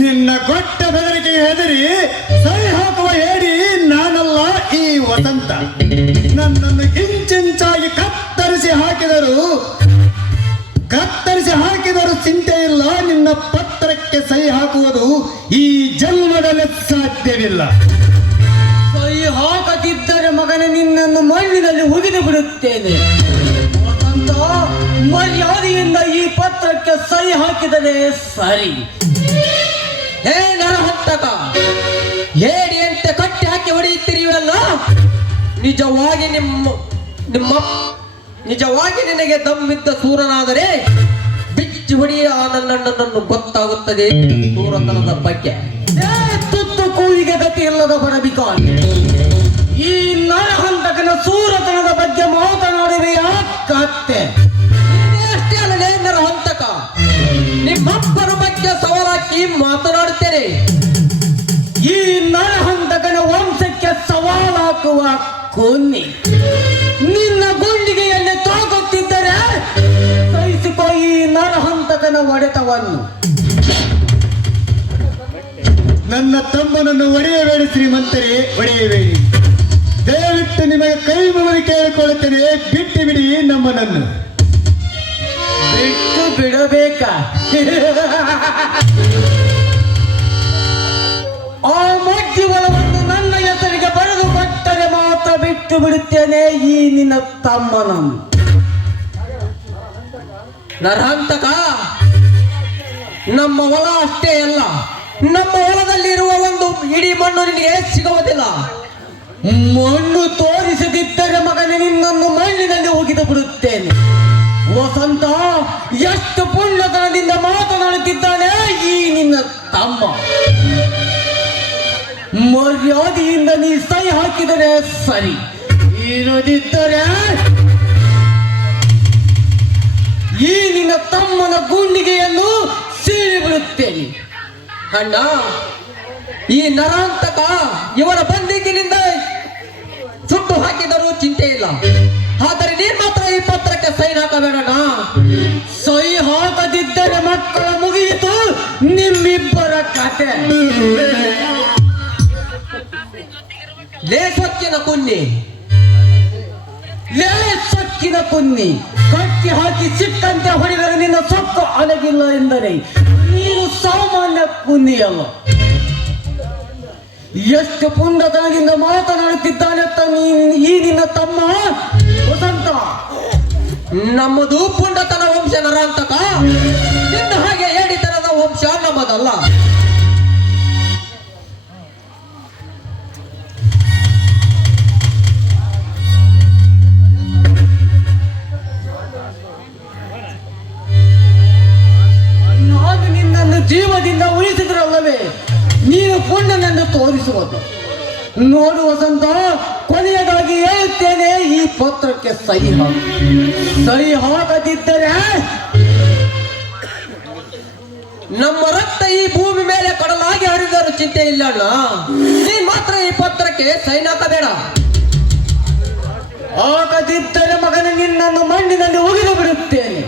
ನಿನ್ನ ಗೊಟ್ಟ ಬೆದರಿಕೆಗೆ ಹೆದರಿ ಸರಿ ಹಾಕುವ ಹೇಳಿ ನಾನಲ್ಲ ಈ ವಸಂತ. ನನ್ನನ್ನು ಇಂಚಿಂಚಾಗಿ ಕತ್ತರಿಸಿ ಹಾಕಿದರು ಚಿಂತೆ ಇಲ್ಲ. ನಿನ್ನ ಪತ್ರಕ್ಕೆ ಸಹಿ ಹಾಕುವುದು ಈ ಜನ್ಮದಲ್ಲಿ ಸಾಧ್ಯವಿಲ್ಲ. ಸಹಿ ಹಾಕದಿದ್ದರೆ ಮಗನೇ ನಿನ್ನನ್ನು ಮಣ್ಣಿನಲ್ಲಿ ಹುಗಿದು ಬಿಡುತ್ತೇನೆ. ವಸಂತ, ಮರ್ಯಾದೆಯಿಂದ ಈ ಪತ್ರಕ್ಕೆ ಸಹಿ ಹಾಕಿದರೆ ಸರಿ. ಹೇ ನರಹಂತಕ, ಹೇಡಿಯಂತೆ ಕಟ್ಟಿ ಹಾಕಿ ಹೊಡೆಯುತ್ತಿರುವಲ್ಲ, ನಿಜವಾಗಿ ನಿನಗೆ ದಮ್ಮಿದ್ದ ಸೂರನಾದರೆ ಬಿಚ್ಚಿ ಹೊಡೆಯ ನನ್ನನ್ನು ಗೊತ್ತಾಗುತ್ತದೆ ಸೂರತನದ ಬಗ್ಗೆ. ತುತ್ತು ಕೂಲಿಗೆ ಗತಿ ಇಲ್ಲದ ಬಡಬಿಕಾನ್, ಈ ನರಹಂತಕನ ಸೂರತನದ ಬಗ್ಗೆ ಮಾತನಾಡುವೆಯ ಕತ್ತೆ. ಅಷ್ಟೇ ಅಲ್ಲದೆ ನರಹಂತಕ, ನಿಮ್ಮಪ್ಪನ ಬಗ್ಗೆ ಸವಾಲಾಕಿ ಮಾತನಾಡುತ್ತೇನೆ. ಈ ನರಹಂತಕನ ವಂಶಕ್ಕೆ ಸವಾಲಾಕುವ ಕೊನ್ನಿ ನಿನ್ನ ಗುಂಡಿಗೆಯಲ್ಲಿ ತಾಗುತ್ತಿದ್ದರೆ ಸಹಿಸಿಕೋ ಈ ನರಹಂತಕನ ಹೊಡೆತವನ್ನು. ನನ್ನ ತಮ್ಮನನ್ನು ಒಡೆಯಬೇಡಿ ಶ್ರೀಮಂತರೇ, ಒಡೆಯಬೇಡಿ. ದಯವಿಟ್ಟು ನಿಮಗೆ ಕೈ ಮುಗಿದು ಕೇಳಿಕೊಳ್ಳುತ್ತೇನೆ, ಬಿಟ್ಟು ಬಿಡಿ ನಮ್ಮನನ್ನು. ಬಿಟ್ಟು ಬಿಡಬೇಕಾ? ಆ ಮಧ್ಯವಲವನ್ನು ನನ್ನ ಹೆಸರಿಗೆ ಬರೆದು ಕೊಟ್ಟರೆ ಮಾತ್ರ ಬಿಟ್ಟು ಬಿಡುತ್ತೇನೆ ಈ ನಿನ್ನ ತಮ್ಮನನ್ನು. ನರಹಂತಕ, ನಮ್ಮ ಹೊಲ ಅಷ್ಟೇ ಅಲ್ಲ, ನಮ್ಮ ಹೊಲದಲ್ಲಿರುವ ಒಂದು ಇಡೀ ಮಣ್ಣು ನಿನಗೆ ಸಿಗುವುದಿಲ್ಲ. ಮಣ್ಣು ತೋರಿಸದಿದ್ದರೆ ಮಗನೇ ನಿನ್ನನ್ನು ಮಣ್ಣಿನಲ್ಲಿ ಒಗೆದು ಬಿಡುತ್ತೇನೆ. ವಸಂತ, ಎಷ್ಟು ಪುಣ್ಯತನದಿಂದ ಮಾತನಾಡುತ್ತಿದ್ದಾನೆ ಈ ನಿನ್ನ ತಮ್ಮ. ಮರ್ಯಾದೆಯಿಂದ ನೀ ಸಹಿ ಹಾಕಿದರೆ ಸರಿ, ಇರದಿದ್ದರೆ ಈ ನಿನ್ನ ತಮ್ಮನ ಗುಂಡಿಗೆಯನ್ನು ಸೀಳಿ ಬಿಡುತ್ತೇನೆ. ಅಣ್ಣ, ಈ ನರಹಂತಕ ಇವರ ಬಂದಿಗಿನಿಂದ ಸುಟ್ಟು ಹಾಕಿದರೂ ಚಿಂತೆ ಇಲ್ಲ, ಆದರೆ ನೀನ್ ಮಾತ್ರ ಈ ಪತ್ರಕ್ಕೆ ಸೈನ್ ಹಾಕಬೇಡಣ್ಣ. ಸಹಿ ಹಾಕದಿದ್ದರೆ ಮಕ್ಕಳ ಮುಗಿಯಿತು ನಿಮ್ಮಿಬ್ಬರ ಕತೆ. ಲೇಸೊಕ್ಕಿನ ಕುನ್ನಿ ಕುನ್ನಿ ಕಟ್ಟ ಅಕ್ಕಿ ಹಾಕಿ ಸಿಕ್ಕಂತೆ ಹೊಡೆದರೆ ನಿನ್ನ ಸೊಕ್ಕು ಅಲಗಿಲ್ಲ ಎಂದರೆ ನೀನು ಸಾಮಾನ್ಯ ಪುಣ್ಯಲ್ಲ. ಎಷ್ಟು ಪುಂಡತನದಿಂದ ಮಾತನಾಡುತ್ತಿದ್ದಾನೆತ್ತ ಈ ನಿನ್ನ ತಮ್ಮ ವಸಂತ. ನಮ್ಮದು ಪುಂಡತನ ವಂಶ ನರಾಂತಕ, ನಿನ್ನ ಹಾಗೆ ಏಡಿತನದ ವಂಶ ನಮ್ಮದಲ್ಲ. ನಾನು ನಿನ್ನನ್ನು ಜೀವದಿಂದ ಉಳಿಸಿದ್ರಲ್ಲವೇ ನೀನು ಪುಣ್ಯನೆಂದು ತೋರಿಸುವುದು. ನೋಡು ವಸಂತ, ಕೊನೆಯದಾಗಿ ಹೇಳುತ್ತೇನೆ, ಈ ಪತ್ರಕ್ಕೆ ಸಹಿ ಹಾಕದಿದ್ದರೆ ನಮ್ಮ ರಕ್ತ ಈ ಭೂಮಿ ಮೇಲೆ ಕಡಲಾಗಿ ಹರಿದರೂ ಚಿಂತೆ ಇಲ್ಲ ಅಣ್ಣ. ನೀನ್ ಮಾತ್ರ ಈ ಪತ್ರಕ್ಕೆ ಸೈನ್ ಹಾಕಬೇಡ. ಆಗದಿದ್ದರೆ ಮಗನ ನಿನ್ನನ್ನು ಮಣ್ಣಿನಲ್ಲಿ ಒಗೆದು ಬಿಡುತ್ತೇನೆ.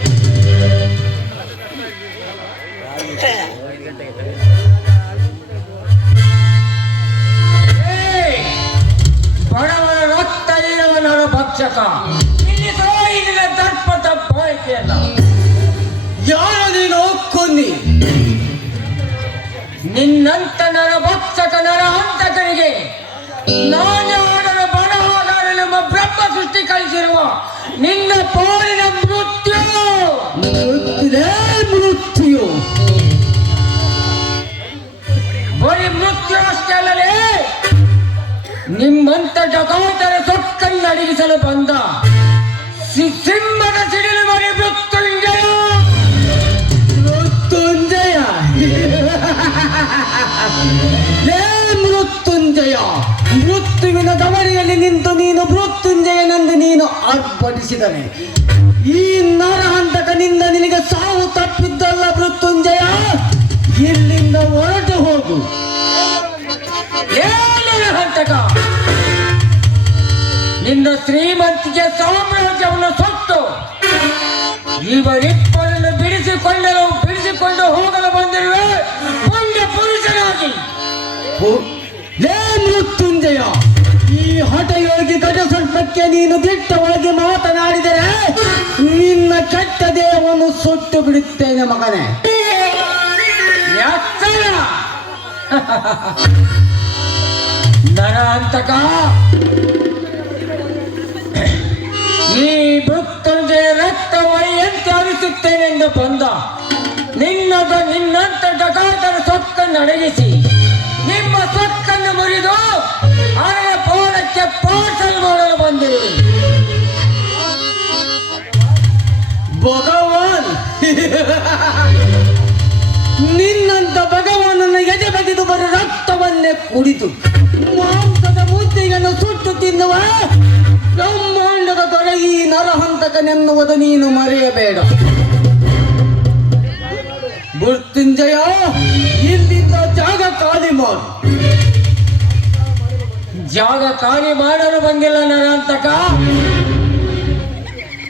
ಬಡವನ ರಕ್ತ ಇರುವವನ ಭಕ್ಷಕ, ಇಲ್ಲಿ ಸೋಯಿನ ದರ್ಪದ ಬಯಕೆಯಲ್ಲ. ಯಾರು ನೀನು ಕೊನ್ನಿ? ನಿನ್ನಂತ ನರ ಭಕ್ಷಕ ನರ ಹಂತಕರಿಗೆ ನಾನೇ ಆಡಲು ಬರಹಗಾರ ನಮ್ಮ ಬ್ರಹ್ಮ ಸೃಷ್ಟಿ ಕಳಿಸಿರುವ ನಿನ್ನ ಪೋಲಿನ ಮೃತ್ಯು. ಮೃತ್ಯು ಬರೀ ಮೃತ್ಯು ಅಷ್ಟೇ ಅಲ್ಲದೆ ನಿಮ್ಮಂತ ಡಕಾಯಿತರ ಸೊಕ್ಕನ್ನು ಅಡಗಿಸಲು ಬಂದ ಸಿಂಹದ ಸಿಡಿಲು ಮರಿ ಮೃತ್ಯುಂಜಯ. ಮೃತ್ಯುಂಜಯ ಮೃತ್ಯುಂಜಯ, ಮೃತ್ಯುವಿನ ದವರಿಯಲ್ಲಿ ನಿಂತು ನೀನು ಮೃತ್ಯುಂಜಯನೆಂದು ನೀನು ಆರ್ಭಟಿಸಿದನೆ. ಈ ನರಹಂತಕನಿಂದ ನಿನಗೆ ಸಾವು ತಪ್ಪಿದ್ದಲ್ಲ ಮೃತ್ಯುಂಜಯ. ಇಲ್ಲಿಂದ ಹೊರಟು ಹೋಗು. ಹಂತಕ, ನಿನ್ನ ಶ್ರೀಮಂತಿಗೆ ಸಾಮ್ರಾಜ್ಯವನ್ನು ಸೊತ್ತು ಇವರಿಬ್ಬರನ್ನು ಬಿಡಿಸಿಕೊಂಡು ಹೋಗಲು ಬಂದಿರುವೆ ಪುಣ್ಯ ಪುರುಷನಾಗಿ. ಮೃತ್ಯುಂಜಯ, ಈ ಹಠಯೋಗಿ ಗಜಸರ್ಪಕ್ಕೆ ನೀನು ದಿಟ್ಟವಾಗಿ ಮಾತನಾಡಿದರೆ ನಿನ್ನ ಕೆಟ್ಟ ದೇಹವನ್ನು ಸುಟ್ಟು ಬಿಡುತ್ತೇನೆ ಮಗನೇ. ನರಹಂತಕ, ಈ ಮೃತ್ಯುಂಜಯ ರಕ್ತವೈಯಂತೆ ಹರಿಸುತ್ತೇನೆಂದು ಬಂದ ನಿನ್ನಂತ ಡಕಾಯಿತರ ಸೊಕ್ಕನ್ನು ಅಡಗಿಸಿ ನಿಮ್ಮ ಸೊಕ್ಕನ್ನು ಮುರಿದು ಅವರ ಪೋಲಕ್ಕೆ ಪಾರ್ಸಲ್ ಮಾಡಲು ಬಂದಿರುವೆ. ಭಗವಾನ್, ನಿನ್ನಂತ ಭಗವಾನನ ಎದೆ ಬಗೆದು ಬರೋ ರಕ್ತವನ್ನೇ ಕುಡಿದು ಮಾಂಸದ ಮುದ್ದೆಯನ್ನು ಸುಟ್ಟು ತಿನ್ನುವ ಬ್ರಹ್ಮಾಂಡದ ದೊರೆ ಈ ನರಹಂತಕನೆನ್ನುವುದು ನೀನು ಮರೆಯಬೇಡ. ಮೃತ್ಯುಂಜಯ, ಇಲ್ಲಿಂದ ಜಾಗ ಖಾಲಿ ಮಾಡು. ಜಾಗ ಖಾಲಿ ಮಾಡಲು ಬಂದಿಲ್ಲ ನರಹಂತಕ.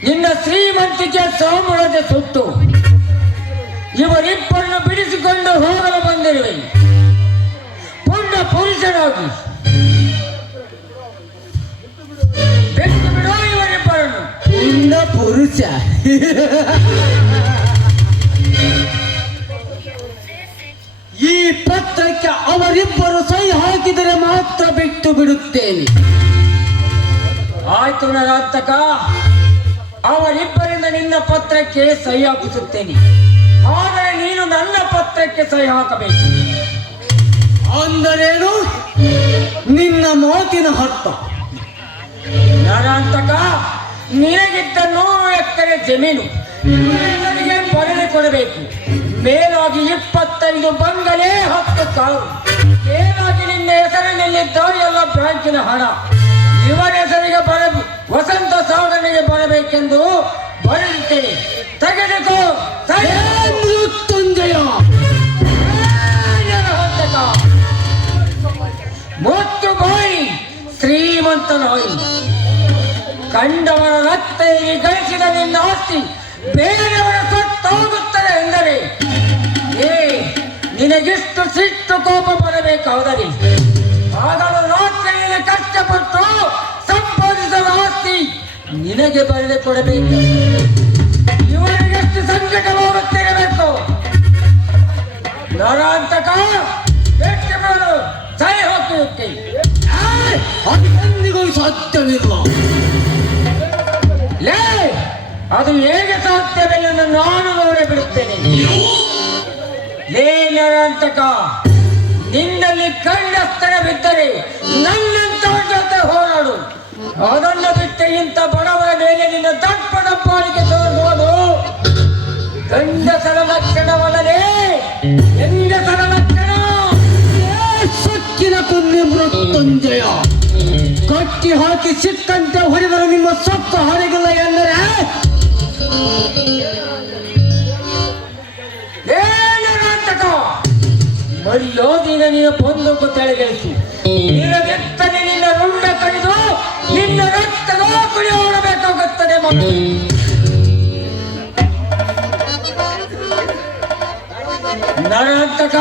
ನಿನ್ನ ಶ್ರೀಮಂತಿಕೆ ಸಾಮ್ರಾಜ್ಯ ಸುಟ್ಟು ಇವರಿಬ್ಬರನ್ನು ಬಿಡಿಸಿಕೊಂಡು ಹೋಗಲು ಬಂದಿರುವೆ ಪುಣ್ಯ ಪುರುಷರಾಗಿ. ಬಿಟ್ಟು ಬಿಡು ಇವರಿಬ್ಬರನ್ನು. ಪುಣ್ಯ ಪುರುಷ, ಈ ಪತ್ರಕ್ಕೆ ಅವರಿಬ್ಬರು ಸಹಿ ಹಾಕಿದರೆ ಮಾತ್ರ ಬಿಟ್ಟು ಬಿಡುತ್ತೇನೆ. ಆಯ್ತು ನರಹಂತಕ, ಅವರಿಬ್ಬರಿಂದ ನಿನ್ನ ಪತ್ರಕ್ಕೆ ಸಹಿ ಹಾಕಿಸುತ್ತೇನೆ. ಆದರೆ ನೀನು ನನ್ನ ಪತ್ರಕ್ಕೆ ಸಹಿ ಹಾಕಬೇಕು. ಅಂದರೇನು ನಿನ್ನ ಮಾತಿನ ಅರ್ಥ? ನರಹಂತಕ, ನಿನಗಿದ್ದ 100 ಎಕರೆ ಜಮೀನು ನನಗೆ ಬರೆದು ಕೊಡಬೇಕು. ಮೇಲಾಗಿ 25 ಬಂಗಲೆ, 10 ಕಾರು. ಮೇಲಾಗಿ ನಿನ್ನ ಹೆಸರಿನಲ್ಲಿದ್ದ ಎಲ್ಲ ಬ್ಯಾಂಕಿನ ಹಣ ಇವರ ಹೆಸರಿಗೆ ವಸಂತ ಸಾಗಣೆಗೆ ಬರಬೇಕೆಂದು ಬರೆಯುತ್ತೇನೆ. ತೆಗೆದುಕೋ. ಮೃತ್ಯುಂಜಯ, ಮುತ್ತು ಬಾಯಿ ಶ್ರೀಮಂತನಾಯಿ ಕಂಡವರ ರಕ್ತ ಗಳಿಸಿದ ನಿನ್ನ ಆಸ್ತಿ ಬೇರೆಯವರ ಸೊತ್ತಾಗುತ್ತದೆ ಎಂದರೆ ನಿನಗಿಷ್ಟು ಸಿಟ್ಟು ಕೋಪ ಬರಬೇಕಾದರೆ ಆಗಲು ರಾತ್ರಿಯಲ್ಲಿ ಕಷ್ಟಪಟ್ಟು ಸಂಪಾದಿಸಿದ ಆಸ್ತಿ ನಿನಗೆ ಬರೆದು ಕೊಡಬೇಕು. ಎಷ್ಟು ಸಂಕಟವಾಗುತ್ತಿರಬೇಕು. ನರಾಂತಕ ವ್ಯಕ್ತಿಗಳು ಸರಿ ಹೋಗ್ತಿರುತ್ತೆ. ಅದು ಎಂದಿಗೂ ಸಾಧ್ಯವಿಲ್ಲ. ಲೇ, ಅದು ಹೇಗೆ ಸಾಧ್ಯವಿಲ್ಲ ನಾನು ನೋಡೇ ಬಿಡುತ್ತೇನೆ. ಲೇ ನರಾಂತಕ, ನಿನ್ನಲ್ಲಿ ಗಂಡಸ್ತರವಿದ್ದರೆ ನನ್ನಂತವರ ಜೊತೆ ಹೋರಾಡು. ಅದನ್ನು ಬಿಟ್ಟು ಇಂಥ ಬಡವರ ಮೇಲೆ ನಿನ್ನ ದರ್ಪದ ಪಾಲಿಗೆ ತೋರಿಸುವುದು ಗಂಡಸರ ಲಕ್ಷಣವಲ್ಲದೆ ಹೆಂಗಸರ ಲಕ್ಷಣ. ಸೊಕ್ಕಿನ ಕುನ್ನಿ ಮೃತ್ಯುಂಜಯ, ಕಟ್ಟಿ ಹಾಕಿ ಸಿಕ್ಕಂತೆ ಹೊಡೆದರೆ ನಿಮ್ಮ ಸೊಕ್ಕು ಹೊರಗಿಲ್ಲ ಎಂದರೆ ಏನಾಂತಕ ಮರ್ಯಾದಿನ ನಿನ್ನ ಬಂದೂಕು ತೆಳಗಿಳಿಸು. ಇರದಿದ್ದರೆ ನಿನ್ನ ರುಂಡ ಕಡಿದು ನಿನ್ನ ರಕ್ತದ ಕುಡಿ ಓಡಬೇಕಾಗುತ್ತದೆ. ನರಾಂತಕ,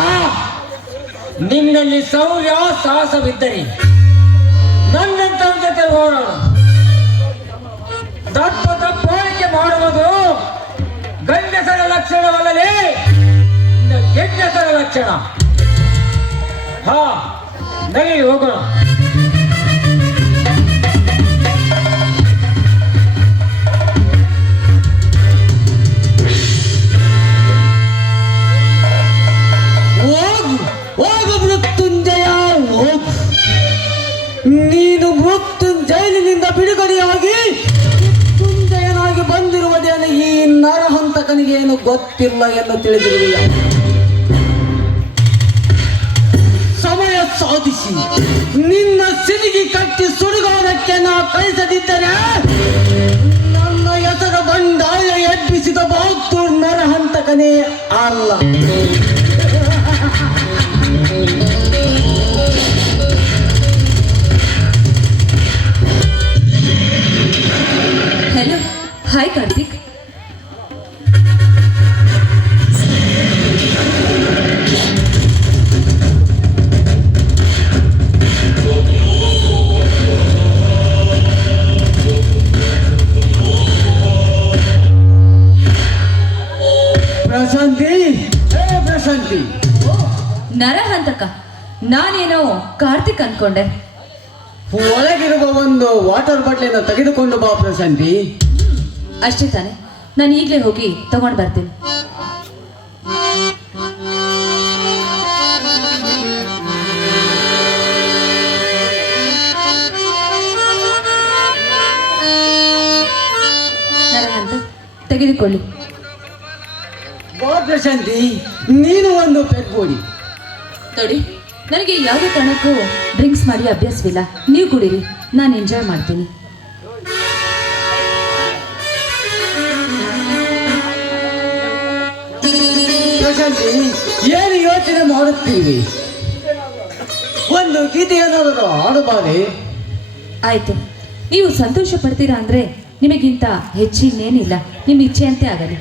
ನಿನ್ನಲ್ಲಿ ಶೌರ್ಯ ಸಾಹಸವಿದ್ದರೆ ನನ್ನಂತವರ ಜೊತೆ ಹೋರಾಡು. ದರ್ಪದ ಹೋಲಿಕೆ ಮಾಡುವುದು ಗಂಡಸರ ಲಕ್ಷಣವಲ್ಲದೆ ಹೆಂಗಸರ ಲಕ್ಷಣ. ಹಾ, ನಡಿ ಹೋಗೋಣ. ಹೋಗು ಮೃತ್ಯುಂಜಯ, ಹೋಗು. ನೀನು ಮೃತ್ಯುಂಜಯನಿಂದ ಬಿಡುಗಡೆಯಾಗಿ ಮೃತ್ಯುಂಜಯನಾಗಿ ಬಂದಿರುವುದೇನು ಈ ನರಹಂತಕನಿಗೆ ಏನು ಗೊತ್ತಿಲ್ಲ ಎಂದು ತಿಳಿದಿರುವುದಿಲ್ಲ. ಸಮಯ ಸಾಧಿಸಿ ನಿನ್ನ ಸಿಡಿಗಿ ಕಟ್ಟಿ ಸುಡುಗಾಡಕ್ಕೆ ನಾ ಕಳಿಸದಿದ್ದರೆ ನನ್ನ ಹೆಸರು ಬಂಡಾಯ ಎಬ್ಬಿಸಿದ ಬಹದ್ದೂರ್ ನರಹಂತಕನೇ ಅಲ್ಲ. Hello, hi Karthik. ಪ್ರಶಾಂತಿ, ಪ್ರಶಾಂತಿ. ನರಹಂತಕ, ನಾನೇನೋ ಕಾರ್ತಿಕ್ ಅನ್ಕೊಂಡೆ. ಒಳಗಿರುವ ಒಂದು ವಾಟರ್ ಬಾಟ್ಲಿನ ತೆಗೆದುಕೊಂಡು ಬಾ ಪ್ರಶಾಂತಿ. ಅಷ್ಟೇ ತಾನೆ, ನಾನು ಈಗಲೇ ಹೋಗಿ ತಗೊಂಡು ಬರ್ತೀನಿ. ನರಹಂತ, ತೆಗೆದುಕೊಳ್ಳಿ. ಬಾ ಪ್ರಶಾಂತಿ, ನೀನು ಒಂದು ಪೆಗ್ ಕೊಡಿ. ನೋಡಿ, ನನಗೆ ಯಾವುದೇ ಕಾರಣಕ್ಕೂ ಡ್ರಿಂಕ್ಸ್ ಮಾಡಿ ಅಭ್ಯಾಸವಿಲ್ಲ. ನೀವು ಕುಡೀರಿ, ನಾನು ಎಂಜಾಯ್ ಮಾಡ್ತೀನಿ. ಪ್ರಶಾಂತಿ, ಏನು ಯೋಚನೆ ಮಾಡುತ್ತೀವಿ? ಒಂದು ಗೀತೆ ಏನಾದರೂ ಹಾಡಬಾರೆ? ಆಯ್ತು, ನೀವು ಸಂತೋಷ ಪಡ್ತೀರಾ ಅಂದ್ರೆ ನಿಮಗಿಂತ ಹೆಚ್ಚಿನೇನಿಲ್ಲ. ನಿಮ್ಮ ಇಚ್ಛೆಯಂತೆ ಆಗಲಿ.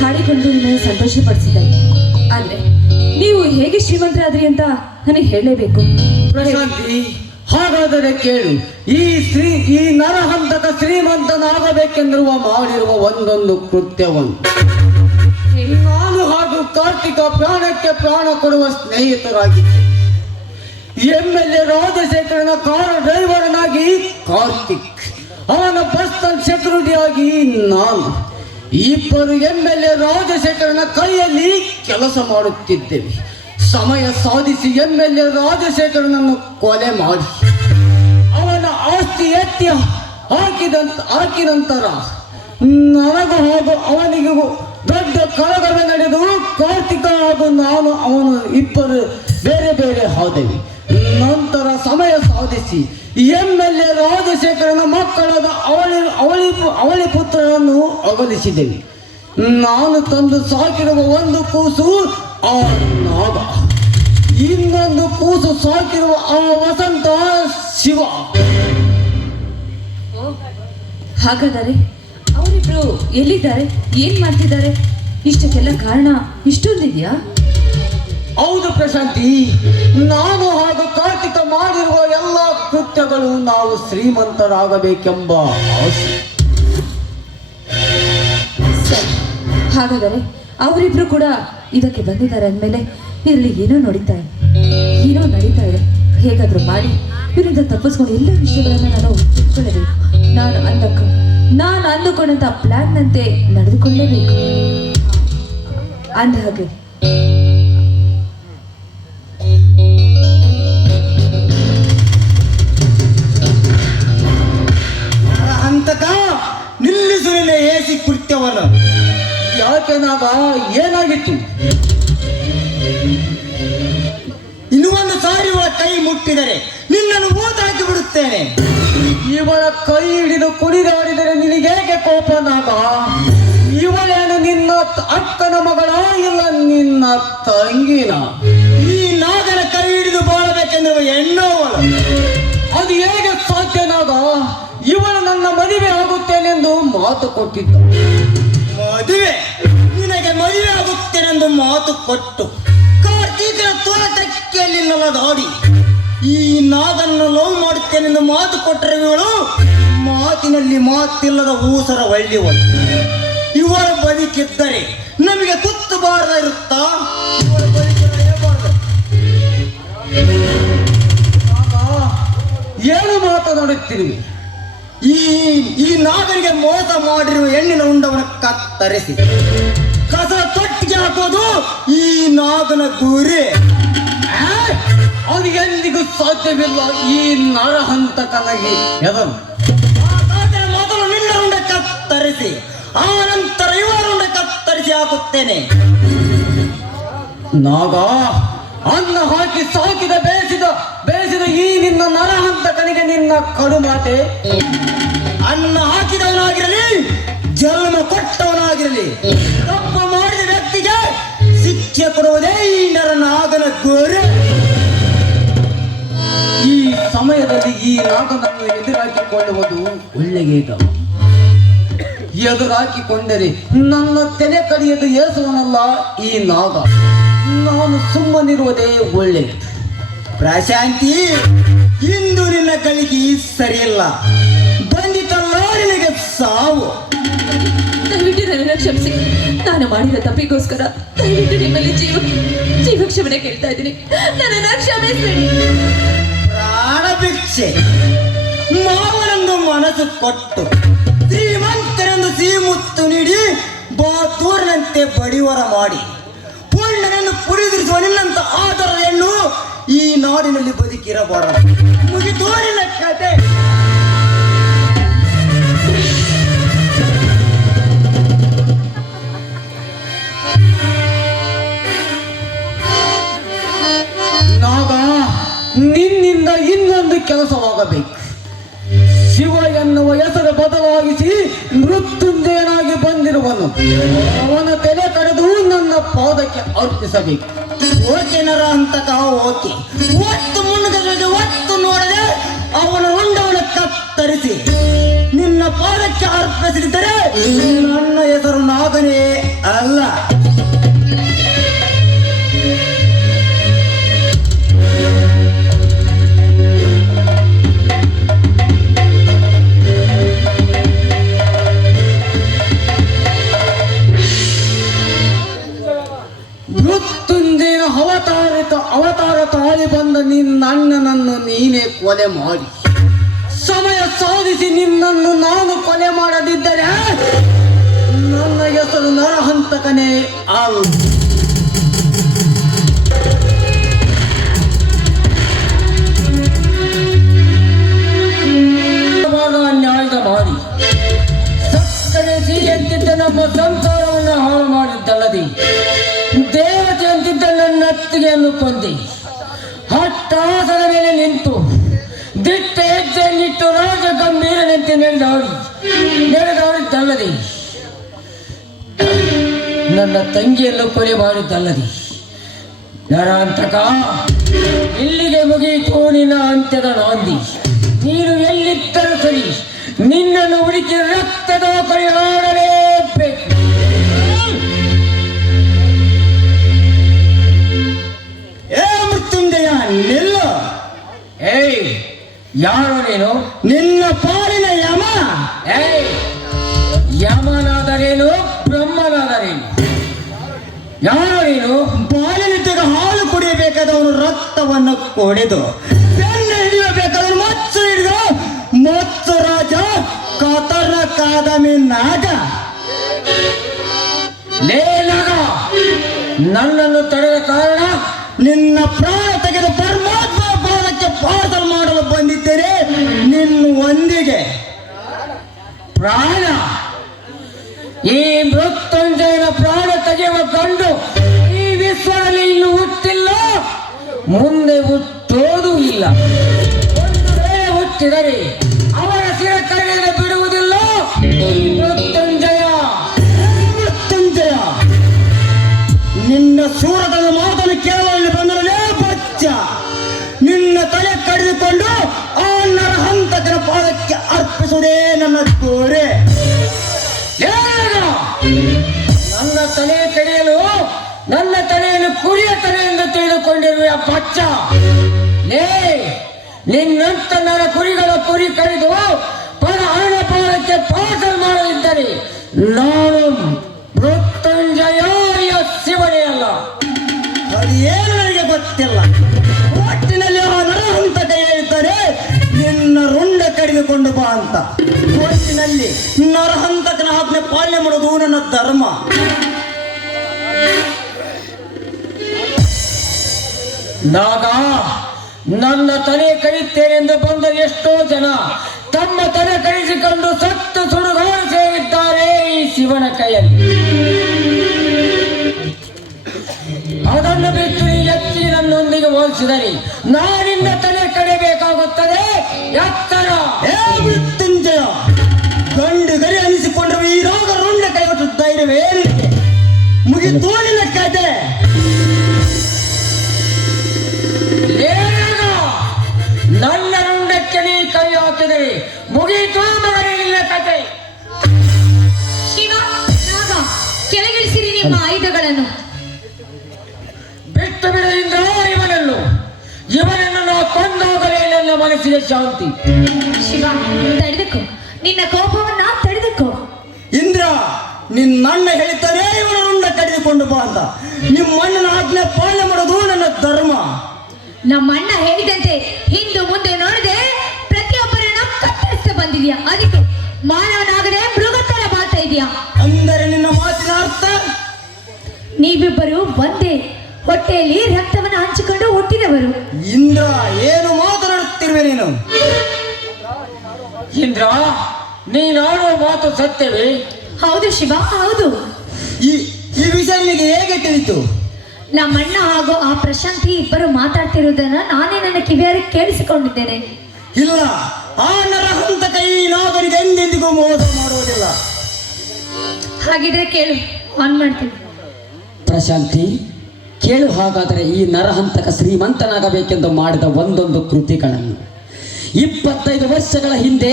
ಹಾಡಿಕೊಂಡು ನಿಮ್ಮನ್ನು ಸಂತೋಷಪಡಿಸಿದ್ದಾರೆ. ಆದ್ರೆ ನೀವು ಹೇಗೆ ಶ್ರೀಮಂತರಾದ್ರಿ ಅಂತ ನನಗೆ ಹೇಳಲೇಬೇಕು. ಪ್ರಶಾಂತಿ, ಹಾಗಾದರೆ ಕೇಳು. ಈ ನರಹಂತಕ ಶ್ರೀಮಂತನಾಗಬೇಕೆಂದಿರುವ ಮಾಡಿರುವ ಒಂದೊಂದು ಕೃತ್ಯವನ್ನು. ನಾನು ಹಾಗೂ ಕಾರ್ತಿಕ ಪ್ರಾಣಕ್ಕೆ ಪ್ರಾಣ ಕೊಡುವ ಸ್ನೇಹಿತರಾಗಿದ್ದೆ. MLA ರಾಜಶೇಖರನ ಕಾರು ಡ್ರೈವರ್ನಾಗಿ ಕಾರ್ತಿಕ್, ಅವನ ಪರ್ಸನಲ್ ಸೆಕ್ಯೂರಿಟಿ ಆಗಿ ನಾನು. ಇಬ್ಬರು MLA ರಾಜಶೇಖರನ ಕೈಯಲ್ಲಿ ಕೆಲಸ ಮಾಡುತ್ತಿದ್ದೇವೆ. ಸಮಯ ಸಾಧಿಸಿ MLA ರಾಜಶೇಖರನನ್ನು ಕೊಲೆ ಮಾಡಿ ಅವನ ಆಸ್ತಿ ಎತ್ತಿ ಹಾಕಿದ ನಂತರ ನನಗೂ ಹಾಗೂ ಅವನಿಗೂ ದೊಡ್ಡ ಕಳಗವೆ ನಡೆದು ಕಾರ್ತಿಕ ಹಾಗೂ ನಾನು ಅವನು ಇಬ್ಬರು ಬೇರೆ ಬೇರೆ ಹೋದೆವು. ನಂತರ ಸಮಯ ಸಾಧಿಸಿ MLA ರಾಜಶೇಖರನ ಮಕ್ಕಳಾದ ಅವಳಿ ಪುತ್ರರನ್ನು ಅಗಲಿಸಿದೆವು. ನಾನು ತಂದು ಸಾಕಿರುವ ಒಂದು ಕೂಸು ಆ ನಾಗ, ಇನ್ನೊಂದು ಕೂಸು ಸಾಕಿರುವ ಆ ವಸಂತ ಶಿವ. ಹಾಗಾದರೆ ಅವರಿಬ್ರು ಎಲ್ಲಿದ್ದಾರೆ, ಏನ್ ಮಾಡ್ತಿದ್ದಾರೆ? ಇಷ್ಟಕ್ಕೆಲ್ಲ ಕಾರಣ ಇಷ್ಟೊಂದಿದೆಯಾ? ಹೌದು ಪ್ರಶಾಂತಿ, ನಾನು ಹಾಗೂ ಕಾರ್ತಿಕ ಮಾಡಿರುವ ಎಲ್ಲ ಕೃತ್ಯಗಳು ನಾವು ಶ್ರೀಮಂತರಾಗಬೇಕೆಂಬ ಆಸೆ. ಸರಿ, ಹಾಗಾದರೆ ಅವರಿಬ್ರು ಕೂಡ ಇದಕ್ಕೆ ಬಂದಿದ್ದಾರೆ ಅಂದಮೇಲೆ ಇದರಲ್ಲಿ ಏನೋ ನಡೀತಾ ಇದೆ. ಹೇಗಾದ್ರೂ ಮಾಡಿ ಇವರಿಂದ ತಪ್ಪಿಸ್ಕೊಂಡು ಎಲ್ಲ ವಿಷಯಗಳನ್ನ ನಾನು ತಿಳ್ಕೊಳ್ಳಬೇಕು. ನಾನು ಅಂದುಕೊಂಡಂತ ಪ್ಲಾನ್ನಂತೆ ನಡೆದುಕೊಳ್ಳಲೇಬೇಕು. ಅಂದ ಹಾಗೆ ಅಂತಕ ನಿಲ್ಲಿಸು ನಿನ್ನ ಏಸಿ ಕೃತ್ಯವನ್ನು. ಯಾಕೆ ನಾಗ, ಏನಾಗಿತ್ತು? ಇನ್ನು ಒಂದು ಸಾರಿ ಇವಳ ಕೈ ಮುಟ್ಟಿದರೆ ನಿನ್ನನ್ನು ಊತಾಕಿ ಬಿಡುತ್ತೇನೆ. ಇವಳ ಕೈ ಹಿಡಿದು ಕುಣಿದಾಡಿದರೆ ನಿನಗೇಕೆ ಕೋಪ ನಾಗ? ಇವಳೇನು ನಿನ್ನ ಅಕ್ಕನ ಮಗಳ, ಇಲ್ಲ ನಿನ್ನ ತಂಗಿನ? ಈ ನಾಗನ ಕೈ ಹಿಡಿದು ಬಾಳಬೇಕೆಂದಿರುವ ಹೆಣ್ಣೋವಳು. ಅದು ಹೇಗೆ ಸಾಧ್ಯ ನಾಗ? ಇವಳು ನನ್ನ ಮದುವೆ ಆಗುತ್ತೇನೆಂದು ಮಾತು ಕೊಟ್ಟಿದ್ದ. ಮದುವೆ? ನಿನಗೆ ಮದುವೆ ಆಗುತ್ತೇನೆಂದು ಮಾತು ಕೊಟ್ಟು ಕಾರ್ತೀಕನ ತೋಟಕ್ಕೆಯಲ್ಲಿಲ್ಲ ದಾಡಿ ಈ ನಾಗನ್ನು ಲವ್ ಮಾಡುತ್ತೇನೆಂದು ಮಾತು ಕೊಟ್ಟರೆ ಇವಳು ಮಾತಿನಲ್ಲಿ ಮಾತಿಲ್ಲದ ಊಸರ ಒಳ್ಳೆಯವಳು. ಇವಳ ಬದುಕಿದ್ದರೆ ನಮಗೆ ಕುತ್ತು ಬಾರದ ಇರುತ್ತಾ? ಇವಳ ಬದುಕಿರಲೇಬಾರದು. ಏನು ಮಾತನಾಡುತ್ತೀರಿ? ಈ ನಾಗನಿಗೆ ಮೋಸ ಮಾಡಿರುವ ಹೆಣ್ಣಿನ ಉಂಡವನ ಕತ್ತರಿಸಿ ಕಸ ತೊಟ್ಟಿಗೆ ಹಾಕೋದು ಈ ನಾಗನ ಗುರಿ. ಅದು ಎಂದಿಗೂ ಸಾಧ್ಯವಿಲ್ಲ. ಈ ನರಹಂತಕನಾಗಿ ಎದನು ಮೊದಲು ನಿನ್ನ ಉಂಡ ಕತ್ತರಿಸಿ ಆ ನಂತರ ಇವರ ಉಂಡ ಕತ್ತರಿಸಿ ಹಾಕುತ್ತೇನೆ. ನಾಗ, ಅನ್ನ ಹಾಕಿ ಸಾಕಿದ ಬೇಯಿಸಿದ ಈ ನಿನ್ನ ನರಹಂತಕನಿಗೆ ನಿನ್ನ ಕಡು ಮಾತೆ. ಅನ್ನ ಹಾಕಿದವನಾಗಿರಲಿ, ಜನ್ಮ ಕೊಟ್ಟವನಾಗಿರಲಿ, ತಪ್ಪು ಮಾಡಿದ ವ್ಯಕ್ತಿಗೆ ಶಿಕ್ಷೆ ಕೊಡುವುದೇ ಈ ನರನಾಗನ ಗೋರೆ. ಈ ಸಮಯದಲ್ಲಿ ಈ ನಾಗನನ್ನು ಎದುರಾಕಿಕೊಳ್ಳುವುದು ಒಳ್ಳೆಯದ. ಎದುರಾಕಿಕೊಂಡರೆ ನನ್ನ ತಲೆ ಕಡಿಯದು ಏಸುವನಲ್ಲ ಈ ನಾಗ. ನಾನು ಸುಮ್ಮನಿರುವುದೇ ಒಳ್ಳೆಯದು. ಪ್ರಶಾಂತಿ, ಇಂದು ನಿನ್ನ ಗಳಿಗೆ ಸರಿಯಿಲ್ಲ. ಬಂದಿತಲ್ಲ ನಿನಗೆ ಸಾವು. ದಯವಿಟ್ಟು ನನ್ನನ್ನು ಕ್ಷಮಿಸಿ. ನಾನು ಮಾಡಿದ ತಪ್ಪಿಗೋಸ್ಕರ ದಯವಿಟ್ಟು ನಿಮ್ಮಲ್ಲಿ ಜೀವ ಕ್ಷಮೆ ಕೇಳ್ತಾ ಇದ್ದೀನಿ. ನನ್ನನ್ನು ಕ್ಷಮಿಸ್ಬೇಡಿ. ಪ್ರಾಣ ಭಿಕ್ಷೆ ಮಾವನೊಂದು ಮನಸ್ಸು ಕೊಟ್ಟು ಶ್ರೀಮಂತರೆಂದು ಸಿಹಿಮುತ್ತು ನೀಡಿ ಬಾತೂರಿನಂತೆ ಬಡಿವರ ಮಾಡಿ ಪೂರ್ಣನನ್ನು ಪುರಿದಿರಿಸುವ ನಿನ್ನಂತ ಆದರ ಹೆಣ್ಣು ಈ ನಾಡಿನಲ್ಲಿ ಬದುಕಿರಬಾರದು. ಮುಗಿದೋರಿನ ಕತೆ. ನಾಗ, ನಿನ್ನಿಂದ ಇನ್ನೊಂದು ಕೆಲಸವಾಗಬೇಕು. ಶಿವ ಎನ್ನುವ ಹೆಸರು ಬದಲಾಗಿಸಿ ಮೃತ್ಯುಂಜಯನಾಗಿ ಬಂದಿರುವನು. ಅವನ ತಲೆ ಕಡಿದು ನನ್ನ ಪಾದಕ್ಕೆ ಅರ್ಪಿಸಬೇಕು. ಓಕೆ ನರ ಅಂತಕ ಓಕೆ. ಒತ್ತು ಮುನ್ನಡೆ ಒತ್ತು ನೋಡದೆ ಅವನ ಉಂಡವನ ಕತ್ತ ಕತ್ತರಿಸಿ ನಿನ್ನ ಪಾದಕ್ಕೆ ಅರ್ಪಿಸಿದರೆ ನನ್ನ ಹೆಸರು ನಾಗನೇ ಅಲ್ಲ. ಮೃತ್ಯುಂಜಯನ ಅವತಾರ ತಾಳಿ ಬಂದ ನಿನ್ನ ಅಣ್ಣನನ್ನು ನೀನೇ ಕೊಲೆ ಮಾಡಿ ಸಮಯ ಸಾಧಿಸಿ ನಿನ್ನನ್ನು ನಾನು ಕೊಲೆ ಮಾಡದಿದ್ದರೆ ನನ್ನ ಹೆಸರು ನರಹಂತಕನೇ ಅಲ್ಲ. ನ್ಯಾಯದ ಮಾಡಿ ಸಕ್ಕರೆ ಸಿಹಿಯಂತಿದ್ದ ನಮ್ಮ ಸಂಸಾರವನ್ನು ಹಾಳು ಮಾಡಿದ್ದಲ್ಲದೆ ದೇವತೆ ಅಂತಿದ್ದ ನನ್ನ ಅತ್ತಿಗೆಯನ್ನು ಕೊಂದೆ ಹಟ್ಟಾಸದ ಮೇಲೆ ನಿಂತು ದಿಟ್ಟ ಹೆಜ್ಜೆಯನ್ನಿಟ್ಟು ರಾಜ ಗಂಭೀರನಂತೆ ನಡೆದಾಡಿದ್ದಲ್ಲದೆ ನನ್ನ ತಂಗಿಯನ್ನು ಕೊಲೆ ಮಾಡಿದ್ದಲ್ಲದೆ ನರಾಂತಕ ಇಲ್ಲಿಗೆ ಮುಗಿಯಿತು ನಿನ್ನ ಅಂತ್ಯದ ನಾಂದಿ. ನೀನು ಎಲ್ಲಿದ್ದರೂ ಸರಿ ನಿನ್ನನ್ನು ಹುಡುಕಿ ರಕ್ತದ ಕೈಯಾಡಲೇಬೇಕು. ಏ ಮೃತ್ಯುಂಜಯ ನಿಲ್ಲ. ಏಯ್ ಯಾರು ನೀನು? ನಿನ್ನ ಪಾಲಿನ ಯಮ. ಏಯ್ ಯಮನಾದರೇನು ಬ್ರಹ್ಮನಾದರೇನು? ಯಾರು ನೀನು? ಬಾಲಿನಿದ್ದಾಗ ಹಾಲು ಕುಡಿಯಬೇಕಾದವನು ರಕ್ತವನ್ನು ಕೊಡೆದು ಬೆನ್ನು ಹಿಡಿಯಬೇಕಾದವನು ಮಚ್ಚು ಹಿಡಿದು ಮಚ್ಚು ರಾಜ ಕತರ್ನ ಕಾದಮಿ ನಾಗ. ಲೇ ನಾಗ, ನನ್ನನ್ನು ತಡೆದ ಕಾರಣ ನಿನ್ನ ಪ್ರಾಣ ತೆಗೆದು ಪರಮಾತ್ಮ ಪಾದಕ್ಕೆ ಪಾರ್ಸಲ್ ಮಾಡಲು ಬಂದಿದ್ದೇನೆ ನಿನ್ನ ಒಂದಿಗೆ. ಪ್ರಾಣ? ಈ ಮೃತ್ಯುಂಜಯನ ಪ್ರಾಣ ತೆಗೆಯುವ ಗಂಡು ಈ ವಿಶ್ವದಲ್ಲಿ ಇನ್ನು ಹುಟ್ಟಿಲ್ಲ, ಮುಂದೆ ಹುಟ್ಟೋದು ಇಲ್ಲ. ಒಂದು ವೇಳೆ ಹುಟ್ಟಿದರೆ ಅವರ ಶಿರ ಕರೆಯದೆ ಬಿಡುವುದಿಲ್ಲ. ಮೃತ್ಯುಂಜಯ ಮೃತ್ಯುಂಜಯ, ನಿನ್ನ ಸೂರತನ ಮಾತನ್ನು ಕೇಳಲು ಬಂದರಲೇ ಬಚ್ಚ. ನಿನ್ನ ತಲೆ ಕಡಿದುಕೊಂಡು ಆ ನರಹಂತಕನ ಪಾದಕ್ಕೆ ಅರ್ಪಿಸುವುದೇ ನನ್ನ ಕೋರೆ. ನನ್ನ ತಲೆ ಕಡಿಯಲು ನನ್ನ ತಲೆಯನ್ನು ಕುರಿಯ ತಲೆ ಎಂದು ತಿಳಿದುಕೊಂಡಿರುವ ಬಚ್ಚ. ಲೇ, ನಿನ್ನಂತ ನನ್ನ ಕುರಿಗಳ ಕುರಿ ಕಡಿದು ಪರ ಹಣ ಪಾದಕ್ಕೆ ಪಾರ್ಸಲ್ ಮಾಡದಿದ್ದರೆ ನಾನು ಮೃತ್ಯುಂಜಯ ಶಿವನೇ ಅಲ್ಲ. ಅದೇನು ನನಗೆ ಗೊತ್ತಿಲ್ಲ. ಒಟ್ಟಿನಲ್ಲಿ ಆ ನರಹಂತಕ ಹೇಳ್ತಾರೆ ನಿನ್ನ ರುಂಡ ಕಡಿದುಕೊಂಡು ಬಾ ಅಂತ. ಒಟ್ಟಿನಲ್ಲಿ ನರಹಂತಕನ ಆಜ್ಞೆ ಪಾಲನೆ ಮಾಡೋದು ನನ್ನ ಧರ್ಮ. ನಾಗ, ನನ್ನ ತಲೆ ಕಡಿತೇನೆಂದು ಬಂದ ಎಷ್ಟೋ ಜನ ತಮ್ಮ ತಲೆ ಕಡಿಸಿಕೊಂಡು ಸತ್ತು ಸುಡುಗಾಡು ಸೇರಿದ್ದಾರೆ ಈ ಶಿವನ ಕೈಯಲ್ಲಿ. ಅದನ್ನು ಬಿಟ್ಟು ನೀ ಎತ್ತಿ ನನ್ನೊಂದಿಗೆ ಹೋಲಿಸಿದರೆ ನಾನಿನ್ನ ತಲೆ ಕಡಿಬೇಕಾಗುತ್ತದೆ. ಎತ್ತರ ಏ ಮೃತ್ಯುಂಜಯ, ಗಂಡು ಗರಿ ಅನಿಸಿಕೊಂಡ್ರೆ ಈ ರೋಗ ರುಂಡ ಕೈಗೊಟ್ಟು ಧೈರ್ಯವೇ ನಿನಗೆ? ಮುಗಿತು ನಿನ್ನ ಕತೆ. ಏನಾಗ ನನ್ನ ರುಂಡಕ್ಕೆ ನೀ ಕೈ ಹಾಕಿದರೆ ಮುಗಿಯಿತು ಮಗನೇ ನಿನ್ನ ಕತೆ. ಶಿವ, ನಾಗ, ಕೆಳಗಿಳಿಸಿರಿ ನಿಮ್ಮ ಆಯುಧಗಳನ್ನು. ಬಿಟ್ಟು ಬಿಡದಿಂದ ಇವನನ್ನು ನಾವು ಕೊಂದಾಗಲೇ ನನ್ನ ಮನಸ್ಸಿಗೆ ಶಾಂತಿ. ಶಿವ, ತಡೆದುಕೋ, ನಿನ್ನ ಕೋಪವನ್ನ ತಡೆದುಕೋ. ಇಂದ್ರ, ನಿನ್ನಣ್ಣ ಹೇಳ್ತಾನೆ ಇವನ ರುಂಡ ಕಡಿದುಕೊಂಡು ಬಾ ಅಂತ. ನಿಮ್ಮ ಅಣ್ಣನ ಆಜ್ಞೆ ಪಾಲನೆ ಮಾಡೋದು ನನ್ನ ಧರ್ಮ. ನಮ್ಮ ಅಣ್ಣ ಹೇಳಿದಂತೆ ಹಿಂದು ಮುಂದೆ ನೋಡದೆ ಪ್ರತಿಯೊಬ್ಬರನ್ನ ಕತ್ತರಿಸ್ತಾ ಬಂದಿದ್ಯಾ. ಅದಕ್ಕೆ ಮಾನವನಾಗದೆ ಮೃಗ ತರ ಬಾಳ್ತಾ ಇದೆಯಾ. ಅಂದರೆ ನಿನ್ನ ಮಾತಿನ ಅರ್ಥ ನೀವಿಬ್ಬರು ಒಂದೇ ಹೊಟ್ಟೆಯಲ್ಲಿ ರಕ್ತವನ್ನು ಹಂಚಿಕೊಂಡು ಹುಟ್ಟಿದವರು. ಇಂದ್ರ, ಏನು ಮಾತನಾಡುತ್ತಿರುವೆ ನೀನು? ಇಂದ್ರ, ನೀನಾಡುವ ಮಾತು ಸತ್ಯವೇ? ಹೌದು ಶಿವ, ಹೌದು. ಈ ವಿಷಯ ನಿನಗೆ ಹೇಗೆ ತಿಳಿತು? ನಮ್ಮಣ್ಣ ಹಾಗೂ ಆ ಪ್ರಶಾಂತಿ ಇಬ್ಬರು ಮಾತಾಡ್ತಿರುವುದನ್ನ ನಾನೇ ನನ್ನ ಕಿವಿಯಾರೆ ಕೇಳಿಸಿಕೊಂಡಿದ್ದೇನೆ. ಇಲ್ಲ, ಆ ನರಹಂತಕ ಈ ನಾಗರಿಗೆ ಎಂದೆಂದಿಗೂ ಮೋಸ ಮಾಡುವುದಿಲ್ಲ. ಹಾಗಿದ್ರೆ ಕೇಳು, ಆನ್ ಮಾಡ್ತೀನಿ. ಪ್ರಶಾಂತಿ, ಕೇಳು. ಹಾಗಾದರೆ ಈ ನರಹಂತಕ ಶ್ರೀಮಂತನಾಗಬೇಕೆಂದು ಮಾಡಿದ ಒಂದೊಂದು ಕೃತಿಗಳನ್ನು 25 ವರ್ಷಗಳ ಹಿಂದೆ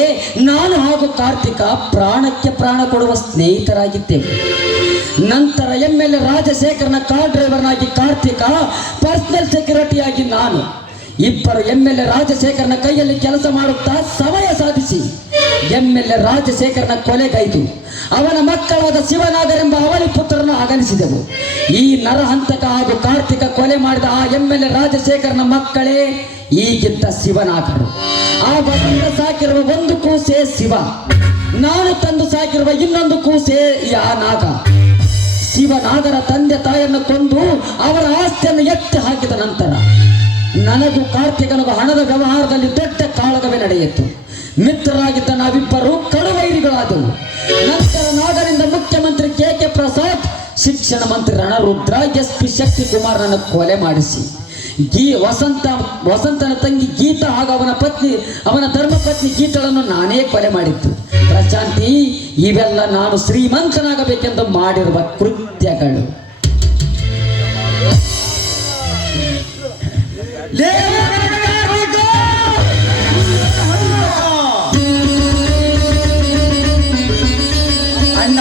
ನಾನು ಹಾಗೂ ಕಾರ್ತಿಕ ಪ್ರಾಣಕ್ಕೆ ಪ್ರಾಣ ಕೊಡುವ ಸ್ನೇಹಿತರಾಗಿದ್ದೆವು. ನಂತರ MLA ರಾಜಶೇಖರನ ಕಾರ್ ಡ್ರೈವರ್ನಾಗಿ ಕಾರ್ತಿಕ, ಪರ್ಸನಲ್ ಸೆಕ್ಯೂರಿಟಿಯಾಗಿ ನಾನು, ಇಬ್ಬರು MLA ರಾಜಶೇಖರನ ಕೈಯಲ್ಲಿ ಕೆಲಸ ಮಾಡುತ್ತಾ ಸಮಯ ಸಾಧಿಸಿ MLA ರಾಜಶೇಖರನ ಕೊಲೆಗೈದು ಅವನ ಮಕ್ಕಳಾದ ಶಿವನಾಗರೆಂಬ ಅವಳಿ ಪುತ್ರರನ್ನು ಅಗಲಿಸಿದೆವು. ಈ ನರಹಂತಕ ಹಾಗೂ ಕಾರ್ತಿಕ ಕೊಲೆ ಮಾಡಿದ ಆ MLA ರಾಜಶೇಖರನ ಮಕ್ಕಳೇ ಈಗಿದ್ದ ಶಿವನಾಗರು. ಆ ಬಂದ ಸಾಕಿರುವ ಒಂದು ಕೂಸೆ ಶಿವ, ನಾನು ತಂದು ಸಾಕಿರುವ ಇನ್ನೊಂದು ಕೂಸೆ ಯಾ ನಾಗ. ಶಿವನಾಗರ ತಂದೆ ತಾಯಿಯನ್ನು ಕೊಂದು ಅವರ ಆಸ್ತಿಯನ್ನು ಎತ್ತಿ ಹಾಕಿದ ನಂತರ ನನಗೂ ಕಾರ್ತಿಕನಿಗೂ ಹಣದ ವ್ಯವಹಾರದಲ್ಲಿ ದೊಡ್ಡ ಕಾಳಗವೇ ನಡೆಯಿತು. ಮಿತ್ರರಾಗಿದ್ದ ನಾವಿಬ್ಬರು ಕಡುವೈರಿಗಳಾದೆವು. ನಂತರ ನಾಗರಿಂದ ಮುಖ್ಯಮಂತ್ರಿ KK ಪ್ರಸಾದ್, ಶಿಕ್ಷಣ ಮಂತ್ರಿ ರಣರುದ್ರ, SP ಶಕ್ತಿಕುಮಾರ್ ನನ್ನ ಕೊಲೆ ಮಾಡಿಸಿ ವಸಂತನ ತಂಗಿ ಗೀತಾ ಹಾಗೂ ಅವನ ಧರ್ಮಪತ್ನಿ ಗೀತಳನ್ನು ನಾನೇ ಕೊಲೆ ಮಾಡಿದ್ದು. ಪ್ರಶಾಂತಿ, ಇವೆಲ್ಲ ನಾನು ಶ್ರೀಮಂತನಾಗಬೇಕೆಂದು ಮಾಡಿರುವ ಕೃತ್ಯಗಳು. ಅಣ್ಣ,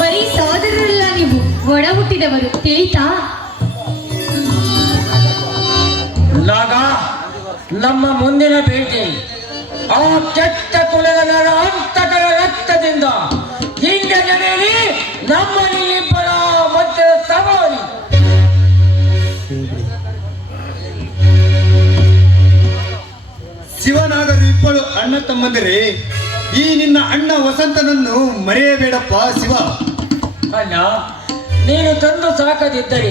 ಬರೀ ಸಹೋದರರಲ್ಲ ನೀವು, ಒಡ ಹುಟ್ಟಿದವರು, ತಿಳಿತಾ? ನಾಗ, ನಮ್ಮ ಮುಂದಿನ ಭೇಟಿ ಆ ಕೆಟ್ಟ ಕುಲದ ನರಹಂತಕರ ರಕ್ತದಿಂದ ಹಿಂದೆ ನಡೆಯಲಿ. ನಮ್ಮ ಇಬ್ಬರ ಮಧ್ಯದ ಸವಾರಿ. ಶಿವನಾಗರು ಇಬ್ಬರು ಅಣ್ಣ ತಮ್ಮಂದಿರೇ, ಈ ನಿನ್ನ ಅಣ್ಣ ವಸಂತನನ್ನು ಮರೆಯಬೇಡಪ್ಪ ಶಿವ. ಅಣ್ಣ, ನೀನು ತಂದು ಸಾಕದಿದ್ದರೆ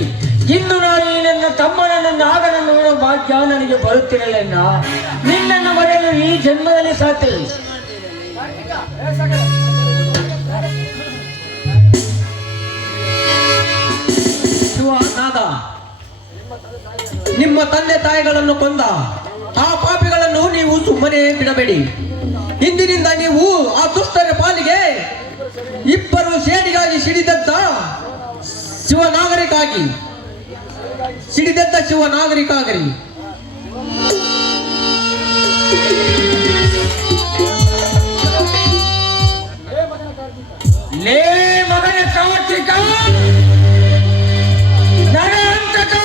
ಇಂದು ನಾನು ಈ ನನ್ನ ತಮ್ಮನನ್ನು ನಾಗನನ್ನು ನೋಡೋ ಭಾಗ್ಯ ನನಗೆ ಬರುತ್ತಿರಲಿಲ್ಲ. ನಿನ್ನನ್ನು ಮರೆಯಲು ಈ ಜನ್ಮದಲ್ಲಿ ಸಾಧ್ಯ. ನಾಗ, ನಿಮ್ಮ ತಂದೆ ತಾಯಿಗಳನ್ನು ಕೊಂದ ಆ ಪಾಪಿಗಳನ್ನು ನೀವು ಸುಮ್ಮನೆ ಬಿಡಬೇಡಿ. ಇಂದಿನಿಂದ ನೀವು ಆ ದುಷ್ಟರ ಪಾಲಿಗೆ ಇಬ್ಬರು ಸೇಡಿಗಾಗಿ ಸಿಡಿದದ್ದ ಶಿವನಾಗರಿಕಾಗಿ ಲೇ ಮಗನ ಕಾರ್ತಿಕ, ನರಹಂತಕ,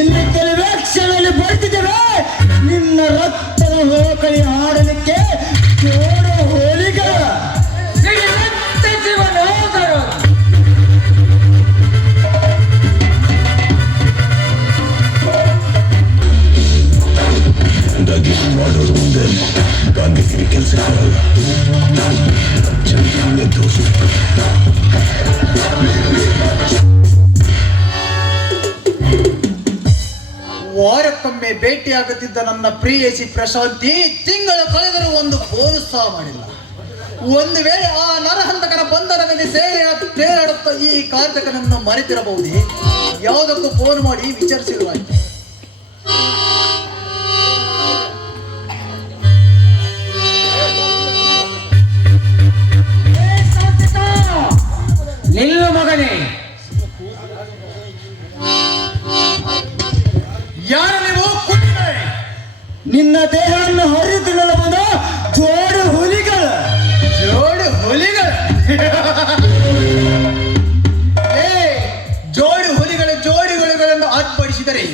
ಇಲ್ಲಿ ಕೆಲವೇ ಕ್ಷಣದಲ್ಲಿ ಬರ್ತಿದ್ದೇವೆ ನಿನ್ನ ರಕ್ತದ ಹೋಕಳಿ ಆಡಲಿಕ್ಕೆ ಜೋಡು ಹೋಲಿಗಳ ಶ್ರೀಮಂತ ಶಿವನಾಗರು. ಮಾಡೋದು ಮುಂದೆ ಗಾಂಧಿಗಿರಿ ಕೆಲಸ ವಾರಕ್ಕೊಮ್ಮೆ ಭೇಟಿಯಾಗುತ್ತಿದ್ದ ನನ್ನ ಪ್ರಿಯಸಿ ಪ್ರಶಾಂತಿ ತಿಂಗಳು ಕಳೆದರೂ ಒಂದು ಫೋನ್ ಸಹ ಮಾಡಿಲ್ಲ. ಒಂದು ವೇಳೆ ಆ ನರಹಂತಕನ ಬಂಧನದಲ್ಲಿ ತೇಲಾಡುತ್ತ ಈ ಕಾರ್ತಿಕನನ್ನು ಮರೆತಿರಬಹುದೇ? ಯಾವುದಕ್ಕೂ ಫೋನ್ ಮಾಡಿ ವಿಚಾರಿಸಿರುವಾಯ್ತು. ನಿಲ್ಲು ಮಗನೇ, ಯಾರು ನೀವು? ನಿನ್ನ ದೇಹವನ್ನು ಹರಿದುಕೊಳ್ಳಬಹುದು ಜೋಡು ಹುಲಿಗಳ ಜೋಡಿಗಳನ್ನು ಆರ್ಪಡಿಸಿದರೆ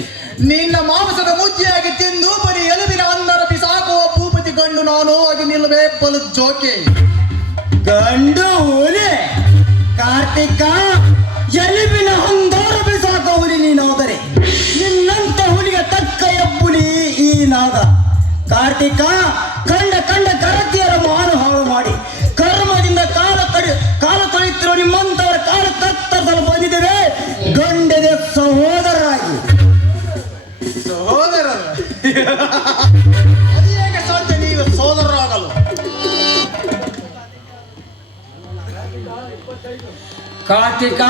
ನಿನ್ನ ಮಾಂಸದ ಮುದ್ದಿಯಾಗಿ ತಿಂದು ಬರೀ ಎಲುಬಿನ ಅಂದರ ಬಿಸಾಕುವ ಭೂಪತಿ ಗಂಡು ನಾನು ಆಗಿ ನಿಲ್ಲುವೆ ಬಲು ಜೋಕೆ. ಗಂಡು ಹುಲಿ ಕಾರ್ತಿಕ, ಎಲುಬಿನ ಹಂದಾರ ಬಿಸಾಕ ಹುಲಿ ನೀನಾದರೆ ನಿನ್ನಂತ ಹುಲಿಗೆ ತಕ್ಕ ಎಬ್ಬುಲಿ ಈ ನಾಗ. ಕಾರ್ತಿಕ, ಕಂಡ ಕರತಿಯರ ಮಾನು ಹಾಳು ಮಾಡಿ ಕರ್ಮದಿಂದ ಕಾಲ ತೊಳೆಯುತ್ತಿರುವ ನಿಮ್ಮಂತವರ ಕಾಲ ಕತ್ತರಿಸಲು ಬಂದಿದ್ದೇವೆ ಗಂಡದೆ ಸಹೋದರರಾಗಿ. ಸಹೋದರ ಹೇಗೆ ಸಾಧ್ಯ ನೀವು ಸಹೋದರರಾಗಲು? ಕಾರ್ತಿಕ,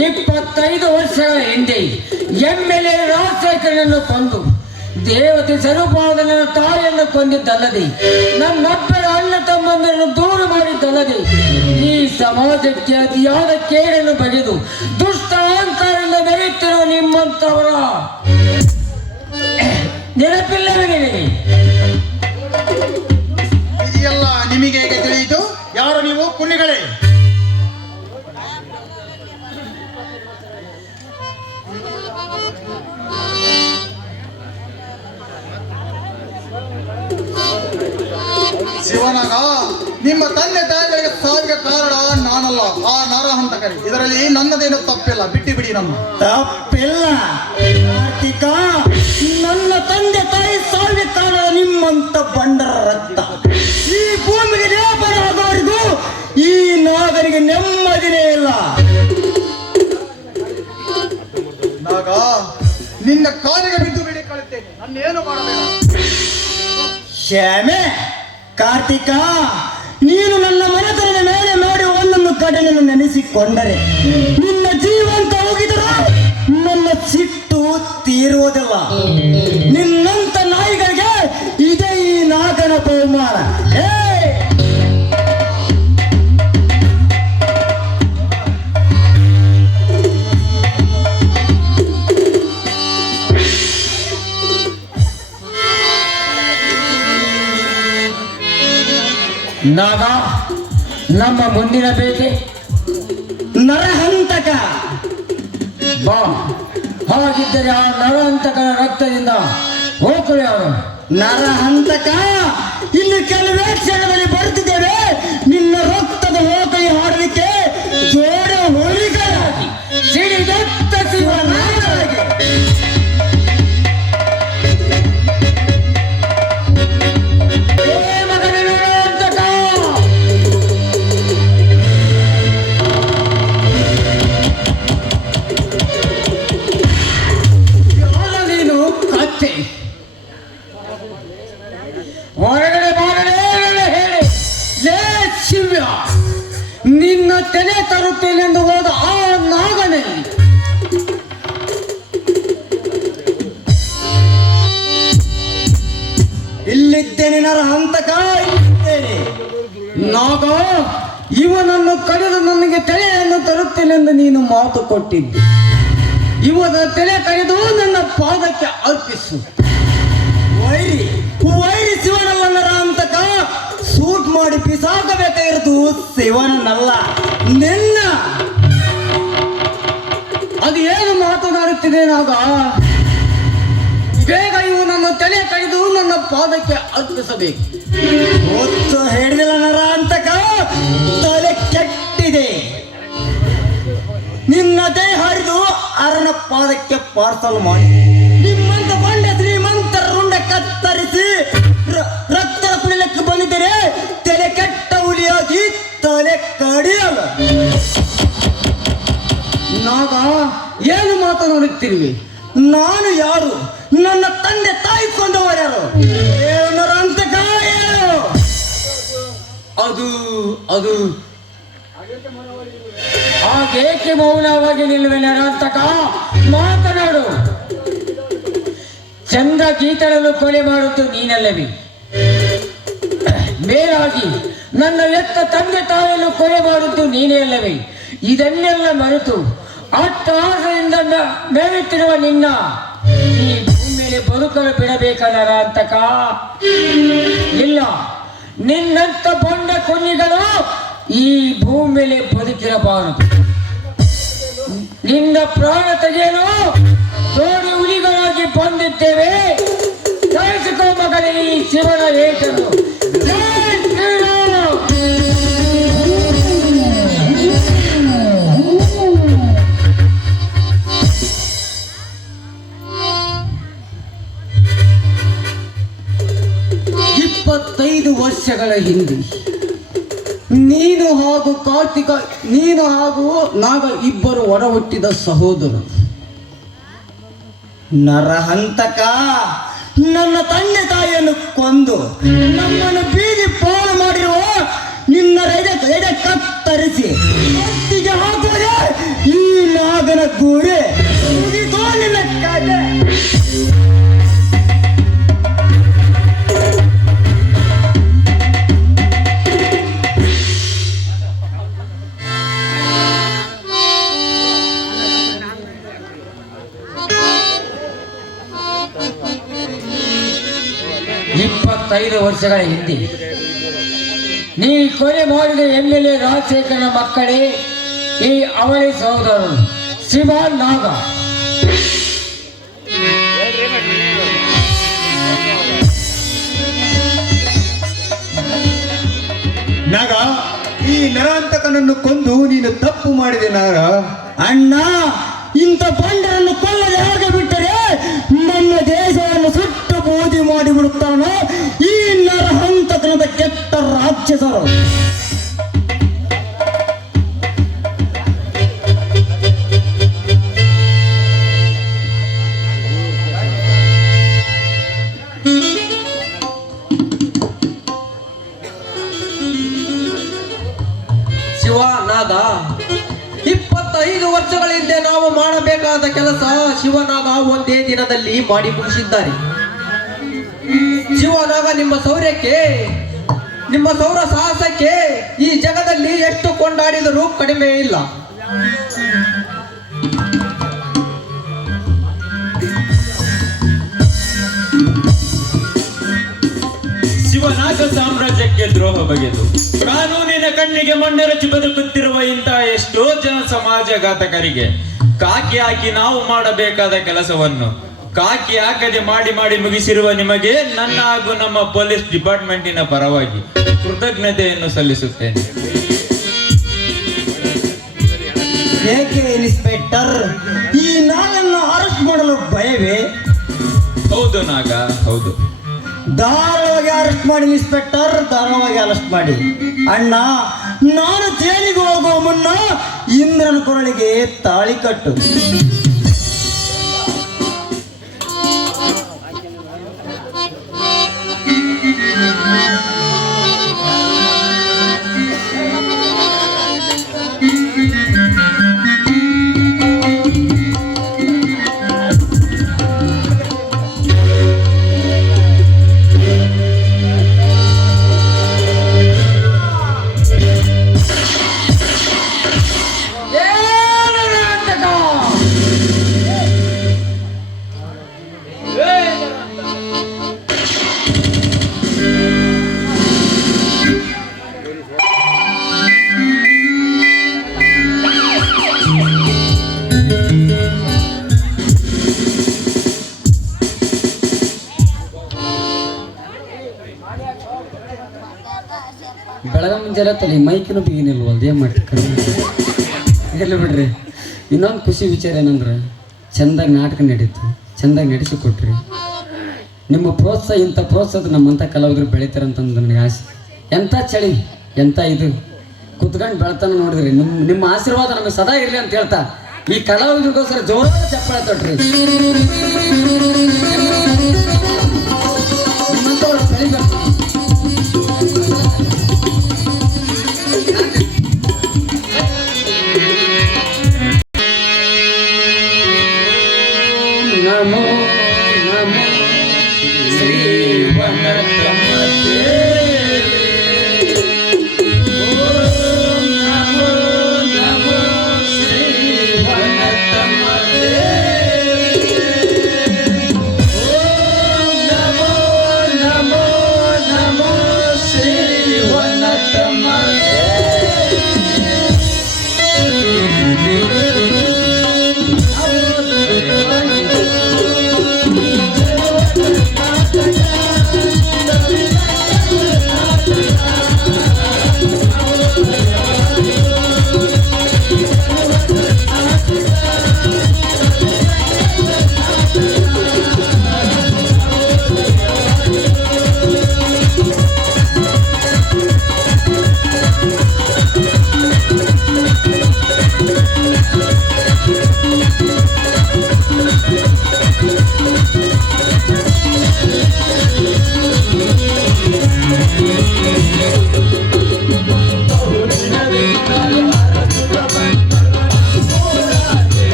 25 ವರ್ಷಗಳ ಹಿಂದೆ MLA ರಾಜಶೇಖರನನ್ನು ಕೊಂದು ದೇವತೆ ಸ್ವರೂಪವಾದ ನನ್ನ ತಾಯಿಯನ್ನು ಕೊಂದಿದ್ದಲ್ಲದೆ ನನ್ನೊಬ್ಬರ ಅಣ್ಣ ತಮ್ಮಂದರನ್ನು ದೂರ ಮಾಡಿದ್ದಲ್ಲದೆ ಈ ಸಮಾಜಕ್ಕೆ ಅತಿಯಾದ ಕೇಡನ್ನು ಬಗೆದು ದುಷ್ಟ ಅಹಂಕಾರದಿಂದ ಮೆರೆಯುತ್ತಿರುವ ನಿಮ್ಮಂತವರ ನೆನಪಿಲ್ಲವೇ ನಿನಗೆ? ಇದೆಲ್ಲ ನಿಮಗೆ ಹೇಗೆ ತಿಳಿಯಿತು? ಯಾರು ನೀವು ಕುನ್ನಿಗಳೇ? ಶಿವನಾಗ, ನಿಮ್ಮ ತಂದೆ ತಾಯಿಗಳಿಗೆ ಸಾವಿಗೆ ಕಾರಣ ನಾನಲ್ಲ, ಆ ನರಹಂತಕರೇ. ಇದರಲ್ಲಿ ನನ್ನದೇನು ತಪ್ಪಿಲ್ಲ, ಬಿಟ್ಟು ಬಿಡಿ ನನ್ನ. ತಪ್ಪಿಲ್ಲ ಕಾರ್ತಿಕ, ನನ್ನ ತಂದೆ ತಾಯಿ ಸಾವಿಗೆ ಕಾರಣ ನಿಮ್ಮಂತ ಬಂಡರ ರಕ್ತ. ಈ ಭೂಮಿಗೆ ಲೇಪನ ಆದವರಿಗೂ ಈ ನಾಗರಿಗೆ ನೆಮ್ಮದಿನೇ ಇಲ್ಲ. ನಾಗ, ನಿನ್ನ ಕಾಲಿಗೆ ಬಿದ್ದು ಬಿಡಿ ಕಳುತ್ತೇನೆ, ನನ್ನೇನು ಮಾಡಬೇಡ. ಶ್ಯಾಮೆ ಕಾರ್ತಿಕ, ನೀನು ನನ್ನ ಮನೆತನದ ಮೇಲೆ ಮಾಡಿ ಒಂದೊಂದು ಘಟನೆಯನ್ನು ನೆನೆಸಿಕೊಂಡರೆ ನಿನ್ನ ಜೀವಂತ ಹೋಗಿದರೂ ನನ್ನ ಸಿಟ್ಟು ತೀರುವುದಿಲ್ಲ. ನಿನ್ನಂತ ನಾಯಿಗಳಿಗೆ ಇದೇ ಈ ನಾಗನ ಬಹುಮಾನ. ನಾಗ, ನಮ್ಮ ಮುಂದಿನ ಬೇಟೆ ನರಹಂತಕ. ಬಾ. ಹಾಗಿದ್ದರೆ ಆ ನರಹಂತಕನ ರಕ್ತದಿಂದ ಹೋಕಳು ಯಾರು? ನರಹಂತಕ, ಇನ್ನು ಕೆಲವೇ ಕ್ಷಣದಲ್ಲಿ ಬರುತ್ತಿದ್ದೇವೆ. ನಿನ್ನ ರಕ್ತದ ಹೋಕಳಿ ಹಾಡಲಿಕ್ಕೆ ಜೋಡ ಹೋಳಿಗಳಾಗಿ ಸಿಡಿದತ್ತ ಶಿವನಾಗರಾಗಿ. ಹೊರಗಡೆ ಬಾರಲೇ ಹೇಳಿ. ಲೇ ಶಿವ್ಯ, ನಿನ್ನ ತಲೆ ತರುತ್ತೇನೆಂದು ಹೋದ ಆ ನಾಗನಲ್ಲಿ ಇಲ್ಲಿದ್ದೇನೆ. ನರಹಂತಕ, ಇಲ್ಲಿದ್ದೇನೆ. ನಾಗ, ಇವನನ್ನು ಕಡಿದು ನನಗೆ ತಲೆಯನ್ನು ತರುತ್ತೇನೆಂದು ನೀನು ಮಾತು ಕೊಟ್ಟಿದ್ದೆ. ಇವನ ತಲೆ ಕಡಿದು ನನ್ನ ಪಾದಕ್ಕೆ ಅರ್ಪಿಸು. ವೈರಿ ವೈರಿ ಶಿವನಲ್ಲ ನರಹಂತಕ. ಸೂಟ್ ಮಾಡಿ ಬಿಸಾಕಬೇಕಾಗಿರೋದು ಶಿವನಲ್ಲ, ನಿನ್ನ. ಅದು ಏನು ಮಾತನಾಡುತ್ತಿದೆ ನಾಗ? ಬೇಗ ಇವನನ್ನು ತಲೆ ಕಡಿದು ನನ್ನ ಪಾದಕ್ಕೆ ಅರ್ಪಿಸಬೇಕು. ಹೊತ್ತು ಹಿಡಿದಿಲ್ಲ ನರಹಂತಕ, ತಲೆ ಕೆಟ್ಟಿದೆ. ನಿನ್ನ ದೇಹ ಹರಿದು ಅರನ ಪಾದಕ್ಕೆ ಪಾರ್ಸಲ್ ಮಾಡಿ ನಿಮ್ಮಂತ ಬಂಡ ಶ್ರೀಮಂತರ ರುಂಡ ಕತ್ತರಿಸಿ ರಕ್ತದ ಕುಡಿಲಕ್ಕೆ ಬಂದಿದ್ದರೆ ತಲೆ ಕೆಟ್ಟ ಹುಲಿಯಾಗಿ ತಲೆ ಕಡಿಯಲ್ಲ. ನಾಗ, ಏನು ಮಾತನಾಡುತ್ತಿರುವೆ? ನಾನು ಯಾರು? ನನ್ನ ತಂದೆ ತಾಯಿ ಕೊಂದವರ್ಯಾರು? ಏನರ ಅಂತ ಹೇಳು. ಅದು ಹಾಗೇಕೆ ಮೌನವಾಗಿ ನಿಲ್ಲುವೆ ನರಾಂತಕ? ಮಾತನಾಡು. ಚಂದ್ರ ಗೀತಳನ್ನು ಕೊಲೆ ಮಾಡುವುದು ನೀನಲ್ಲವೇ? ಮೇಲಾಗಿ ನನ್ನ ಎತ್ತ ತಂದೆ ತಾಯಿಯನ್ನು ಕೊಲೆ ಮಾಡುವುದು ನೀನೇ ಅಲ್ಲವೇ? ಇದನ್ನೆಲ್ಲ ಮರೆತು ಅಟ್ಟಹಾಸದಿಂದ ಮೆರೆಯುತ್ತಿರುವ ನಿನ್ನ ಈ ಭೂಮಿಯಲ್ಲಿ ಬದುಕಲು ಬಿಡಬೇಕ ನರಾಂತಕ? ಇಲ್ಲ, ನಿನ್ನಂತ ಬಂಡ ಕೊನ್ನಿಗಳು ಈ ಭೂಮಿಯಲ್ಲಿ ಬದುಕಿರಬಾರದು. ನಿನ್ನ ಪ್ರಾಣ ತೆಗೆಯಲು ಜೋಡಿ ಹುಲಿಗಳಾಗಿ ಬಂದಿದ್ದೇವೆ. ಕಳಿಸಿಕೋ ಮಗನೇ ಈ ಶಿವನ ಏಟನ್ನು. ವರ್ಷಗಳ ಹಿಂದೆ ನೀನು ಹಾಗೂ ಕಾರ್ತಿಕ, ನೀನು ಹಾಗೂ ನಾಗ ಇಬ್ಬರು ಒಡ ಹುಟ್ಟಿದ ಸಹೋದರರು. ನರಹಂತಕ, ನನ್ನ ತಂದೆ ತಾಯಿಯನ್ನು ಕೊಂದು ನಮ್ಮನ್ನು ಬೀದಿ ಪಾಲು ಮಾಡಿರುವ ನಿನ್ನ ಎಡೆ ಕತ್ತರಿಸಿ ಹೊತ್ತಿಗೆ ಹಾಕುವುದೇ ಈ ನಾಗನ ಗೂಡೆ. ಮುಗಿದೋ ನಿನ್ನ ಕತೆ. 25 ವರ್ಷಗಳ ಹಿಂದೆ ನೀ ಕೊಲೆ ಮಾಡಿದ MLA ರಾಜಶೇಖರನ ಮಕ್ಕಳೇ ಈ ಅವಳಿ ಸಹೋದರರು ಶಿವಾನ್ ನಾಗ. ನಾಗ, ಈ ನರಾಂತಕನನ್ನು ಕೊಂದು ನೀನು ತಪ್ಪು ಮಾಡಿದೆ ನಾಗ. ಅಣ್ಣ, ಇಂಥ ಬಂಡರನ್ನು ಕೊಲ್ಲದೆ ಹಾಗೆ ಬಿಟ್ಟರೆ ನನ್ನ ದೇಶವನ್ನು ಸುಟ್ಟು ಬೂದಿ ಮಾಡಿಬಿಡುತ್ತಾನೋ ಈ ನರಹಂತಕನದ ಕೆಟ್ಟ ರಾಕ್ಷಸರು. ಶಿವನಾಗ, 25 ವರ್ಷಗಳ ಹಿಂದೆ ನಾವು ಮಾಡಬೇಕಾದ ಕೆಲಸ ಶಿವನಾಗ ಒಂದೇ ದಿನದಲ್ಲಿ ಮಾಡಿ ಮುಗಿಸಿದ್ದಾರೆ. ಶಿವನಾಗ, ನಿಮ್ಮ ಶೌರ್ಯಕ್ಕೆ, ನಿಮ್ಮ ಸೌರ ಸಾಹಸಕ್ಕೆ ಈ ಜಗದಲ್ಲಿ ಎಷ್ಟು ಕೊಂಡಾಡಿದರೂ ಕಡಿಮೆ ಇಲ್ಲ. ಶಿವನಾಗ ಸಾಮ್ರಾಜ್ಯಕ್ಕೆ ದ್ರೋಹ ಬಗೆದು ಕಾನೂನಿನ ಕಣ್ಣಿಗೆ ಮಣ್ಣೆರಚಿ ಬದುಕುತ್ತಿರುವ ಇಂತಹ ಎಷ್ಟೋ ಜನ ಸಮಾಜಘಾತಕರಿಗೆ ಕಾಕಿ ಹಾಕಿ ನಾವು ಮಾಡಬೇಕಾದ ಕೆಲಸವನ್ನು ಕಾಕಿ ಹಾಕದೆ ಮಾಡಿ ಮಾಡಿ ಮುಗಿಸಿರುವ ನಿಮಗೆ ನನ್ನ ಹಾಗೂ ನಮ್ಮ ಪೊಲೀಸ್ ಡಿಪಾರ್ಟ್ಮೆಂಟಿನ ಪರವಾಗಿ ಕೃತಜ್ಞತೆಯನ್ನು ಸಲ್ಲಿಸುತ್ತೇನೆ. ಏಕೆ ಇನ್ಸ್ಪೆಕ್ಟರ್, ಈ ನಾಗನ್ನು ಅರೆಸ್ಟ್ ಮಾಡಲು ಭಯವೇ? ಹೌದು ನಾಗ, ಹೌದು. ಧಾರಾಳವಾಗಿ ಅರೆಸ್ಟ್ ಮಾಡಿ ಇನ್ಸ್ಪೆಕ್ಟರ್, ಧಾರಾಳವಾಗಿ ಅರೆಸ್ಟ್ ಮಾಡಿ. ಅಣ್ಣ, ನಾನು ಜೈಲಿಗೆ ಹೋಗುವ ಮುನ್ನ ಇಂದ್ರನ ಕೊರಳಿಗೆ ತಾಳಿ ಕಟ್ಟು. ಬೆಳಗ್ಗೆ ಮುಂಜಾನೆ ತಲೆ ಮೈಕಿನ ಬಿಗಿನಿಲ್ವ ಅದೇ ಮಾಡ್ರಿ ಬಿಡ್ರಿ. ಇನ್ನೊಂದು ಖುಷಿ ವಿಚಾರ ಏನಂದ್ರೆ ಚೆಂದಾಗಿ ನಾಟಕ ನಡೀತು, ಚೆಂದಾಗಿ ನಡೆಸಿಕೊಟ್ರಿ. ನಿಮ್ಮ ಪ್ರೋತ್ಸಾಹ, ಇಂಥ ಪ್ರೋತ್ಸಾಹದ ನಮ್ಮಂಥ ಕಲಾವಿದರು ಬೆಳಿತಾರಂತಂದು ನನಗೆ ಆಸೆ. ಎಂಥ ಚಳಿ, ಎಂಥ ಇದು ಕುತ್ಕೊಂಡು ಬೆಳ್ತಾನೆ ನೋಡಿದ್ರಿ. ನಿಮ್ಮ ಆಶೀರ್ವಾದ ನಮಗೆ ಸದಾ ಇರಲಿ ಅಂತ ಹೇಳ್ತಾ ಈ ಕಲಾವಿದರಿಗೋಸ್ಕರ ಜೋರಾದ ಚಪ್ಪಾಳೆ ತೊಟ್ರಿ. ನಿಮ್ಮಂಥವ್ರು ಬೆಳಿಬೇಕು. ನಮೋ ನಮೋ ಶ್ರೀ ವನತಮ